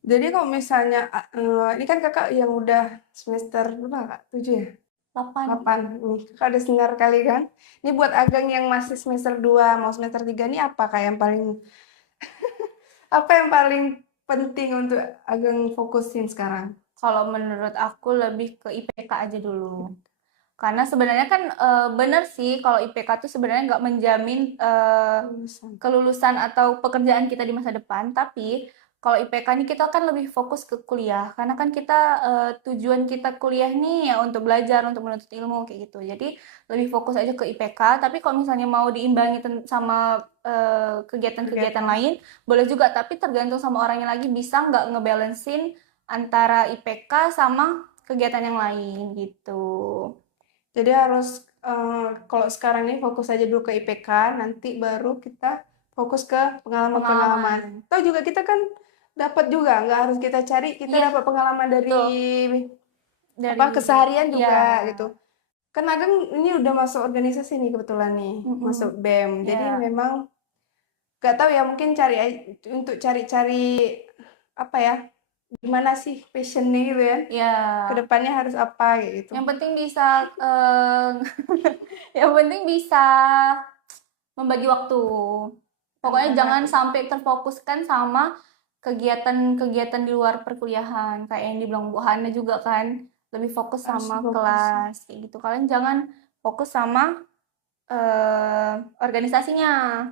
Jadi kalau misalnya ini kan Kakak yang udah semester berapa Kak? 7 ya? 8. 8. Nih, Kakak udah senior kali kan? Ini buat Ageng yang masih semester 2 mau semester 3 nih apa Kak yang paling apa yang paling penting untuk Ageng fokusin sekarang? Kalau menurut aku lebih ke IPK aja dulu. Karena sebenarnya kan benar sih kalau IPK tuh sebenarnya nggak menjamin kelulusan atau pekerjaan kita di masa depan, tapi kalau IPK ini kita kan lebih fokus ke kuliah, karena kan kita tujuan kita kuliah nih ya untuk belajar, untuk menuntut ilmu kayak gitu. Jadi lebih fokus aja ke IPK, tapi kalau misalnya mau diimbangi sama kegiatan-kegiatan lain, boleh juga, tapi tergantung sama orangnya lagi bisa nggak ngebalancein antara IPK sama kegiatan yang lain gitu. Jadi harus kalau sekarang ini fokus aja dulu ke IPK, nanti baru kita fokus ke pengalaman-pengalaman. Toh juga kita kan dapat juga, nggak harus kita cari, kita Iya, dapat pengalaman dari dari keseharian juga ya. gitu. Kan Ageng ini udah masuk organisasi nih kebetulan nih, masuk BEM. Jadi Ya. memang nggak tahu ya mungkin untuk cari-cari apa ya, gimana sih passionnya gitu ya. Ya. Kedepannya harus apa kayak gitu. Yang penting bisa yang penting bisa membagi waktu. Pokoknya jangan sampai terfokuskan sama kegiatan-kegiatan di luar perkuliahan. Kayak yang dibilang Bu Hana juga kan, lebih fokus Harus sama fokus. kelas kayak gitu. Kalian jangan fokus sama organisasinya.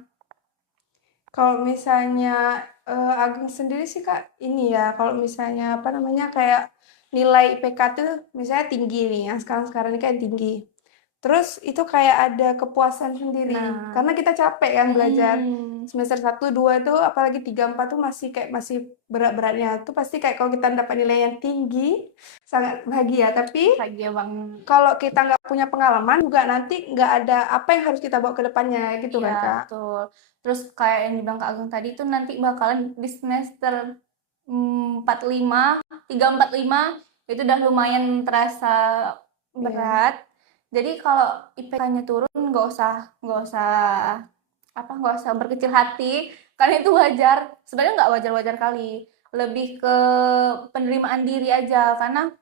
Kalau misalnya Ageng sendiri sih Kak, ini ya, kalau misalnya apa namanya kayak nilai IPK tuh misalnya tinggi nih, yang sekarang-sekarang ini kayak tinggi. Terus itu kayak ada kepuasan sendiri, karena kita capek kan belajar. Semester 1, 2 itu apalagi 3, 4 tuh masih berat-beratnya. Tuh pasti kayak kalau kita dapat nilai yang tinggi, sangat bahagia. Tapi Bahagia banget. kalau kita nggak punya pengalaman juga nanti nggak ada apa yang harus kita bawa ke depannya gitu kan Iya, Kak. betul. Terus kayak yang dibilang Kak Agung tadi tuh nanti bakalan di semester 45, 3, 4, 5 itu udah lumayan terasa berat. Jadi kalau IPK-nya turun nggak usah berkecil hati karena itu wajar. Sebenarnya nggak wajar-wajar kali. Lebih ke penerimaan diri aja karena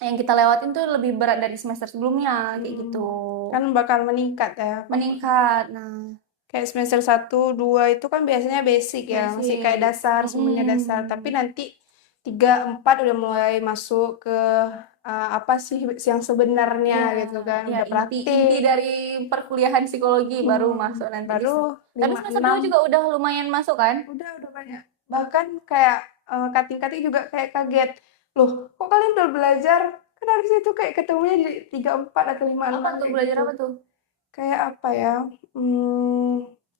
yang kita lewatin tuh lebih berat dari semester sebelumnya kayak gitu. Kan bakal meningkat ya. Meningkat. Nah, Kayak semester 1, 2 itu kan biasanya basic ya, masih kayak basic. dasar, semuanya dasar. Tapi nanti 3, 4 udah mulai masuk ke apa sih yang sebenarnya Iya, gitu kan. ya Udah inti praktik. dari perkuliahan psikologi baru masuk nanti di Baru Tapi 5, semester 2 6. juga udah lumayan masuk kan? Udah banyak. Bahkan kayak kating-kating juga kayak kaget. Loh, kok kalian udah belajar? Kan harusnya itu kayak ketemunya di 3, 4 atau 5, Apa 6 tuh kayak belajar gitu. apa tuh? Kayak apa ya?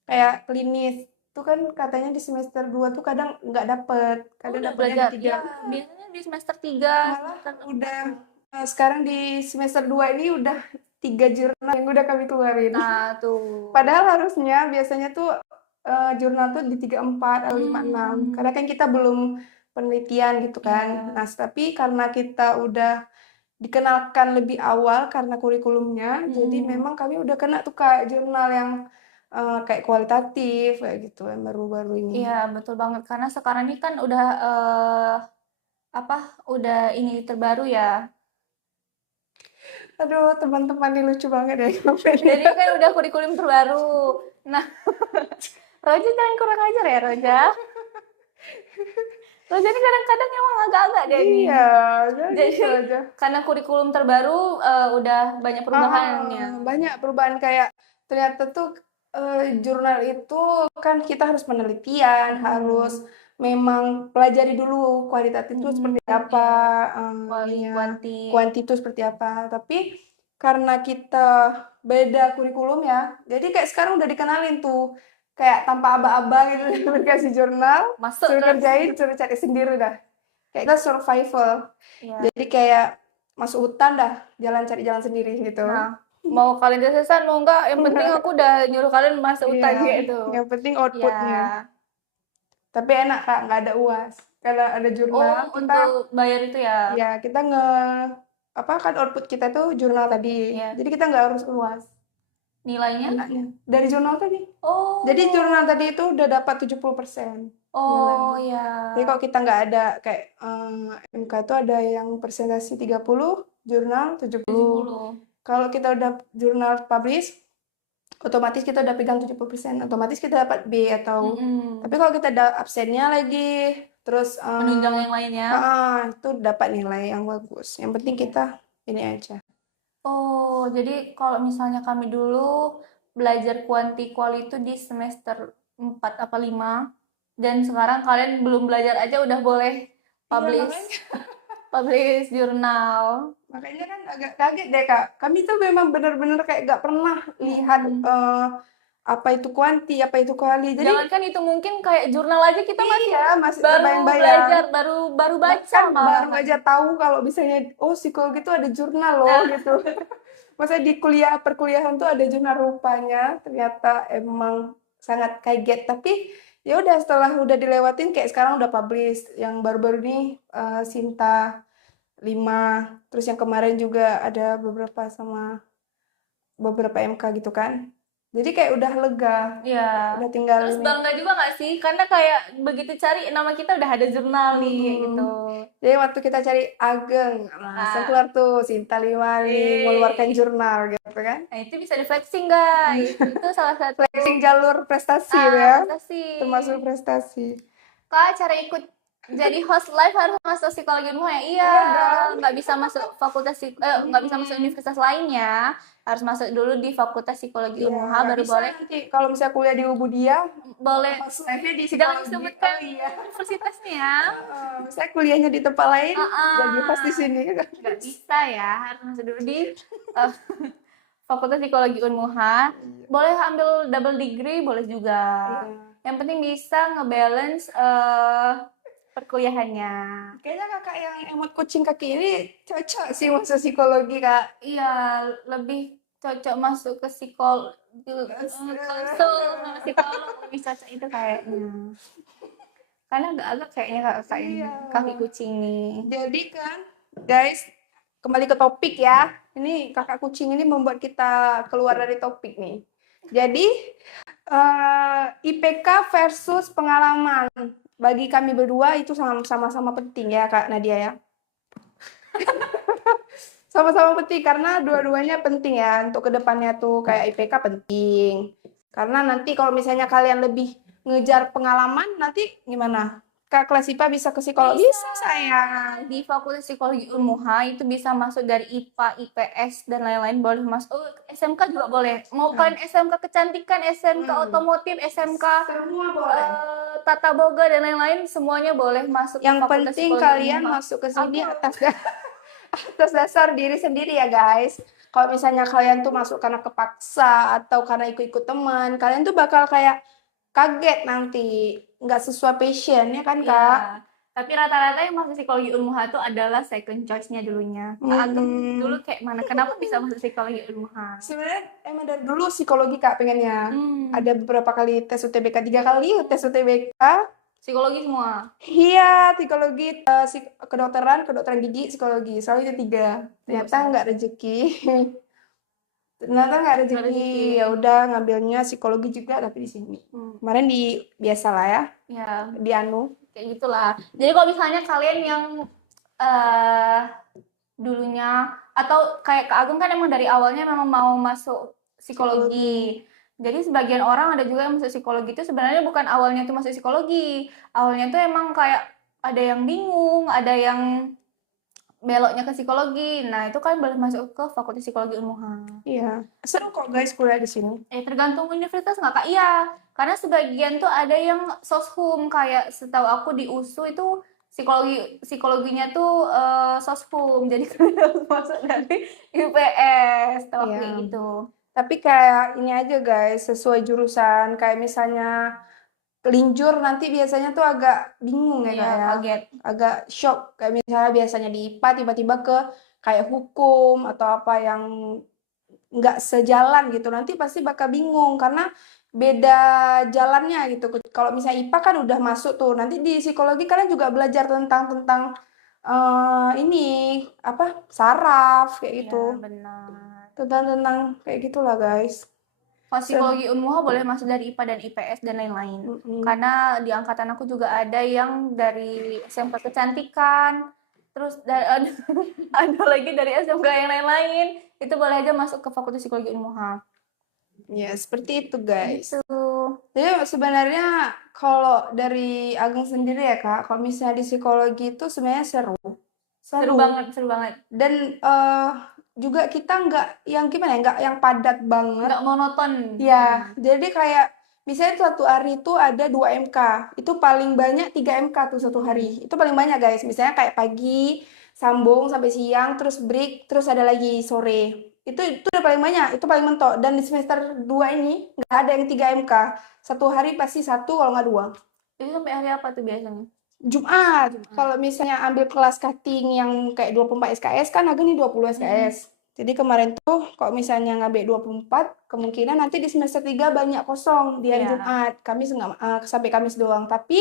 Kayak klinis. Itu kan katanya di semester 2 tuh kadang nggak dapet. Oh, Kadang udah dapetnya di belajar. 3. Iya, biasanya di semester 3, Malah semester 4 udah tuh. sekarang di semester 2 ini udah 3 jurnal yang udah kami keluarin. Nah, tuh. Padahal harusnya biasanya tuh jurnal tuh di 3, 4 atau 5, 6. Karena kan kita belum penelitian gitu kan. Iya. Nah, tapi karena kita udah dikenalkan lebih awal karena kurikulumnya, jadi memang kami udah kena tuh Kak jurnal yang kayak kualitatif kayak gitu yang baru-baru ini. Iya, betul banget. Karena sekarang ini kan udah apa? Udah ini terbaru ya. Aduh, teman-teman ini lucu banget ya ngapain Jadi kan udah kurikulum terbaru. Nah, Roja jangan kurang ajar ya, Roja. Roja ini kadang-kadang emang agak-agak deh nih. Iya, Jadi gitu aja. karena kurikulum terbaru udah banyak perubahannya. Banyak perubahan kayak ternyata tuh jurnal itu kan kita harus penelitian, harus memang pelajari dulu kualitatif itu seperti apa, Kuanti. kuanti itu seperti apa. Tapi karena kita beda kurikulum ya, jadi kayak sekarang udah dikenalin tuh kayak tanpa aba-aba gitu dikasih jurnal, Masuk suruh terus. kerjain, suruh cari sendiri dah. Kayak kita survival. Iya. Jadi kayak masuk hutan dah, cari jalan sendiri gitu. Nah, mau kalian tesesan mau enggak, yang penting aku udah nyuruh kalian masuk hutan Iya, gitu. yang penting Iya. outputnya. Tapi enak Kak, nggak ada UAS. Kalau ada jurnal, Oh, untuk bayar itu ya? ya kita apa kan output kita tuh jurnal tadi. Iya. Jadi kita nggak harus UAS. Nilainya? Enaknya. Dari jurnal tadi. Oh. Jadi jurnal tadi itu udah dapat 70% Oh, nilainya. ya. Jadi kalau kita nggak ada kayak MK tuh ada yang presentasi 30, jurnal 70. Kalau kita udah jurnal publish, otomatis kita udah pegang 70%, otomatis kita dapat B atau tapi kalau kita ada absennya lagi terus Menunjang yang lainnya. itu dapat nilai yang bagus. Yang penting kita ini aja. Oh, jadi kalau misalnya kami dulu belajar kuali itu di semester 4 apa 5 dan sekarang kalian belum belajar aja udah boleh publish jurnal. Makanya kan agak kaget deh Kak. Kami tuh memang benar-benar kayak gak pernah lihat apa itu kuanti, apa itu kuali. Jadi Jangankan itu mungkin kayak jurnal aja kita masih baru belajar, baru baca bahkan malah. baru aja tahu kalau misalnya psikologi itu ada jurnal loh gitu. Maksudnya di perkuliahan tuh ada jurnal, rupanya ternyata emang sangat kaget. Tapi ya udah setelah udah dilewatin kayak sekarang udah publish yang baru-baru nih Sinta 5, terus yang kemarin juga ada beberapa sama beberapa MK gitu kan. Jadi kayak udah lega. Iya. Udah tinggal Terus ini. bangga juga nggak sih? Karena kayak begitu cari nama kita udah ada jurnal nih kayak gitu. Jadi waktu kita cari Ageng, langsung keluar tuh Sinta Liwali mengeluarkan jurnal gitu kan. Nah, itu bisa di flexing guys. Itu salah satu Flexing jalur prestasi ya. prestasi. Termasuk prestasi. Kak, cara ikut jadi host live harus masuk psikologi Unmuha ya? Iya, nggak bisa masuk nggak bisa masuk universitas lainnya, harus masuk dulu di fakultas psikologi Unmuha baru boleh. Nanti kalau misalnya kuliah di Ubudia, boleh. host live-nya di Jangan psikologi. disebutkan universitasnya ya. Misalnya kuliahnya di tempat lain, jadi host di sini. Nggak bisa ya, harus masuk dulu di fakultas psikologi Unmuha. Boleh ambil double degree, boleh juga. Yang penting bisa ngebalance perkuliahannya. Kayaknya kakak yang emot kucing kaki ini cocok sih masuk psikologi Kak. Iya, lebih cocok masuk ke psikolog, psikolog lebih cocok itu kayaknya. Karena agak-agak kayaknya kakak ini kaki kucing nih. Jadi kan, guys, kembali ke topik ya. Ini kakak kucing ini membuat kita keluar dari topik nih. Jadi IPK versus pengalaman. Bagi kami berdua itu sama-sama penting ya Kak Nadia ya. Sama-sama penting karena dua-duanya penting ya untuk kedepannya tuh kayak IPK penting. Karena nanti kalau misalnya kalian lebih ngejar pengalaman nanti gimana? Kak kelas IPA bisa ke psikolog? Bisa sayang. Di Fakultas Psikologi Unmuha itu bisa masuk dari IPA, IPS dan lain-lain, boleh masuk. Oh, SMK juga boleh. Mau kalian SMK kecantikan, SMK otomotif, SMK Semua boleh. tata boga dan lain-lain, semuanya boleh masuk ke Yang Fakultas penting Psikologi kalian Unmuha. masuk ke sini atas dasar diri sendiri ya guys. Kalau misalnya kalian tuh masuk karena kepaksa atau karena ikut-ikut teman, kalian tuh bakal kayak kaget nanti, nggak sesuai passion ya kan Iya. Kak? Tapi rata-rata yang masuk psikologi Unmuha itu adalah second choice-nya dulunya. Kak Ageng dulu kayak mana? Kenapa bisa masuk psikologi Unmuha? Sebenarnya emang dari dulu psikologi Kak pengennya. Hmm, Ada beberapa kali tes UTBK, 3 kali tes UTBK. psikologi semua. Iya, psikologi, kedokteran gigi, psikologi. Soalnya itu 3. Ternyata nggak rezeki. Ternyata nggak Nggak rezeki. rezeki. Ya udah ngambilnya psikologi juga tapi di sini. Kemarin di biasa lah ya, Ya, di Anu. kayak gitulah. Jadi kalau misalnya kalian yang eh dulunya atau kayak Kak Agung kan emang dari awalnya memang mau masuk psikologi. Jadi sebagian orang ada juga yang masuk psikologi itu sebenarnya bukan awalnya tuh masuk psikologi. Awalnya tuh emang kayak ada yang bingung, ada yang beloknya ke psikologi. Nah, itu kan boleh masuk ke Fakultas Psikologi Unmuha. Iya, seru kok guys kuliah di sini. Tergantung universitas nggak Kak? Iya, karena sebagian tuh ada yang soshum, kayak setahu aku di USU itu psikologinya tuh soshum, jadi kalian harus masuk dari IPS, tahu aku Iya. kayak gitu. Tapi kayak ini aja guys, sesuai jurusan. Kayak misalnya kelinjur nanti biasanya tuh agak bingung ya Iya, Kak ya. kaget. Agak shock. Kayak misalnya biasanya di IPA tiba-tiba ke kayak hukum atau apa yang nggak sejalan gitu. Nanti pasti bakal bingung karena beda jalannya gitu. Kalau misalnya IPA kan udah masuk tuh. Nanti di psikologi kalian juga belajar tentang ini apa saraf kayak Iya, gitu. benar. Tentang kayak gitulah guys. Kalau psikologi Unmuha boleh masuk dari IPA dan IPS dan lain-lain. Karena di angkatan aku juga ada yang dari SMK kecantikan, terus ada lagi dari SMK yang lain-lain. Itu boleh aja masuk ke Fakultas Psikologi Unmuha. Ya, seperti itu guys. Itu Jadi sebenarnya kalau dari Agung sendiri ya Kak, kalau misalnya di psikologi itu sebenarnya seru. seru banget, seru banget. Dan juga kita nggak yang gimana ya, nggak yang padat banget. Nggak monoton. Ya, jadi kayak misalnya satu hari itu ada 2 MK, itu paling banyak 3 MK tuh satu hari. Itu paling banyak guys. Misalnya kayak pagi, sambung sampai siang, terus break, terus ada lagi sore. Itu udah paling banyak, itu paling mentok. Dan di semester 2 ini nggak ada yang 3 MK. Satu hari pasti satu kalau nggak 2. Itu sampai hari apa tuh biasanya? Jumat. Kalau misalnya ambil kelas cutting yang kayak 24 SKS kan agak nih 20 SKS. Jadi kemarin tuh kalau misalnya ngambil 24, kemungkinan nanti di semester 3 banyak kosong di hari Iya. Jumat. Kamis nggak sampai Kamis doang. Tapi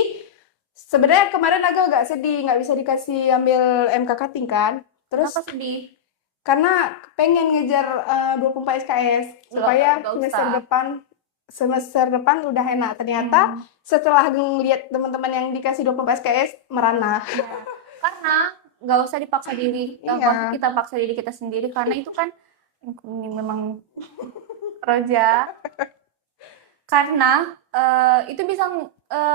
sebenarnya kemarin agak sedih nggak bisa dikasih ambil MK cutting kan. Terus Kenapa sedih? karena pengen ngejar 24 SKS supaya Nggak semester usah. depan udah enak. Ternyata setelah ngeliat teman-teman yang dikasih 24 SKS merana. Ya. Karena nggak usah dipaksa diri, nggak Iya. usah kita paksa diri kita sendiri karena itu kan ini memang roja. Karena itu bisa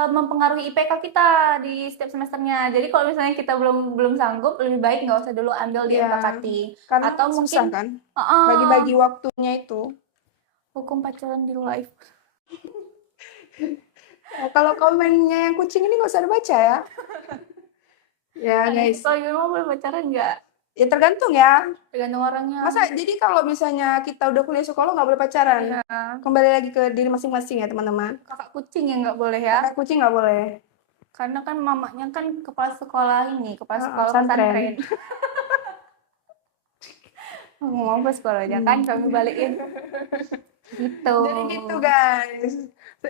mempengaruhi IPK kita di setiap semesternya. Jadi kalau misalnya kita belum sanggup, lebih baik nggak usah dulu ambil di Iya. MK cutting. Karena Atau susah mungkin kan bagi-bagi waktunya itu. hukum pacaran di live. Kalau komennya yang kucing ini nggak usah dibaca ya. Ya guys. Kalau gitu mau boleh pacaran nggak? Ya tergantung ya. Tergantung orangnya. Masa jadi kalau misalnya kita udah kuliah psikolog nggak boleh pacaran? Iya. Kembali lagi ke diri masing-masing ya teman-teman. Kakak kucing yang nggak boleh ya. Kakak kucing nggak boleh. Karena kan mamanya kan kepala sekolah ini, kepala sekolah pesantren. pesantren. Ngomong ke sekolah aja kan kami balikin. Gitu. Jadi gitu guys.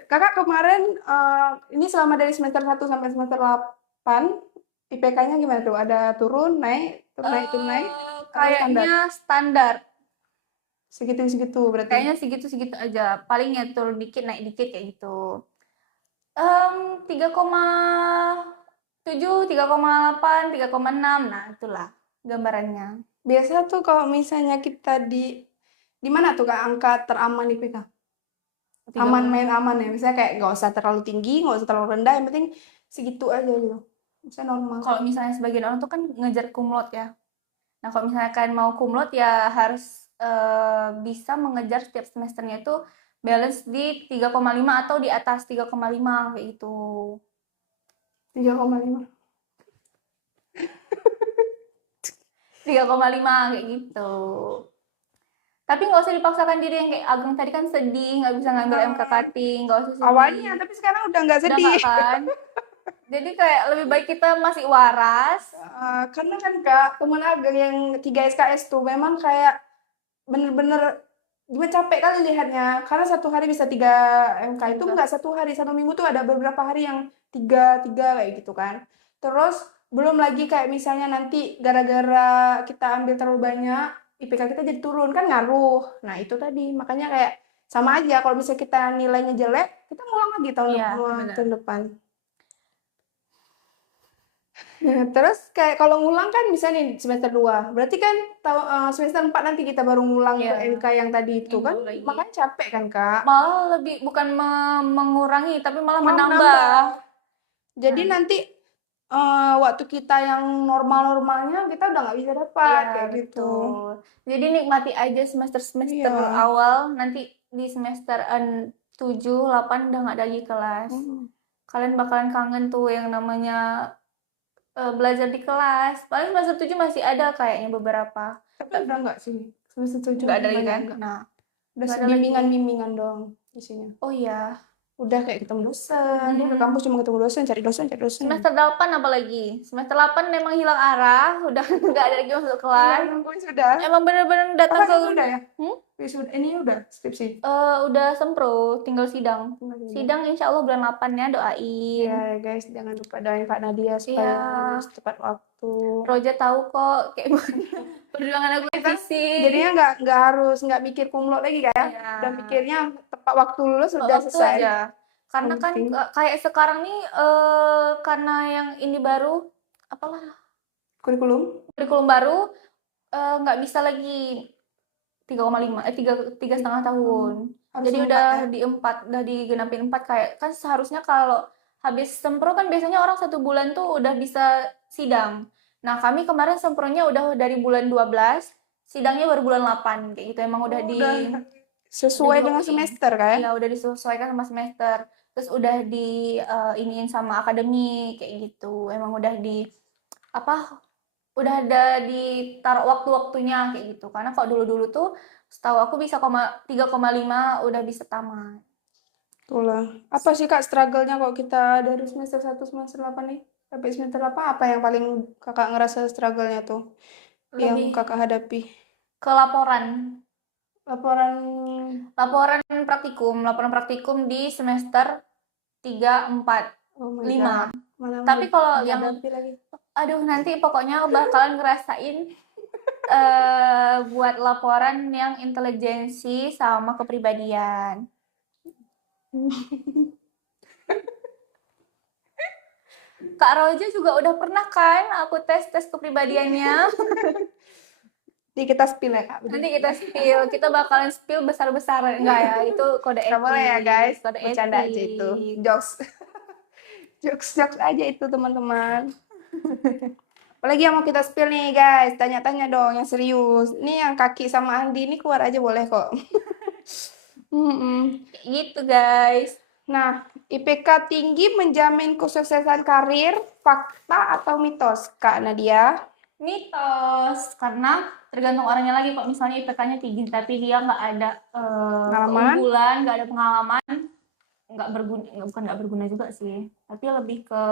Kakak kemarin ini selama dari semester 1 sampai semester 8 IPK-nya gimana tuh? Ada turun, naik, turun naik? Kayaknya standar. Segitu-segitu berarti. Kayaknya segitu-segitu aja. Paling ya turun dikit, naik dikit kayak gitu. 3,7, 3,8, 3,6. Nah, itulah gambarannya. Biasa tuh kalau misalnya kita di mana tuh Kak angka teraman IPK? Aman, main aman ya. Misalnya kayak nggak usah terlalu tinggi, nggak usah terlalu rendah, yang penting segitu aja gitu. Misalnya normal. Kalau misalnya sebagian orang tuh kan ngejar kumlot ya. Nah, kalau misalkan mau kumlot ya harus bisa mengejar setiap semesternya itu balance di 3,5 atau di atas 3,5 kayak gitu. 3,5. 3,5 kayak gitu. Tapi nggak usah dipaksakan diri yang kayak Agung tadi kan sedih, nggak bisa ngambil MKKT, nggak usah sedih. Awalnya, tapi sekarang udah nggak Udah sedih. nggak kan? Jadi kayak lebih baik kita masih waras. Karena kan Kak, temen Ageng yang 3 SKS tuh memang kayak bener-bener gue capek kali lihatnya. Karena satu hari bisa 3 MK itu nggak satu hari, 1 minggu tuh ada beberapa hari yang tiga kayak gitu kan. Terus belum lagi kayak misalnya nanti gara-gara kita ambil terlalu banyak, IPK kita jadi turun kan ngaruh. Nah itu tadi makanya kayak sama aja kalau misalnya kita nilainya jelek, kita ngulang lagi Iya, benar. tahun depan. Nah, terus kayak kalau ngulang kan bisa nih semester 2. Berarti kan semester 4 nanti kita baru ngulang ke Iya. MK yang tadi itu Yang kan. dulu lagi. Makanya capek kan, Kak? Malah lebih bukan mengurangi tapi malah Malah menambah. Jadi nanti waktu kita yang normal-normalnya kita udah nggak bisa dapat Iya, kayak gitu. betul. Jadi nikmati aja semester-semester Iya. awal, nanti di semester 7, 8 udah nggak ada lagi kelas. Kalian bakalan kangen tuh yang namanya belajar di kelas. Paling semester 7 masih ada kayaknya beberapa. Tapi udah nggak sih. Semester 7 Nggak ada lagi banyak kan? nggak. Nah, Udah nggak ada lagi. bimbingan-bimbingan dong isinya. Oh iya. Udah kayak ketemu dosen. Dia ke kampus cuma ketemu dosen, cari dosen. Semester 8 apa lagi? Semester 8 memang hilang arah, udah nggak ada lagi masuk kelas. Nungguin sudah. Emang bener-bener datang ke udah ya? Hmm? Ini udah skripsi. Udah sempro, tinggal sidang. Sidang insya Allah bulan 8 ya, doain. Ya guys, jangan lupa doain Kak Nadia supaya Iya. lulus tepat waktu. Roja tahu kok kayak perjuangan aku di fisik. Jadinya nggak mikir kumlot lagi kan? Iya. Udah mikirnya tepat waktu lulus Tepat udah waktu selesai. aja. Karena kan Penting. kayak sekarang nih karena yang ini baru apalah kurikulum baru nggak bisa lagi 3,5 3,5 tahun. Harus Jadi 4 udah ya? di 4, udah digenapin 4 kayak kan seharusnya kalau habis sempro kan biasanya orang 1 bulan tuh udah bisa sidang. Nah, kami kemarin sempronya udah dari bulan 12, sidangnya baru bulan 8 kayak gitu. Emang udah Sesuai udah dengan di-blocking. semester kan? Iya, udah disesuaikan sama semester. Terus udah di iniin sama akademi kayak gitu. Emang udah di apa udah ada ditaruh waktu-waktunya kayak gitu. Karena kalau dulu-dulu tuh setahu aku bisa 3,5 udah bisa tamat. Itulah. Apa sih Kak struggle-nya kok kita dari semester 1 semester 8 nih? Sampai semester 8 apa yang paling Kakak ngerasa struggle-nya tuh? Yang Lebih Kakak hadapi? ke laporan Laporan laporan praktikum di semester 3, 4, oh my 5. God. Mana Tapi kalau yang menghadapi lagi. aduh nanti pokoknya bakalan ngerasain buat laporan yang intelijensi sama kepribadian. Kak Roja juga udah pernah kan aku tes kepribadiannya. Jadi kita spill ya Kak. Nanti kita spill, kita bakalan spill besar-besaran. Enggak ya, itu kode etik. Nggak boleh ya guys, Kode bercanda aja etik. itu. Jokes. Jokes aja itu teman-teman. Apalagi yang mau kita spill nih guys, tanya-tanya dong yang serius. Ini yang Kaki sama Andi ini keluar aja boleh kok. Gitu guys. Nah, IPK tinggi menjamin kesuksesan karir, fakta atau mitos, Kak Nadia? Mitos, karena tergantung orangnya lagi. Kok misalnya IPK-nya tinggi tapi dia nggak ada Pengalaman? keunggulan, nggak ada pengalaman, nggak berguna, bukan nggak berguna juga sih. Tapi lebih ke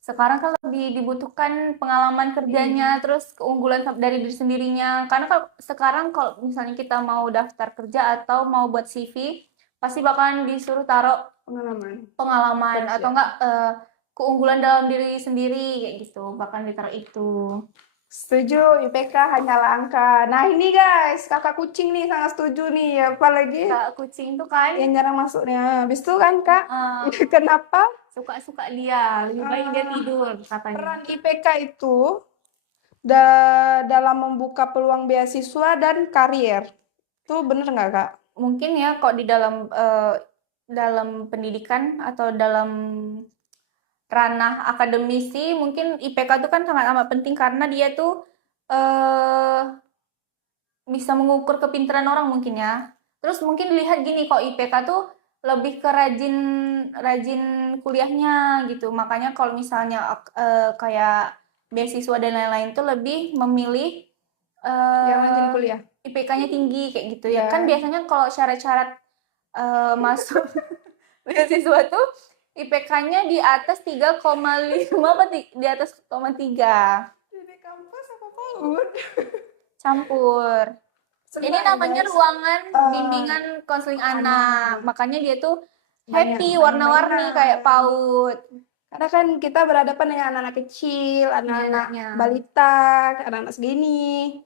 sekarang kan lebih dibutuhkan pengalaman kerjanya, terus keunggulan dari diri sendirinya. Karena kalau sekarang kalau misalnya kita mau daftar kerja atau mau buat CV, pasti bakalan disuruh taruh pengalaman atau enggak keunggulan dalam diri sendiri kayak gitu, bakalan ditaruh itu. Setuju, IPK hanyalah angka. Nah ini guys, kakak kucing nih sangat setuju nih. Apalagi Kak kucing tuh kan yang jarang masuknya. Habis itu kan Kak, kenapa? suka-suka dia, lebih baik dia tidur katanya. Peran IPK itu dalam membuka peluang beasiswa dan karier. Itu bener nggak, Kak? Mungkin ya kok di dalam pendidikan atau dalam ranah akademisi mungkin IPK itu kan sangat amat penting karena dia tuh eh bisa mengukur kepintaran orang mungkin ya. Terus mungkin dilihat gini kok IPK tuh lebih ke rajin rajin kuliahnya gitu. Makanya kalau misalnya kayak beasiswa dan lain-lain tuh lebih memilih Yang rajin kuliah. IPK-nya tinggi kayak gitu ya. Ya. Kan biasanya kalau syarat-syarat masuk beasiswa tuh IPK-nya di atas 3,5 apa di atas 0,3. Di kampus apa PAUD? Campur. Ini Senang, namanya guys. ruangan bimbingan konseling anak. Makanya dia tuh Banyak happy, warna-warni mainan. kayak PAUD. Karena kan kita berhadapan dengan anak-anak kecil, anak-anak Anaknya. balita, anak-anak segini.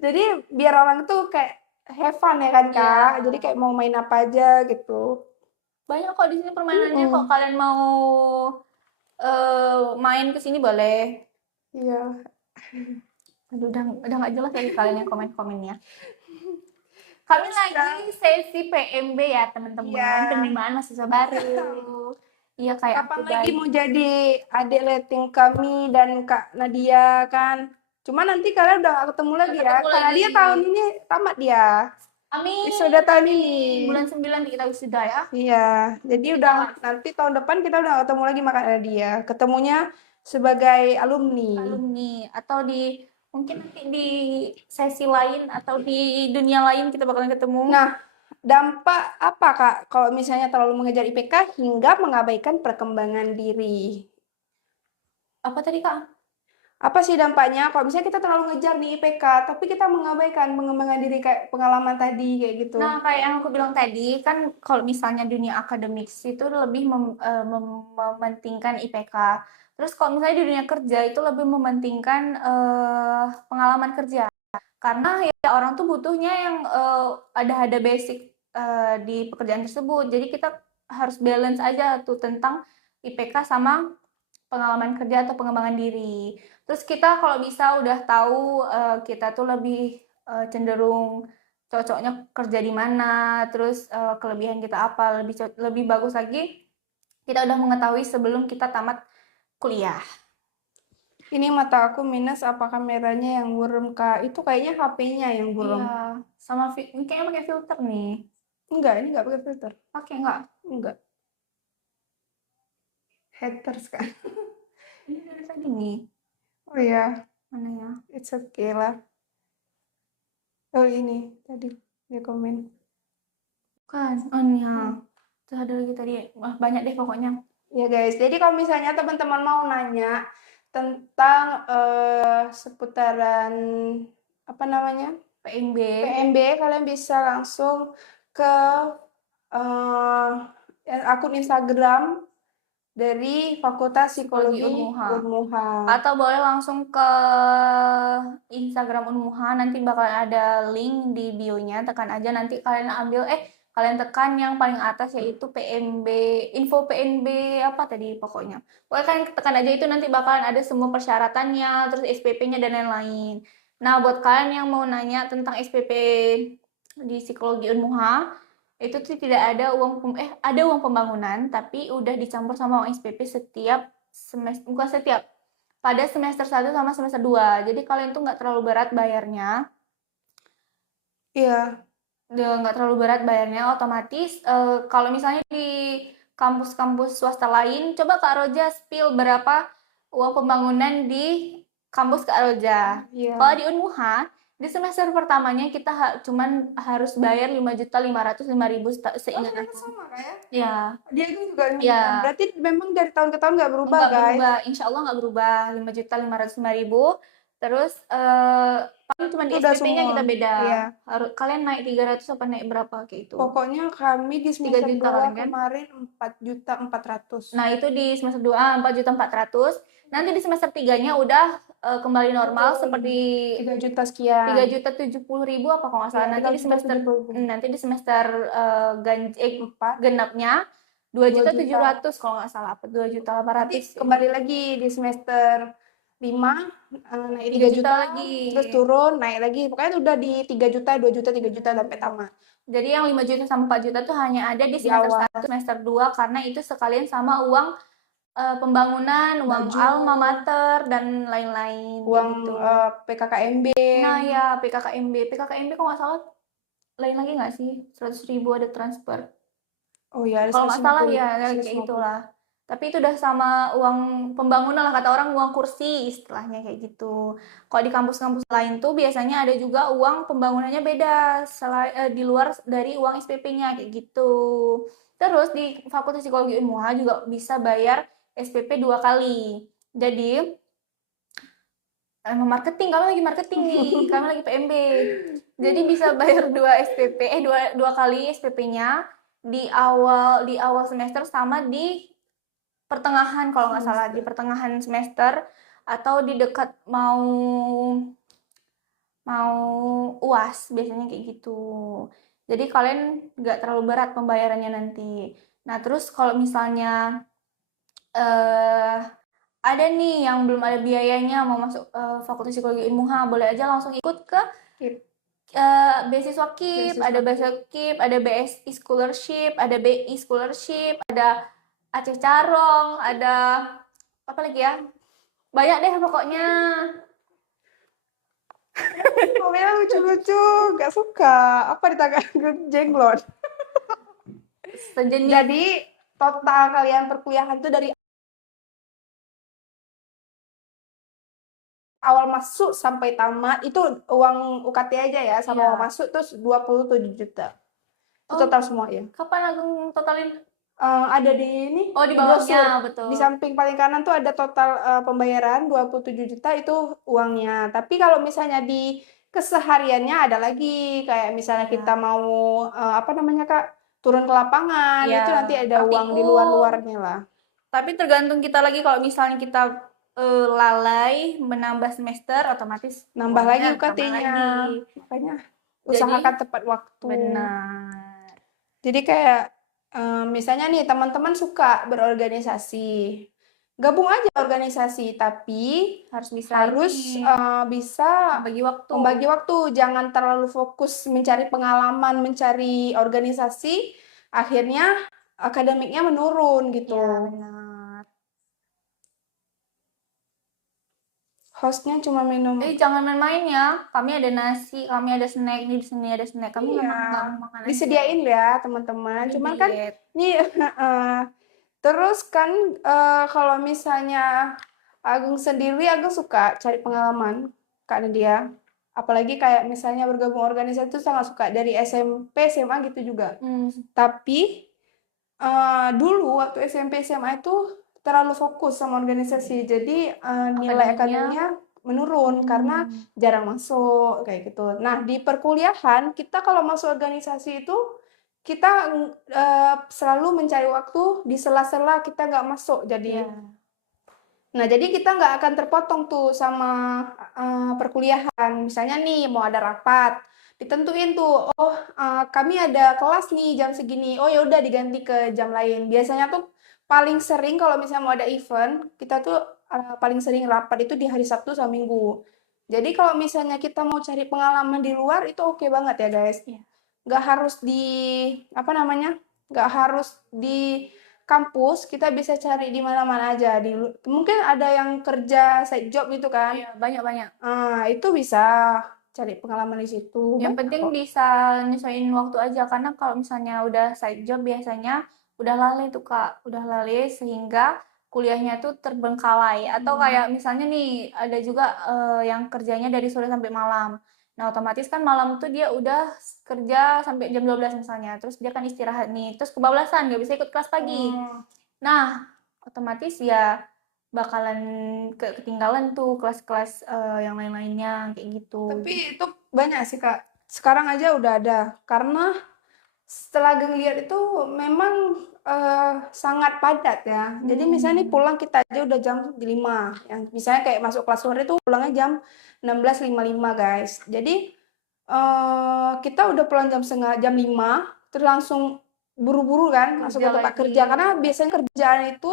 Jadi biar orang tuh kayak have fun ya kan, Kak. Iya. Jadi kayak mau main apa aja gitu. Banyak kok di sini permainannya. Kok kalian mau main ke sini boleh. Iya. Aduh, udah nggak jelas lagi kalian yang komen-komennya. Kami lagi sesi PMB ya teman-teman, Iya. penerimaan mahasiswa baru. Iya kayak Kapan aku lagi guys. mau jadi adik letting kami dan Kak Nadia kan? Cuma nanti kalian udah gak ketemu lagi ya. ketemu Kak Nadia lagi. tahun ini tamat dia. Amin. Wisuda tahun ini. Bulan 9 kita wisuda ya. Iya, jadi udah nanti tahun depan kita udah gak ketemu lagi makanya dia. Ketemunya sebagai alumni. Alumni atau mungkin nanti di sesi lain atau di dunia lain kita bakalan ketemu. Nah, dampak apa Kak kalau misalnya terlalu mengejar IPK hingga mengabaikan perkembangan diri? Apa tadi Kak? Apa sih dampaknya kalau misalnya kita terlalu ngejar di IPK tapi kita mengabaikan pengembangan diri kayak pengalaman tadi kayak gitu? Nah, kayak yang aku bilang tadi, kan kalau misalnya dunia akademik itu lebih mementingkan IPK. Terus kalau misalnya di dunia kerja itu lebih mementingkan pengalaman kerja. Karena ya orang tuh butuhnya yang ada basic di pekerjaan tersebut. Jadi kita harus balance aja tuh tentang IPK sama pengalaman kerja atau pengembangan diri. Terus kita kalau bisa udah tahu kita tuh lebih cenderung cocoknya kerja di mana, terus kelebihan kita apa, lebih bagus lagi kita udah mengetahui sebelum kita tamat kuliah. Ini mata aku minus apa kameranya yang buram Kak? Itu kayaknya HP-nya yang buram. Iya, sama kayaknya pakai filter nih. Enggak, ini enggak pakai filter. Pakai nggak? Enggak. Haters kan. Ini dari tadi nih. Oh ya, Mana ya? it's okay lah. Oh ini tadi dia komen. Bukan. Oh nih ya. Terus ada lagi tadi. Wah, banyak deh pokoknya. Ya guys, jadi kalau misalnya teman-teman mau nanya tentang seputaran apa namanya PMB. PMB, kalian bisa langsung ke akun Instagram dari Fakultas Psikologi Unmuha. Atau boleh langsung ke Instagram Unmuha, nanti bakalan ada link di bio-nya, tekan aja nanti kalian tekan yang paling atas yaitu PMB, info PMB apa tadi pokoknya. Pokoknya kalian tekan aja itu nanti bakalan ada semua persyaratannya, terus SPP-nya dan lain-lain. Nah, buat kalian yang mau nanya tentang SPP di Psikologi Unmuha, itu tuh tidak ada ada uang pembangunan tapi udah dicampur sama uang SPP setiap semester, bukan setiap, pada semester 1 sama semester 2. Jadi kalian tuh nggak terlalu berat bayarnya. Iya. Nggak terlalu berat bayarnya, otomatis kalau misalnya di kampus-kampus swasta lain, coba Kak Roja spill berapa uang pembangunan di kampus Kak Roja. Iya. Kalau di Unmuha, di semester pertamanya kita cuman harus bayar 5.505.000 seingat aku. Sama kayak? Ya. Dia juga. Ya. Berarti memang dari tahun ke tahun nggak berubah, Nggak guys? berubah, insya Allah nggak berubah. 5.505.000. Terus paling cuma di Udah SPP-nya semua. kita beda. Iya. Kalian naik 300 apa naik berapa kayak itu? Pokoknya kami di 3 semester juta 2 kalian kan? kemarin 4.400.000. Nah, itu di semester 2 4.400.000. Nanti di semester 3-nya udah kembali normal seperti 3 juta sekian. 3.070.000 apa kalau nggak salah. Iya, Nanti di semester genapnya 2.700.000 kalau nggak salah, apa 2.800.000. Kembali lagi di semester 5, naik 3 3 juta juta, lagi. terus turun, naik lagi. Pokoknya udah di 3 juta, 2 juta, 3 juta sampai tamat. Jadi yang 5 juta sama 4 juta tuh hanya ada di Di semester awal. 1, semester 2 karena itu sekalian sama uang pembangunan, uang Baju, alma mater dan lain-lain kayak uang gitu. PKKMB. Nah ya PKKMB kok nggak salah lain lagi nggak sih 100.000 ada transfer. Oh ya, ada Kalau nggak salah 150. ya kayak 150. itulah. Tapi itu udah sama uang pembangunan lah, kata orang uang kursi istilahnya kayak gitu. Kalau di kampus-kampus lain tuh biasanya ada juga uang pembangunannya beda di luar dari uang SPP-nya kayak gitu. Terus di Fakultas Psikologi UMUHA juga bisa bayar SPP 2 kali. Jadi emang marketing, kami lagi marketing nih, kami lagi PMB. Jadi bisa bayar 2 kali SPP-nya di awal semester sama di pertengahan kalau nggak salah, di pertengahan semester atau di dekat mau UAS biasanya kayak gitu. Jadi kalian nggak terlalu berat pembayarannya nanti. Nah terus kalau misalnya eh ada nih yang belum ada biayanya mau masuk Fakultas Psikologi Ilmuha, boleh aja langsung ikut ke KIP. beasiswa KIP, Beasiswa ada beasiswa KIP, ada BSI scholarship, ada BI scholarship, ada Aceh Carong, ada apa lagi ya? Banyak deh pokoknya. Komennya lucu-lucu, gak suka. Apa ditagak jenglot? Sejenis. Jadi total kalian perkuliahan tuh dari awal masuk sampai tamat itu uang UKT aja ya, sama Iya. uang masuk terus 27 juta. Itu Oh. total semua ya. Kapan Agung totalin? Ada di ini. Oh, di brosur. bawahnya, betul. Di samping paling kanan tuh ada total pembayaran 27 juta itu uangnya. Tapi kalau misalnya di kesehariannya ada lagi kayak misalnya Iya. kita mau apa namanya Kak, turun ke lapangan, Iya, itu nanti ada uang di praktikum. luar-luarnya lah. Tapi tergantung kita lagi, kalau misalnya kita lalai menambah semester otomatis Nambah lagi uangnya tambah UKT-nya. lagi. Makanya Jadi usahakan tepat waktu. benar. Jadi kayak misalnya nih teman-teman suka berorganisasi, gabung aja organisasi, tapi Harus bisa harus ini, bisa membagi waktu. Jangan terlalu fokus mencari pengalaman, mencari organisasi, akhirnya akademiknya menurun gitu. Iya, benar. Hostnya cuma minum. Jangan main-main ya. Kami ada nasi, kami ada snack, di sini ada snack. Kami Iya, memang nggak mau makan aja. disediain ya teman-teman. Kami Cuman kan diet. nih terus kan kalau misalnya Agung sendiri, Agung suka cari pengalaman Kak Nadia. Apalagi kayak misalnya bergabung organisasi itu sangat suka dari SMP, SMA gitu juga. Tapi dulu waktu SMP, SMA itu terlalu fokus sama organisasi. Jadi nilai akademiknya menurun karena jarang masuk kayak gitu. Nah, di perkuliahan kita kalau masuk organisasi itu kita selalu mencari waktu di sela-sela kita nggak masuk. Jadi Nah, jadi kita nggak akan terpotong tuh sama perkuliahan. Misalnya nih mau ada rapat, ditentuin tuh, oh kami ada kelas nih jam segini. Oh ya udah diganti ke jam lain. Biasanya tuh paling sering kalau misalnya mau ada event, kita tuh paling sering rapat itu di hari Sabtu sama Minggu. Jadi kalau misalnya kita mau cari pengalaman di luar itu oke banget ya guys. Nggak harus di apa namanya? Nggak harus di kampus, kita bisa cari di mana-mana aja. Mungkin ada yang kerja side job gitu kan. Iya, banyak-banyak. Itu bisa cari pengalaman di situ. Yang penting bisa nyesuaiin waktu aja, karena kalau misalnya udah side job biasanya udah lalai tuh Kak, udah lalai sehingga kuliahnya tuh terbengkalai. Atau kayak misalnya nih ada juga yang kerjanya dari sore sampai malam. Nah, otomatis kan malam tuh dia udah kerja sampai jam 12 misalnya. Terus dia kan istirahat nih. Terus kebablasan, nggak bisa ikut kelas pagi. Nah, otomatis ya bakalan ketinggalan tuh kelas-kelas yang lain-lainnya kayak gitu. Tapi itu banyak sih Kak. Sekarang aja udah ada. Karena setelah Geng lihat itu memang sangat padat ya. Jadi misalnya nih pulang kita aja udah jam 5. Yang misalnya kayak masuk kelas sore itu pulangnya jam 16.55 guys. Jadi kita udah pulang jam 5, terus langsung buru-buru kan masuk ke tempat kerja. Karena biasanya kerjaan itu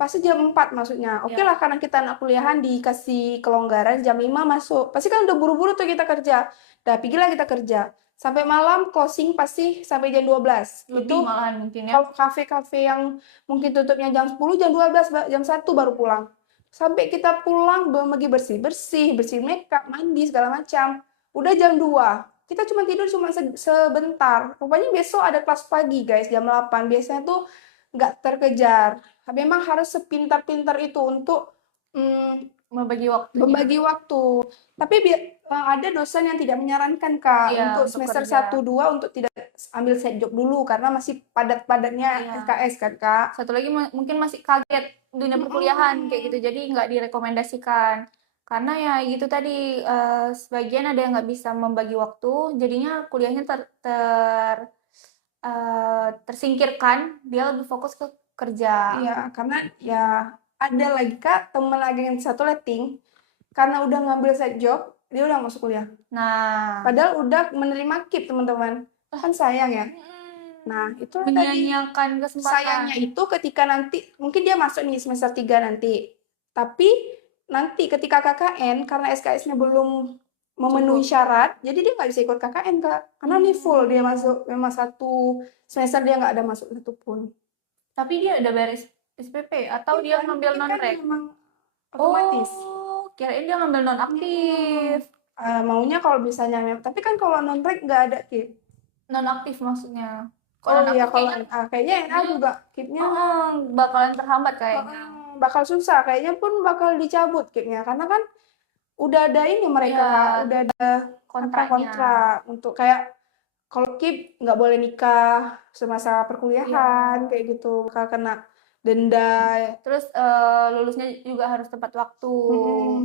pasti jam 4 maksudnya. Oke Ya. lah, karena kita anak kuliahan dikasih kelonggaran jam 5 masuk. Pasti kan udah buru-buru tuh kita kerja. Udah pergilah kita kerja. Sampai malam closing pasti sampai jam 12. Lebih Itu malahan mungkin ya. kalau kafe-kafe yang mungkin tutupnya jam 10, jam 12, jam 1 baru pulang. Sampai kita pulang belum lagi bersih-bersih, bersih makeup, mandi segala macam. Udah jam 2. Kita cuma tidur cuma sebentar. Rupanya besok ada kelas pagi, guys, jam 8. Biasanya tuh nggak terkejar. Memang harus sepintar-pintar itu untuk membagi waktu. Tapi ada dosen yang tidak menyarankan, Kak, Iya, untuk untuk semester kerja. 1 2 untuk tidak ambil side job dulu karena masih padat-padatnya Iya. SKS kan, Kak. Satu lagi mungkin masih kaget dunia perkuliahan kayak gitu, jadi nggak direkomendasikan. Karena ya gitu tadi, sebagian ada yang nggak bisa membagi waktu, jadinya kuliahnya tersingkirkan, dia lebih fokus ke kerja. Iya, karena ya ada lagi, Kak, temen lagi yang satu letting, karena udah ngambil side job, dia udah masuk kuliah. Nah, Padahal udah menerima KIP, teman-teman. Kan sayang ya. Nah, itu tadi menyanyiakan kesempatan. sayangnya itu ketika nanti mungkin dia masuk nih semester 3 nanti. Tapi nanti ketika KKN karena SKS-nya belum memenuhi syarat, jadi dia nggak bisa ikut KKN, Kak. Karena nih full dia masuk memang 1 semester dia nggak ada masuk satupun. Tapi dia udah beres SPP atau dia ngambil Kan non-rek? memang otomatis. Oh, kirain dia ngambil non-aktif. Maunya kalau misalnya tapi kan kalau non-rek nggak ada KIP. Non-aktif maksudnya. Oh iya, non-aktif kalau kayaknya kayaknya NA juga KIP-nya bakalan terhambat kayaknya. bakal susah, kayaknya pun bakal dicabut KIP-nya karena kan udah ada ini mereka, Iya, udah ada kontraknya. kontrak untuk kayak kalau KIP nggak boleh nikah semasa perkuliahan kayak gitu, bakal kena denda. Terus lulusnya juga harus tepat waktu.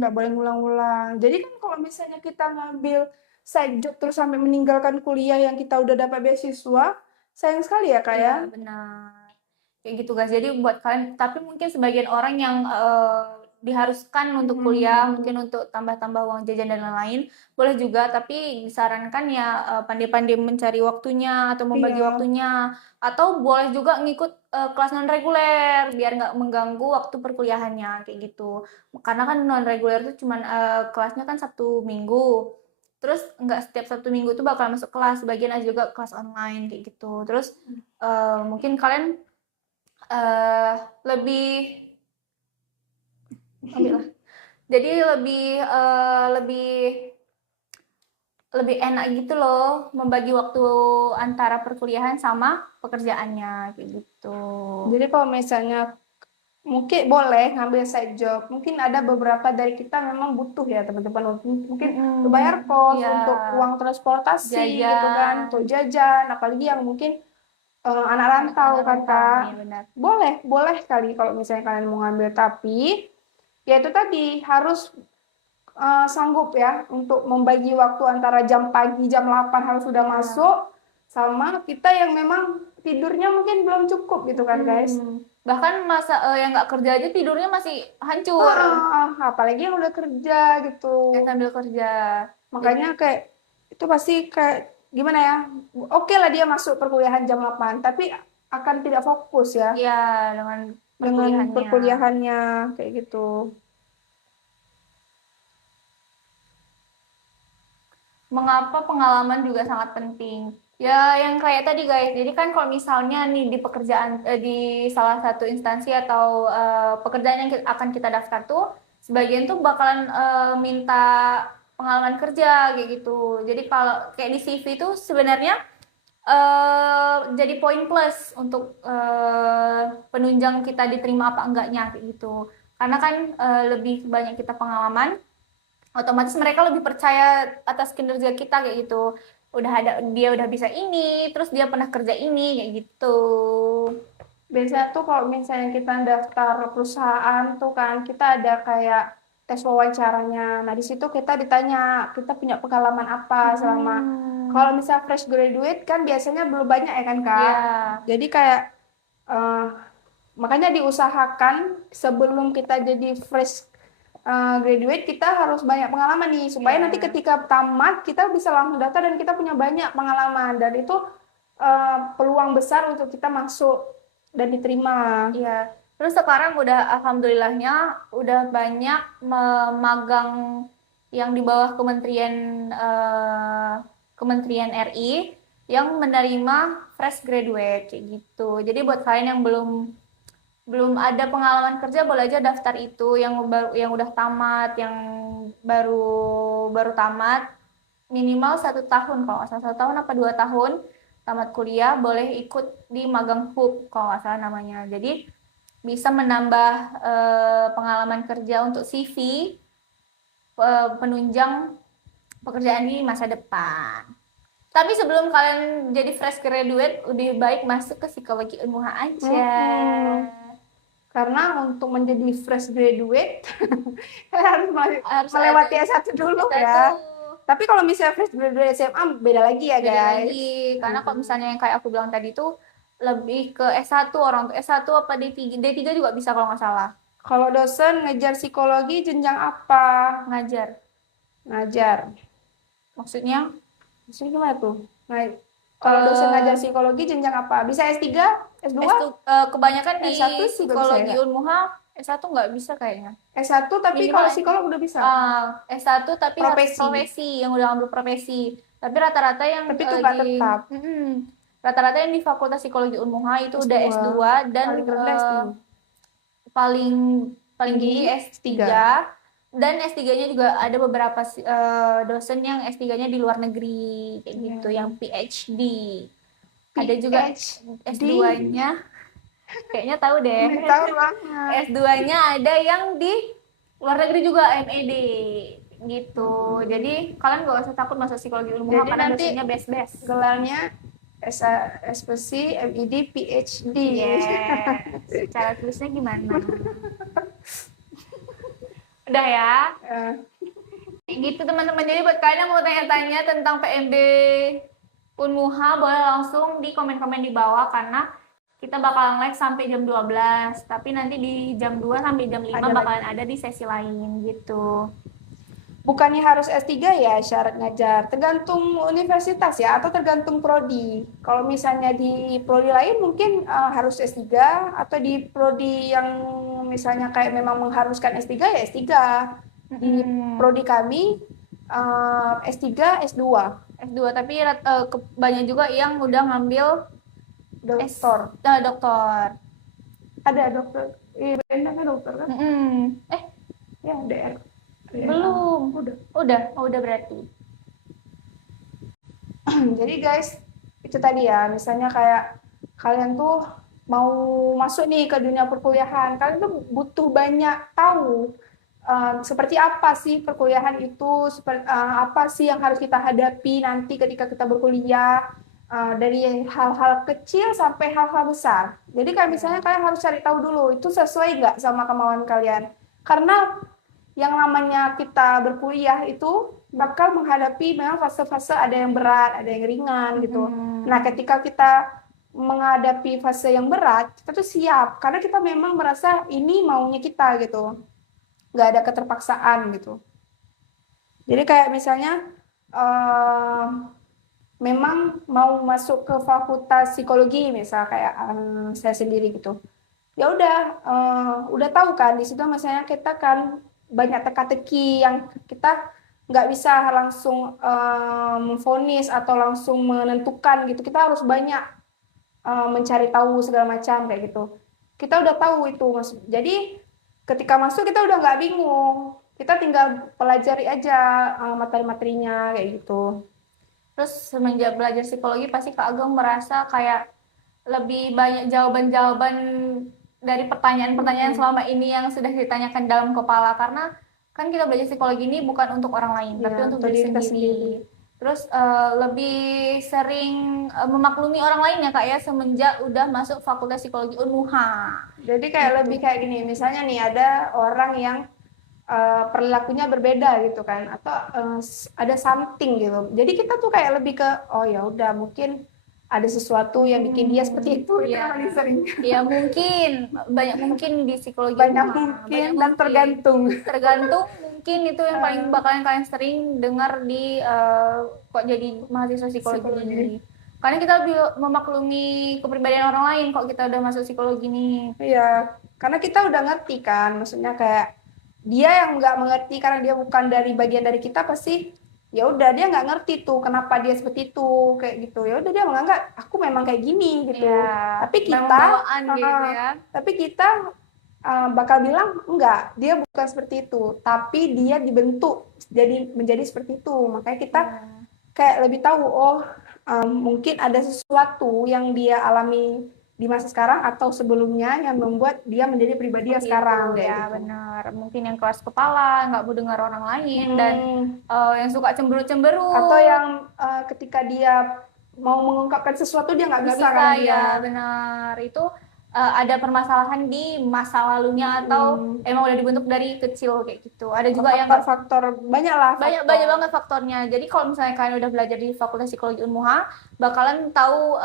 Nggak boleh ngulang-ngulang. Jadi kan kalau misalnya kita ngambil side job terus sampai meninggalkan kuliah yang kita udah dapat beasiswa, sayang sekali ya, Kak, ya. Iya, benar. Kayak gitu guys. Jadi buat kalian, tapi mungkin sebagian orang yang diharuskan untuk kuliah, mungkin untuk tambah-tambah uang jajan dan lain-lain, boleh juga, tapi disarankan ya pandai-pandai mencari waktunya atau membagi Iya. waktunya, atau boleh juga ngikut kelas non reguler biar nggak mengganggu waktu perkuliahannya kayak gitu. Karena kan non reguler itu cuman kelasnya kan Sabtu Minggu. Terus nggak setiap Sabtu Minggu itu bakal masuk kelas, sebagian ada juga kelas online kayak gitu. Terus mungkin kalian lebih ambil lah. Jadi lebih enak gitu loh membagi waktu antara perkuliahan sama pekerjaannya kayak gitu. Jadi kalau misalnya mungkin boleh ngambil side job, mungkin ada beberapa dari kita memang butuh ya teman-teman, mungkin untuk bayar kos, Iya. untuk uang transportasi Jajan. gitu kan, untuk jajan, apalagi yang mungkin anak rantau kan, Kak. Iya, benar. Boleh kali kalau misalnya kalian mau ngambil, tapi ya itu tadi harus sanggup ya untuk membagi waktu antara jam pagi jam 8 harus sudah masuk, sama kita yang memang tidurnya mungkin belum cukup gitu kan, guys. Bahkan masa yang nggak kerja aja tidurnya masih hancur. Apalagi yang udah kerja gitu. Yang sambil kerja. Makanya kayak itu pasti kayak gimana ya? Oke lah dia masuk perkuliahan jam 8, tapi akan tidak fokus ya Iya, dengan perkuliahannya kayak gitu. Mengapa pengalaman juga sangat penting? Ya, yang kayak tadi guys. Jadi kan kalau misalnya nih di pekerjaan di salah satu instansi atau pekerjaan yang akan kita daftar tuh, sebagian tuh bakalan minta pengalaman kerja kayak gitu. Jadi kalau kayak di CV itu sebenarnya jadi poin plus untuk penunjang kita diterima apa enggaknya kayak gitu. Karena kan lebih banyak kita pengalaman, otomatis mereka lebih percaya atas kinerja kita kayak gitu. Dia udah bisa ini, terus dia pernah kerja ini kayak gitu. Biasanya tuh kalau misalnya kita daftar perusahaan tuh kan kita ada kayak tes wawancaranya. Nah, di situ kita ditanya kita punya pengalaman apa selama kalau misalnya fresh graduate kan biasanya belum banyak ya kan, Kak. Iya. Jadi kayak makanya diusahakan sebelum kita jadi fresh graduate kita harus banyak pengalaman nih supaya nanti ketika tamat kita bisa langsung daftar dan kita punya banyak pengalaman, dan itu peluang besar untuk kita masuk dan diterima. Iya. Terus sekarang udah alhamdulillahnya udah banyak magang yang di bawah Kementerian RI yang menerima fresh graduate kayak gitu. Jadi buat kalian yang belum belum ada pengalaman kerja boleh aja daftar itu yang baru yang udah tamat, yang baru baru tamat minimal 1 tahun kalau nggak salah 1 tahun apa 2 tahun tamat kuliah boleh ikut di magang hub kalau nggak salah namanya. Jadi bisa menambah pengalaman kerja untuk CV penunjang pekerjaan di masa depan. Tapi sebelum kalian jadi fresh graduate, lebih baik masuk ke psikologi ilmuha aja. Karena untuk menjadi fresh graduate harus Harus melewati ada S1 dulu S1. ya. Tapi kalau misalnya fresh graduate SMA beda lagi ya Beda guys. lagi. Karena kalau misalnya yang kayak aku bilang tadi tuh lebih ke S1, orang tuh S1 apa D3, D3 juga bisa kalau nggak salah Kalau dosen ngejar psikologi jenjang apa? ngajar. Ngajar. Maksudnya Maksudnya gimana tuh? Kalau dosen ngajar psikologi jenjang apa? Bisa S3, S2? kebanyakan di S1 juga bisa psikologi ya? ilmuha S1 nggak bisa kayaknya. S1 tapi Minimal kalau psikolog udah bisa. S1 tapi harus Profesi. profesi, yang udah ambil profesi. Tapi rata-rata yang Tapi itu nggak tetap. rata-rata yang di Fakultas Psikologi Unmuha itu udah S2. S2 dan Paling rendah S3. paling paling tinggi Tinggi S3. Dan S3-nya juga ada beberapa dosen yang S3-nya di luar negeri kayak gitu, yang PhD. Ada juga S2-nya. Kayaknya tahu deh. Tahu banget. S2-nya ada yang di luar negeri juga MED gitu. Jadi kalian gak usah takut masuk psikologi ilmuha Jadi karena nanti dosennya best-best. gelarnya SPC, MED, PhD. Yes. Cara tulisnya gimana? Udah ya. Gitu teman-teman. Jadi buat kalian yang mau tanya-tanya tentang PMB Unmuha boleh langsung di komen-komen di bawah karena kita bakalan live sampai jam 12. Tapi nanti di jam 2 sampai jam 5 bakalan ada di sesi lain gitu. Bukannya harus S3 ya syarat ngajar, tergantung universitas ya atau tergantung prodi. Kalau misalnya di prodi lain mungkin harus S3 atau di prodi yang misalnya kayak memang mengharuskan S3 ya S3. Di prodi kami S3, S2. S2 tapi banyak juga yang udah ngambil doktor. Doktor. Ada dokter. Iya, kan dokter kan? Ya, DR. Belum. Udah berarti. Jadi guys, itu tadi ya, misalnya kayak kalian tuh mau masuk nih ke dunia perkuliahan, kalian tuh butuh banyak tahu seperti apa sih perkuliahan itu, seperti apa sih yang harus kita hadapi nanti ketika kita berkuliah, dari hal-hal kecil sampai hal-hal besar. Jadi kayak misalnya kalian harus cari tahu dulu itu sesuai nggak sama kemauan kalian, karena yang namanya kita berkuliah itu bakal menghadapi memang fase-fase ada yang berat, ada yang ringan gitu. Nah, ketika kita menghadapi fase yang berat, kita tuh siap karena kita memang merasa ini maunya kita gitu. Nggak ada keterpaksaan gitu. Jadi kayak misalnya memang mau masuk ke fakultas psikologi misal kayak saya sendiri gitu. Ya udah tahu kan di situ misalnya kita kan banyak teka-teki yang kita nggak bisa langsung memvonis atau langsung menentukan gitu. Kita harus banyak mencari tahu segala macam kayak gitu. Kita udah tahu itu, jadi ketika masuk kita udah nggak bingung. Kita tinggal pelajari aja materi-materinya kayak gitu. Terus semenjak belajar psikologi pasti Kak Ageng merasa kayak lebih banyak jawaban-jawaban dari pertanyaan-pertanyaan selama ini yang sudah ditanyakan dalam kepala, karena kan kita belajar psikologi ini bukan untuk orang lain tapi untuk diri sendiri. Terus lebih sering memaklumi orang lain ya Kak ya semenjak udah masuk Fakultas Psikologi Unmuha. Jadi kayak lebih kayak gini, misalnya nih ada orang yang perilakunya berbeda gitu kan, atau ada something gitu. Jadi kita tuh kayak lebih ke oh ya udah mungkin ada sesuatu yang bikin dia seperti itu. Iya, paling sering. Iya mungkin, banyak mungkin di psikologi. Banyak mungkin dan tergantung. Tergantung mungkin itu yang paling bakalan kalian sering dengar di kok jadi mahasiswa psikologi. Karena kita lebih memaklumi kepribadian orang lain kalau kita udah masuk psikologi nih. Iya, karena kita udah ngerti kan, maksudnya kayak dia yang nggak mengerti karena dia bukan dari bagian dari kita pasti ya udah dia nggak ngerti tuh kenapa dia seperti itu kayak gitu. Ya udah dia menganggap aku memang kayak gini gitu. Iya, Tapi memang kita, bawaan gitu uh, ya. tapi kita bakal bilang enggak, dia bukan seperti itu, tapi dia dibentuk jadi menjadi seperti itu. Makanya kita Iya. kayak lebih tahu, oh mungkin ada sesuatu yang dia alami di masa sekarang atau sebelumnya yang membuat dia menjadi pribadi yang Begitu sekarang kayak ya, gitu. benar. Mungkin yang keras kepala, nggak mau dengar orang lain, dan yang suka Atau cemberut-cemberut. yang ketika dia mau mengungkapkan sesuatu dia nggak Nggak bisa bisa karena ya, dia benar. Itu ada permasalahan di masa lalunya atau emang udah dibentuk dari kecil kayak gitu. Ada juga yang nggak faktor-faktor banyak lah banyak faktor. banyak banget faktornya. Jadi kalau misalnya kalian udah belajar di Fakultas Psikologi Unmuha, bakalan tahu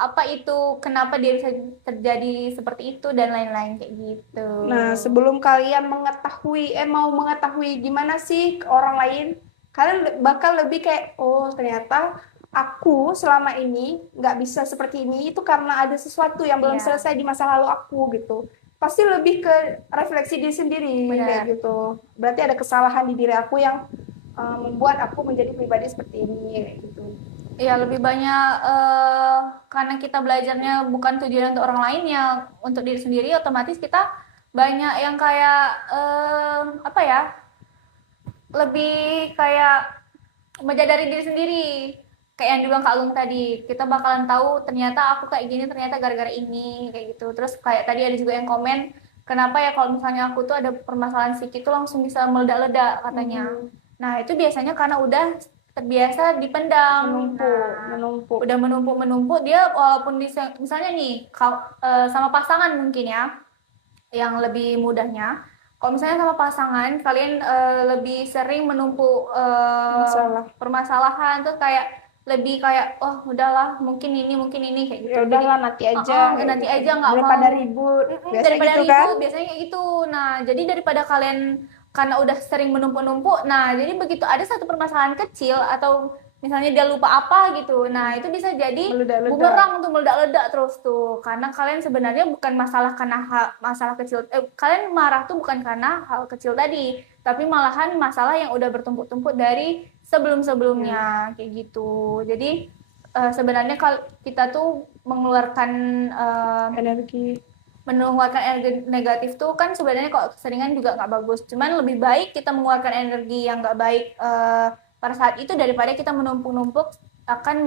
apa itu, kenapa dia bisa terjadi seperti itu dan lain-lain kayak gitu. Nah, sebelum kalian mau mengetahui gimana sih orang lain, kalian bakal lebih kayak, oh ternyata aku selama ini nggak bisa seperti ini, itu karena ada sesuatu yang belum Iya, selesai di masa lalu aku gitu. Pasti lebih ke refleksi diri sendiri kayak benar. gitu. Berarti ada kesalahan di diri aku yang membuat aku menjadi pribadi seperti ini kayak gitu. Iya, lebih banyak karena kita belajarnya bukan tujuan untuk orang lain ya, untuk diri sendiri, otomatis kita banyak yang kayak apa ya? Lebih kayak menyadari diri sendiri. Kayak yang dibilang Kak Agung tadi, kita bakalan tahu ternyata aku kayak gini ternyata gara-gara ini kayak gitu. Terus kayak tadi ada juga yang komen, kenapa ya kalau misalnya aku tuh ada permasalahan psikis tuh langsung bisa meledak-ledak katanya. Nah, itu biasanya karena udah terbiasa dipendam. Nah, Menumpuk. udah menumpuk-menumpuk, dia walaupun misalnya nih sama pasangan mungkin ya, yang lebih mudahnya. Kalau misalnya sama pasangan, kalian lebih sering menumpuk permasalahan tuh kayak lebih kayak, oh udahlah mungkin ini kayak gitu. Ya Jadi udahlah nanti aja kayak nanti gitu. aja nggak Daripada mau. ribut, biasa Daripada gitu kan? ribut biasanya kayak gitu. Nah, jadi daripada kalian karena udah sering menumpuk-numpuk, nah jadi begitu ada satu permasalahan kecil atau misalnya dia lupa apa gitu, nah itu bisa jadi Meledak-ledak. bumerang tuh, meledak-ledak terus tuh, karena kalian sebenarnya bukan masalah karena masalah kecil, kalian marah tuh bukan karena hal kecil tadi, tapi malahan masalah yang udah bertumpuk-tumpuk dari sebelum-sebelumnya kayak gitu. Jadi sebenarnya kalau kita tuh Energi. mengeluarkan energi negatif tuh kan sebenarnya kok keseringan juga nggak bagus. Cuman lebih baik kita mengeluarkan energi yang nggak baik pada saat itu daripada kita menumpuk-numpuk akan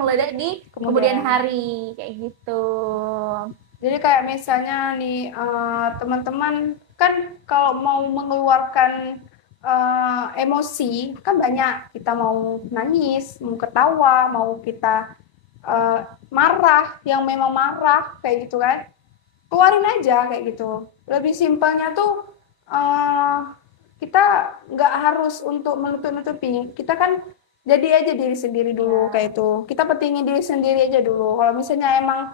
meledak di kemudian hari kayak gitu. Jadi kayak misalnya nih teman-teman kan kalau mau mengeluarkan emosi kan banyak, kita mau nangis, mau ketawa, mau kita marah, yang memang marah kayak gitu kan, keluarin aja kayak gitu. Lebih simpelnya tuh kita nggak harus untuk menutup-nutupi, kita kan jadi aja diri sendiri dulu kayak itu. Kita pentingin diri sendiri aja dulu. Kalau misalnya emang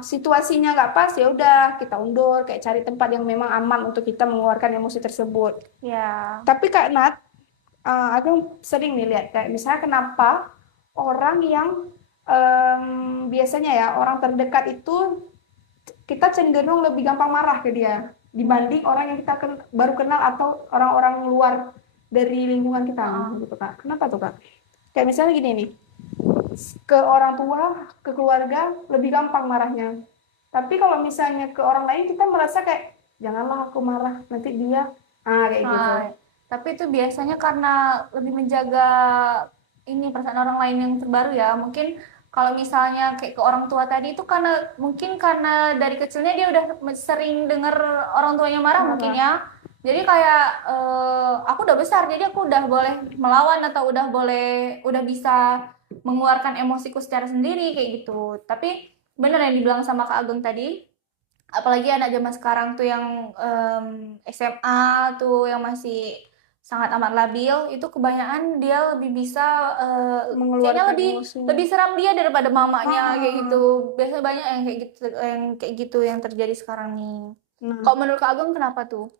situasinya nggak pas ya udah kita undur, kayak cari tempat yang memang aman untuk kita mengeluarkan emosi tersebut. Ya. Tapi Kak Nat, aku sering nih lihat kayak misalnya kenapa orang yang biasanya ya orang terdekat itu kita cenderung lebih gampang marah ke dia dibanding orang yang kita baru kenal atau orang-orang luar dari lingkungan kita gitu Kak. Kenapa tuh Kak? Kayak misalnya gini nih, ke orang tua, ke keluarga lebih gampang marahnya. Tapi kalau misalnya ke orang lain kita merasa kayak janganlah aku marah, nanti dia kayak gitu. Tapi itu biasanya karena lebih menjaga ini perasaan orang lain yang terbaru ya. Mungkin kalau misalnya kayak ke orang tua tadi itu karena dari kecilnya dia udah sering dengar orang tuanya marah mungkin ya. Jadi kayak aku udah besar, jadi aku udah boleh melawan atau udah bisa mengeluarkan emosiku secara sendiri kayak gitu. Tapi bener yang dibilang sama Kak Ageng tadi, apalagi anak zaman sekarang tuh yang SMA tuh yang masih sangat amat labil, itu kebanyakan dia lebih bisa kayaknya lebih seram dia daripada mamanya kayak gitu. Biasanya banyak yang kayak gitu yang terjadi sekarang nih. Kalau menurut Kak Ageng kenapa tuh?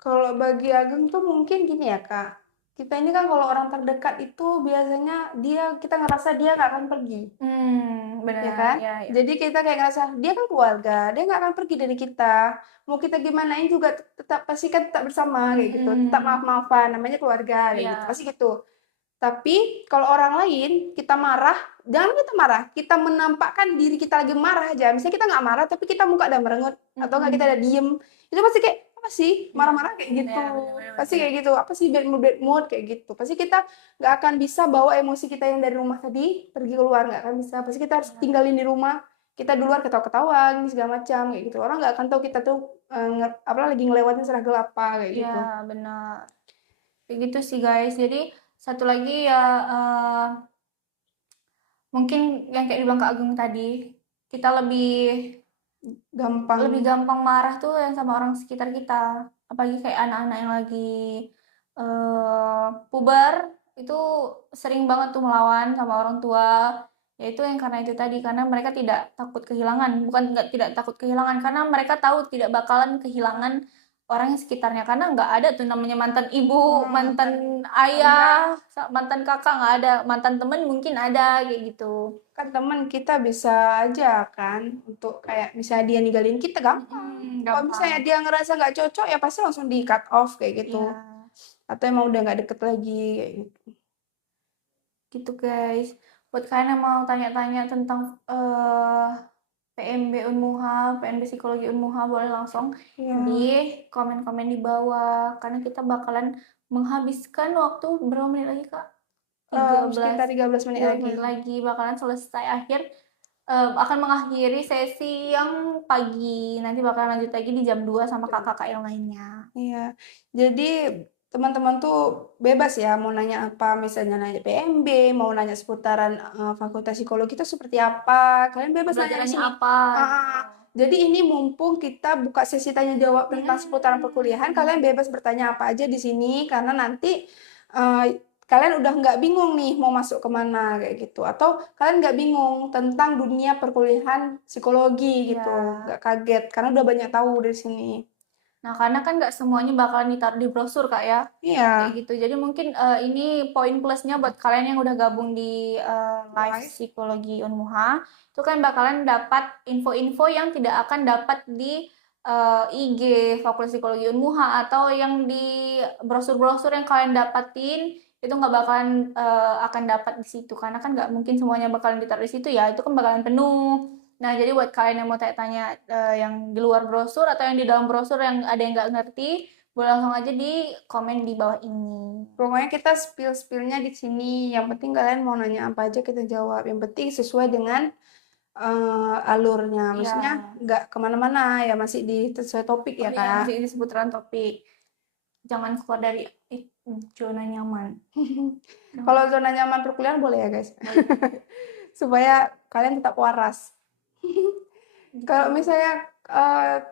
Kalau bagi Ageng tuh mungkin gini ya Kak, kita ini kan kalau orang terdekat itu biasanya kita ngerasa dia nggak akan pergi, Benar. ya kan? Ya, ya. Jadi kita kayak ngerasa dia kan keluarga, dia nggak akan pergi dari kita. Mau kita gimanain juga tetap pasti kan tetap bersama kayak gitu, tetap maaf-maafan, namanya keluarga kayak gitu, Iya. pasti gitu. Tapi kalau orang lain kita marah, jangan kita marah, kita menampakkan diri kita lagi marah aja. Misalnya kita nggak marah, tapi kita muka udah merengut atau nggak kita ada diem, itu pasti kayak apa sih marah-marah kayak gitu, Ya, benar-benar. pasti kayak gitu. Apa sih bad mood kayak gitu. Pasti kita nggak akan bisa bawa emosi kita yang dari rumah tadi pergi keluar, nggak akan bisa. Pasti kita harus tinggalin di rumah. Kita di luar ketawa-ketawa, gini segala macam kayak gitu. Orang nggak akan tahu kita tuh apa lagi ngelewatin struggle apa kayak gitu. Ya, benar. Kayak gitu sih guys. Jadi satu lagi ya mungkin yang kayak dibilang Kak Agung tadi, kita lebih gampang marah tuh yang sama orang sekitar kita. Apalagi kayak anak-anak yang lagi puber itu sering banget tuh melawan sama orang tua. Yaitu yang karena itu tadi, karena mereka tidak takut kehilangan. Bukan nggak tidak takut kehilangan, karena mereka tahu tidak bakalan kehilangan orang yang sekitarnya. Karena nggak ada tuh namanya mantan ibu, mantan ayah, mantan kakak, nggak ada. Mantan temen mungkin ada kayak gitu. Kan teman kita bisa aja kan untuk kayak misalnya dia ninggalin kita gampang. Kalau misalnya dia ngerasa nggak cocok ya pasti langsung di cut off kayak gitu. Iya. Atau emang udah nggak deket lagi kayak gitu. Gitu guys. Buat kalian yang mau tanya-tanya tentang PMB Unmuha, PMB Psikologi Unmuha, boleh langsung di komen-komen di bawah. Karena kita bakalan menghabiskan waktu berapa menit lagi Kak? Sekitar 13 menit lagi bakalan selesai akan mengakhiri sesi yang pagi. Nanti bakalan lanjut lagi di jam 2 sama kakak-kakak yang lainnya. Iya. Jadi teman-teman tuh bebas ya mau nanya apa, misalnya nanya PMB, mau nanya seputaran Fakultas Psikologi itu seperti apa. Kalian bebas nanya di sini. apa? Jadi ini mumpung kita buka sesi tanya jawab tentang seputaran perkuliahan, kalian bebas bertanya apa aja di sini karena nanti kalian udah nggak bingung nih mau masuk kemana kayak gitu, atau kalian nggak bingung tentang dunia perkuliahan psikologi gitu, nggak kaget karena udah banyak tahu dari sini. Nah, karena kan nggak semuanya bakalan ditaruh di brosur, Kak, ya. Iya. Kayak gitu. Jadi mungkin ini poin plusnya buat kalian yang udah gabung di live psikologi Unmuha, itu kan bakalan dapat info-info yang tidak akan dapat di IG Fakultas Psikologi Unmuha, atau yang di brosur-brosur yang kalian dapatin itu nggak bakalan akan dapat di situ, karena kan nggak mungkin semuanya bakalan ditaruh di situ ya, itu kan bakalan penuh. Nah, jadi buat kalian yang mau tanya-tanya yang di luar brosur atau yang di dalam brosur yang ada yang nggak ngerti, boleh langsung aja di komen di bawah ini. Pokoknya kita spill-spillnya di sini. Yang penting kalian mau nanya apa aja kita jawab. Yang penting sesuai dengan alurnya. Maksudnya nggak kemana-mana ya, masih di sesuai topik ya Kak. Masih di seputaran topik. Jangan keluar dari zona nyaman. Kalau zona nyaman perkuliahan boleh ya guys. Supaya kalian tetap waras. Kalau misalnya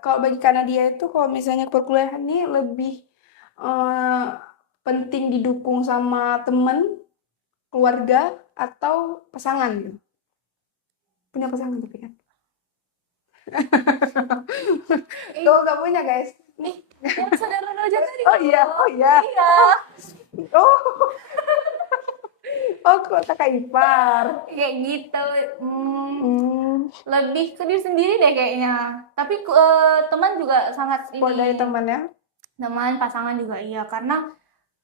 kalau bagi Kanadia itu kalau misalnya perkuliahan ini lebih penting didukung sama temen, keluarga, atau pasangan gitu. Punya pasangan tapi kan. Tuh gak punya guys. Yang saudara Roja tadi. Oh iya. Iya. Oh kok kakak ipar. Kayak gitu. Lebih ke diri sendiri deh kayaknya. Tapi teman juga sangat Support dari teman ya. Teman, pasangan juga iya, karena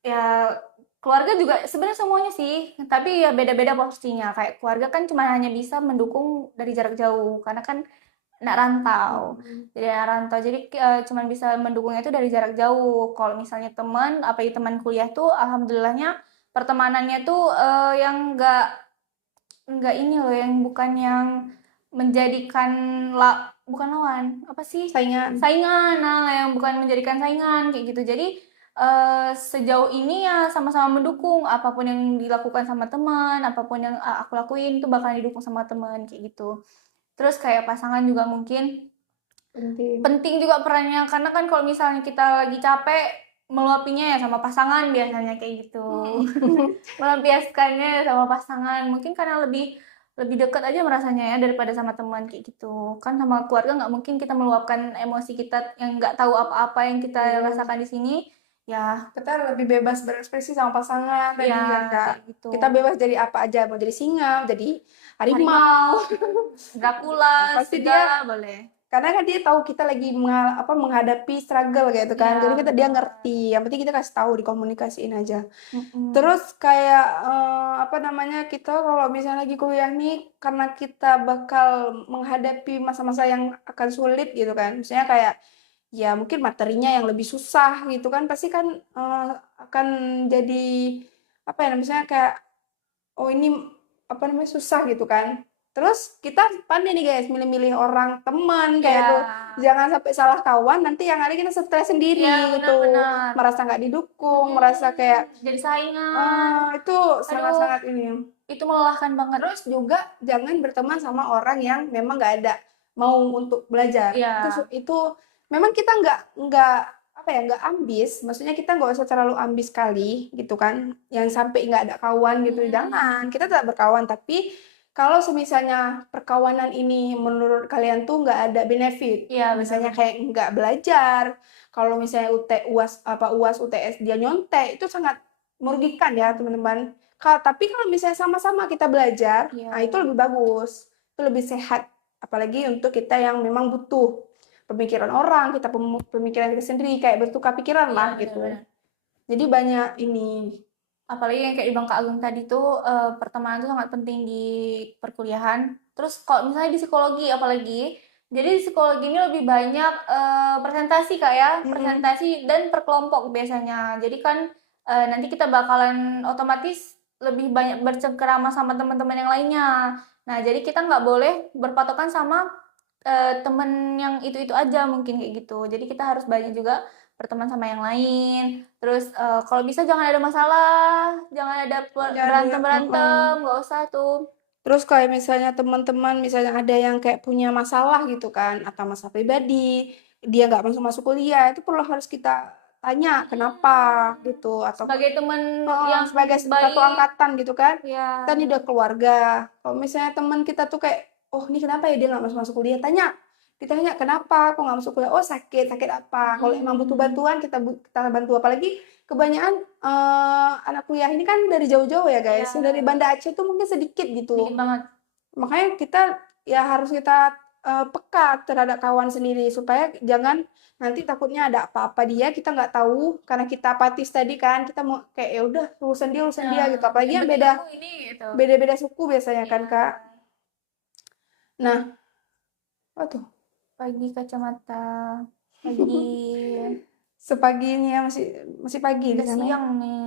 ya keluarga juga sebenarnya semuanya sih, tapi ya beda-beda porsinya. Kayak keluarga kan cuma hanya bisa mendukung dari jarak jauh karena kan anak rantau. Jadi anak rantau, jadi cuma bisa mendukungnya itu dari jarak jauh. Kalau misalnya teman, apalagi teman kuliah tuh alhamdulillahnya pertemanannya tuh yang enggak ini loh, yang bukan yang menjadikan bukan lawan, apa sih? Saingan. Nah, yang bukan menjadikan saingan kayak gitu. Jadi sejauh ini ya sama-sama mendukung apapun yang dilakukan sama teman, apapun yang aku lakuin itu bakal didukung sama teman kayak gitu. Terus kayak pasangan juga mungkin penting juga perannya, karena kan kalau misalnya kita lagi capek meluapinya ya sama pasangan biasanya kayak gitu. Melampiaskannya sama pasangan mungkin karena lebih dekat aja merasanya ya daripada sama teman kayak gitu. Kan sama keluarga nggak mungkin kita meluapkan emosi kita yang nggak tahu apa-apa yang kita rasakan di sini. Ya, Kita lebih bebas berekspresi sama pasangan tadi ya kan Kak. kayak gitu. Kita bebas jadi apa aja, mau jadi singa, jadi harimau. Harimau, Dracula, Pasti dia, segala boleh. karena kan dia tahu kita lagi menghadapi struggle gitu kan. Ya, Jadi dia benar. ngerti. Yang penting kita kasih tahu, dikomunikasiin aja. Mm-mm. Terus kayak apa namanya, kita kalau misalnya lagi kuliah nih, karena kita bakal menghadapi masa-masa yang akan sulit gitu kan. Misalnya kayak ya mungkin materinya yang lebih susah gitu kan, pasti kan akan jadi apa ya, misalnya kayak oh ini apa namanya susah gitu kan. Terus kita pandai nih guys milih-milih orang teman kayak tuh, Ya, jangan sampai salah kawan, nanti yang ada kita stres ya sendiri gitu, benar-benar. merasa nggak didukung, merasa kayak Mm-mm. Jadi saingan. itu Aduh, sangat-sangat ini. itu melelahkan banget. Terus juga jangan berteman sama orang yang memang nggak ada mau untuk belajar. Ya, Itu memang kita nggak apa ya, nggak ambis. Maksudnya kita nggak usah terlalu ambis sekali gitu kan. Yang sampai nggak ada kawan gitu. Jangan. Kita tetap berkawan. Tapi kalau semisalnya perkawanan ini menurut kalian tuh nggak ada benefit, ya misalnya benar-benar. kayak nggak belajar, kalau misalnya UAS apa UAS UTS dia nyontek, itu sangat merugikan ya teman-teman. Tapi kalau misalnya sama-sama kita belajar, nah itu Ya, lebih bagus, itu lebih sehat. Apalagi untuk kita yang memang butuh pemikiran orang, kita pemikiran kita sendiri, kayak bertukar pikiran iya lah gitu. benar-benar. Jadi banyak ini. Apalagi yang kayak di Bangka Agung tadi tuh, pertemanan itu sangat penting di perkuliahan. Terus kalau misalnya di psikologi apalagi, jadi di psikologi ini lebih banyak presentasi Kak ya, Mm-mm. presentasi dan per kelompok biasanya. Jadi kan nanti kita bakalan otomatis lebih banyak bercengkerama sama teman-teman yang lainnya. Nah, jadi kita nggak boleh berpatokan sama temen yang itu-itu aja mungkin kayak gitu. Jadi kita harus banyak juga berteman sama yang lain. Terus kalau bisa jangan ada masalah, jangan ada Jadi, berantem-berantem, nggak usah tuh. terus kayak misalnya teman-teman, misalnya ada yang kayak punya masalah gitu kan, atau masalah pribadi, dia nggak masuk-masuk kuliah, itu perlu harus kita tanya kenapa gitu, atau Sebagai teman yang sebagai satu baik, angkatan gitu kan, kita ya, nih udah keluarga. Kalau misalnya teman kita tuh kayak, oh ini kenapa ya dia nggak masuk-masuk kuliah, ditanya kenapa kok nggak masuk kuliah, oh sakit sakit apa, kalau emang butuh bantuan kita bantu. Apalagi kebanyakan anak kuliah ini kan dari jauh-jauh ya guys, ya, dari Banda Aceh tuh mungkin sedikit dikit gitu, banget. makanya kita ya harus kita peka terhadap kawan sendiri, supaya jangan nanti takutnya ada apa-apa dia kita nggak tahu, karena kita apatis tadi kan, kita mau kayak ya udah urusan dia gitu, Nah, apalagi yang yang penting beda aku ini gitu. beda-beda suku biasanya kan Ya, Kak. Nah, apa tuh, pagi kacamata, pagi, sepagi ini ya, masih masih pagi di udah sana ya. siang nih.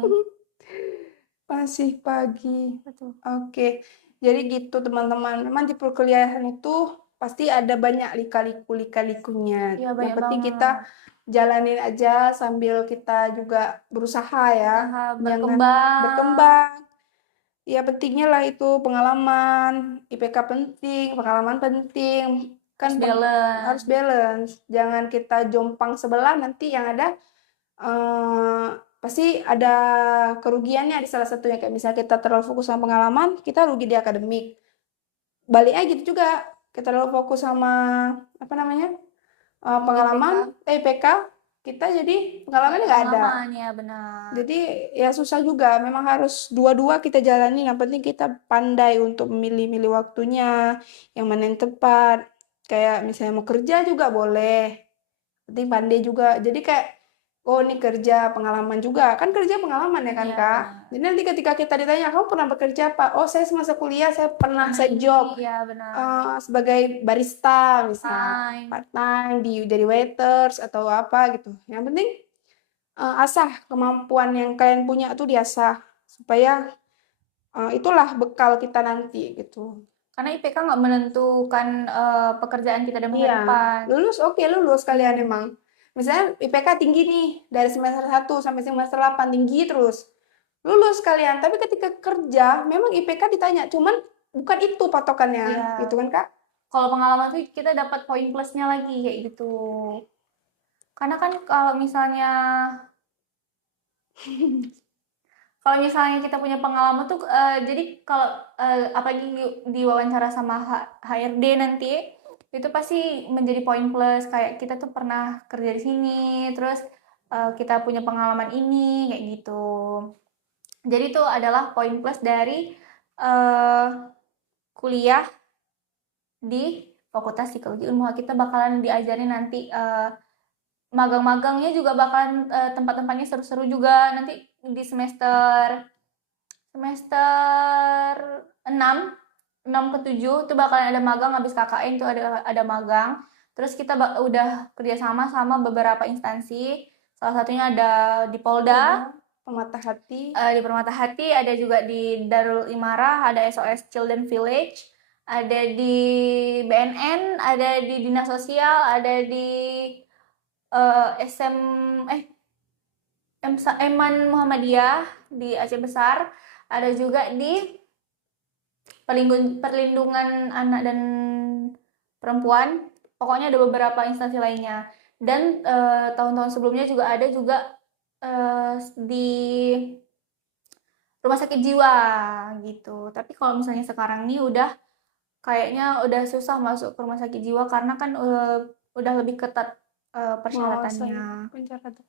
Masih pagi. Betul. Oke, jadi gitu teman-teman. Memang di perkuliahan itu pasti ada banyak lika-likunya. Iya Yang banyak penting kita banget. jalanin aja sambil kita juga berusaha ya. Usaha Jangan berkembang, berkembang. Ya pentingnya lah itu pengalaman, IPK penting, pengalaman penting. harus Kan harus balance. balance. Jangan kita jompang sebelah, nanti yang ada pasti ada kerugiannya di salah satunya, kayak misalnya kita terlalu fokus sama pengalaman, kita rugi di akademik. Baliknya gitu juga, kita terlalu fokus sama apa namanya IPK, pengalaman, IPK, kita jadi nggak pengalamannya ada nggak ada. pengalaman ya benar. Jadi ya susah juga, memang harus dua-dua kita jalani. Yang penting kita pandai untuk memilih-milih waktunya, yang mana yang tepat. Kayak misalnya mau kerja juga boleh, penting pandai juga. Jadi kayak, oh ini kerja pengalaman juga. Kan kerja pengalaman ya kan Iya Kak? benar. Jadi nanti ketika kita ditanya, kamu pernah bekerja apa? Oh saya semasa kuliah, saya pernah Pernah side ini job ya benar. sebagai barista misal. Time. Part time, jadi waiters atau apa gitu. Yang penting asah kemampuan yang kalian punya tuh diasah. Supaya itulah bekal kita nanti gitu. Karena IPK nggak menentukan pekerjaan kita di masa Iya, depan. lulus oke, lulus kalian emang. Misalnya IPK tinggi nih, dari semester 1 sampai semester 8 tinggi terus. Lulus kalian, tapi ketika kerja memang IPK ditanya, cuman bukan itu patokannya, Iya. gitu kan Kak? Kalau pengalaman tuh kita dapat poin plusnya lagi kayak gitu. Karena kan kalau misalnya kita punya pengalaman tuh jadi kalau apalagi di wawancara sama HRD nanti itu pasti menjadi poin plus kayak kita tuh pernah kerja di sini terus kita punya pengalaman ini kayak gitu. Jadi itu adalah poin plus dari kuliah di Fakultas Psikologi Unmuha. Kita bakalan diajarin nanti magang-magangnya juga bakalan tempat-tempatnya seru-seru juga nanti di semester 6 ke 7 itu bakalan ada magang habis KKN tuh ada magang. Terus kita udah kerjasama sama beberapa instansi. Salah satunya ada di Polda, Pematah Hati. di Permata Hati, ada juga di Darul Imarah, ada SOS Children Village, ada di BNN, ada di Dinas Sosial, ada di Eman Muhammadiyah di Aceh Besar, ada juga di Perlindungan Anak dan Perempuan. Pokoknya ada beberapa instansi lainnya. Dan tahun-tahun sebelumnya juga ada juga di rumah sakit jiwa gitu. Tapi kalau misalnya sekarang nih kayaknya udah susah masuk ke rumah sakit jiwa karena kan udah lebih ketat persyaratannya. Pensyaratan.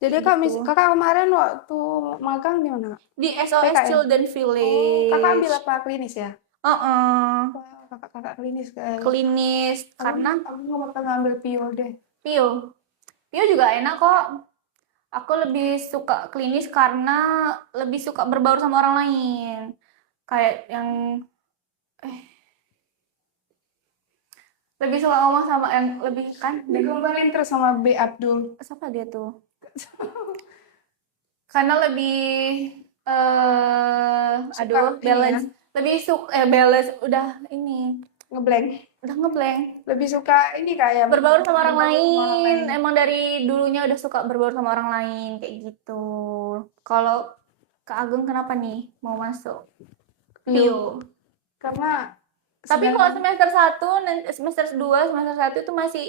Jadi kakak kemarin waktu magang di mana? Di SOS PKN? Children Village. Kakak ambil apa klinis ya? Wah, kakak klinis kan? Klinis karena Aku nggak bakal ngambil PIO deh. PIO juga enak kok. Aku lebih suka klinis karena lebih suka berbaur sama orang lain. Kayak yang lebih suka ngomong sama yang lebih kan digombalin terus sama B Abdul. Siapa dia tuh? Karena lebih balance. Lebih suka balance udah ngeblank. Lebih suka ini kayak berbaur sama orang lain. Emang dari dulunya udah suka berbaur sama orang lain kayak gitu. Kalau Kak Agung kenapa nih mau masuk PIO? Karena tapi kalau semester 1, semester 2, semester 1 itu masih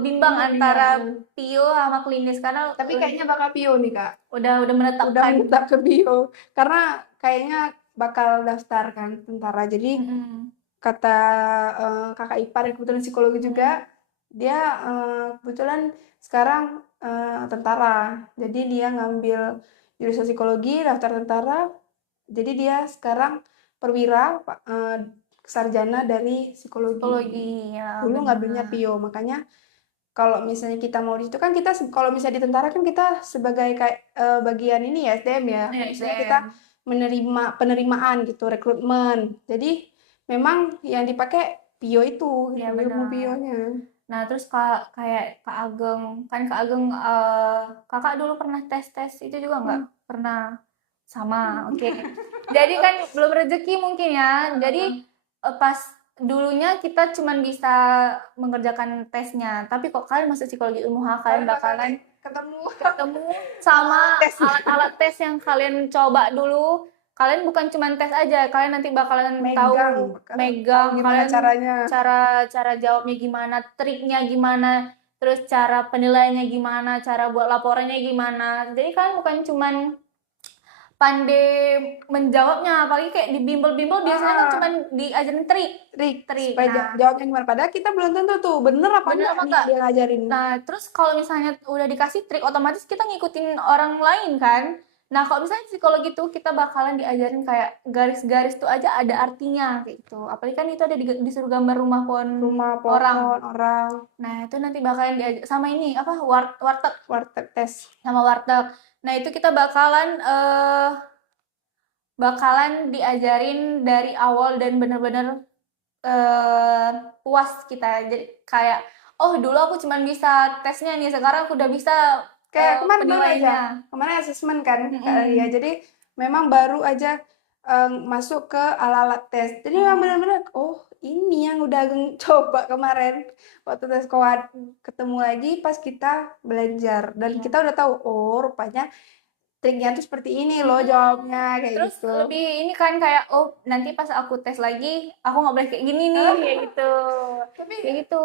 bimbang antara PIO sama klinis karena tapi kayaknya bakal PIO nih Kak. Udah menetap ke PIO karena kayaknya bakal daftar kan tentara. Jadi kata kakak ipar yang kebetulan psikologi juga, dia kebetulan sekarang tentara. Jadi dia ngambil jurusan psikologi, daftar tentara. Jadi dia sekarang perwira sarjana dari psikologi. Ya, dulu ngambilnya PIO, makanya kalau misalnya kita mau di situ kan kita kalau misalnya di tentara kan kita sebagai kayak bagian ini ya SDM ya, misalnya kita menerima penerimaan gitu, rekrutmen. Jadi memang yang dipakai PIO itu, ya, ilmu PIO-nya. Nah terus kayak Kak Ageng, kan Kak Ageng kakak dulu pernah tes itu juga nggak? Pernah sama, oke. Jadi kan belum rezeki mungkin ya. Jadi pas dulunya kita cuman bisa mengerjakan tesnya, tapi kok kalian masuk psikologi Unmuha kalian bakalan ketemu sama alat-alat tes yang kalian coba dulu. Kalian bukan cuma tes aja, kalian nanti bakalan megang gimana kalian cara jawabnya gimana, triknya gimana, terus cara penilaiannya gimana, cara buat laporannya gimana. Jadi kalian bukan cuman pandai menjawabnya, apalagi kayak di bimbel-bimbel biasanya kan cuma diajarin trik. Supaya jawabnya gimana, padahal kita belum tentu tuh bener apa enggak dia ngajarin. Nah terus kalau misalnya udah dikasih trik, otomatis kita ngikutin orang lain kan. Nah kalau misalnya psikologi tuh kita bakalan diajarin kayak garis-garis tuh aja ada artinya gitu. Apalagi kan itu ada disuruh gambar rumah pohon orang. Nah itu nanti bakalan diajar sama ini apa warteg tes sama warteg. Nah itu kita bakalan diajarin dari awal dan benar-benar puas kita. Jadi kayak dulu aku cuma bisa tesnya nih, sekarang aku udah bisa kayak kemarin asesmen kan ya. Jadi memang baru aja masuk ke ala-ala tes. Jadi memang benar-benar ini yang udah coba kemarin waktu tes koad, ketemu lagi pas kita belajar dan kita udah tahu rupanya triknya tuh seperti ini loh jawabnya kayak terus gitu. Lebih ini kan kayak nanti pas aku tes lagi aku nggak boleh kayak gini nih kayak gitu. Tapi kayak gitu.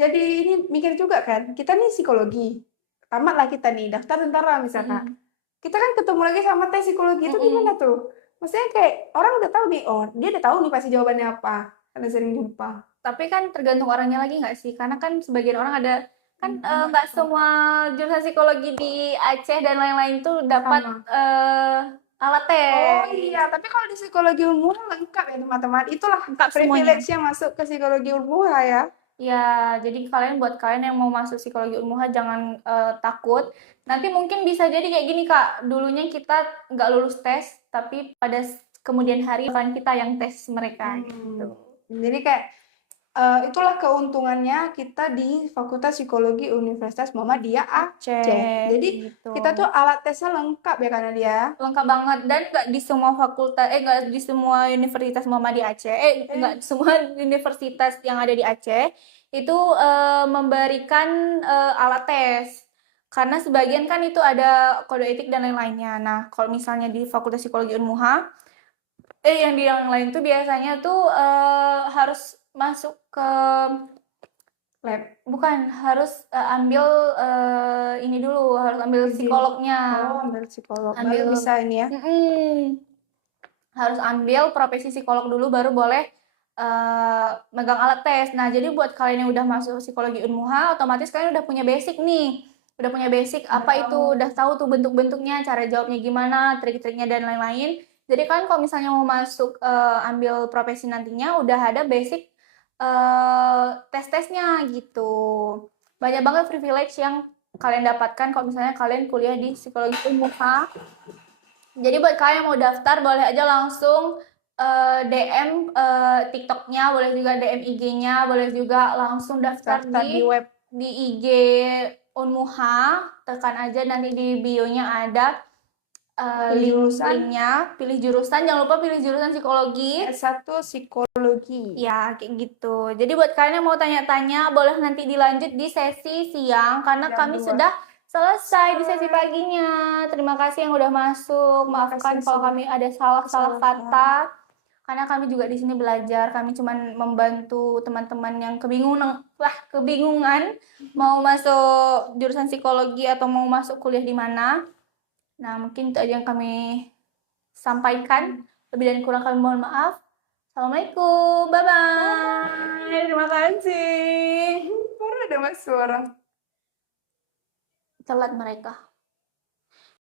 Jadi ini mikir juga kan, kita nih psikologi, tamat lah kita nih daftar tentara misalkan. Kita kan ketemu lagi sama tes psikologi itu gimana tuh? Maksudnya kayak orang udah tahu nih, dia udah tahu nih pasti jawabannya apa karena sering jumpa. Tapi kan tergantung orangnya lagi nggak sih? Karena kan sebagian orang ada kan nggak semua jurusan psikologi di Aceh dan lain-lain tuh dapat alat Oh tes. iya, tapi kalau di psikologi ilmuwan lengkap ya teman-teman. Itulah Lengkap semuanya. privilege-nya masuk ke psikologi ilmuwan ya. Ya, jadi buat kalian yang mau masuk psikologi Unmuha jangan takut. Nanti mungkin bisa jadi kayak gini Kak, dulunya kita nggak lulus tes, tapi pada kemudian hari akan kita yang tes mereka gitu. Jadi kayak itulah keuntungannya kita di Fakultas Psikologi Universitas Muhammadiyah Aceh. Jadi gitu. kita tuh alat tesnya lengkap ya karena dia. Lengkap banget dan nggak di semua nggak di semua Universitas Muhammadiyah Aceh, nggak di semua universitas yang ada di Aceh itu memberikan alat tes. Karena sebagian kan itu ada kode etik dan lain-lainnya. Nah, kalau misalnya di Fakultas Psikologi Unmuha, yang di yang lain tuh biasanya tuh harus masuk ke lab, bukan harus ambil ini dulu, harus ambil psikolognya. Oh, ambil psikolog. Ambil Baru bisa ini ya. Harus ambil profesi psikolog dulu baru boleh megang alat tes. Nah, jadi buat kalian yang udah masuk psikologi Unmuha, otomatis kalian udah punya basic nih. Udah punya basic apa itu, udah tahu tuh bentuk-bentuknya, cara jawabnya gimana, trik-triknya dan lain-lain. Jadi kalian kalau misalnya mau masuk ambil profesi nantinya udah ada basic tes-tesnya gitu. Banyak banget privilege yang kalian dapatkan kalau misalnya kalian kuliah di psikologi Unmuha. Jadi buat kalian yang mau daftar boleh aja langsung DM TikToknya, boleh juga DM IG-nya, boleh juga langsung daftar di web di IG Unmuha, tekan aja nanti di bio-nya ada linknya, pilih jurusan, jangan lupa pilih jurusan psikologi. S1 psikologi. Ya, kayak gitu. Jadi buat kalian yang mau tanya-tanya, boleh nanti dilanjut di sesi siang, karena kami sudah selesai di sesi paginya. Terima kasih yang udah masuk. Maafkan kalau kami ada salah-salah kata. Karena kami juga di sini belajar. Kami cuma membantu teman-teman yang kebingungan mau masuk jurusan psikologi atau mau masuk kuliah di mana. Nah, mungkin itu aja yang kami sampaikan. Lebih dan kurang kami mohon maaf. Assalamualaikum. Bye-bye. Terima kasih. Baru ada masuk orang. Telat mereka.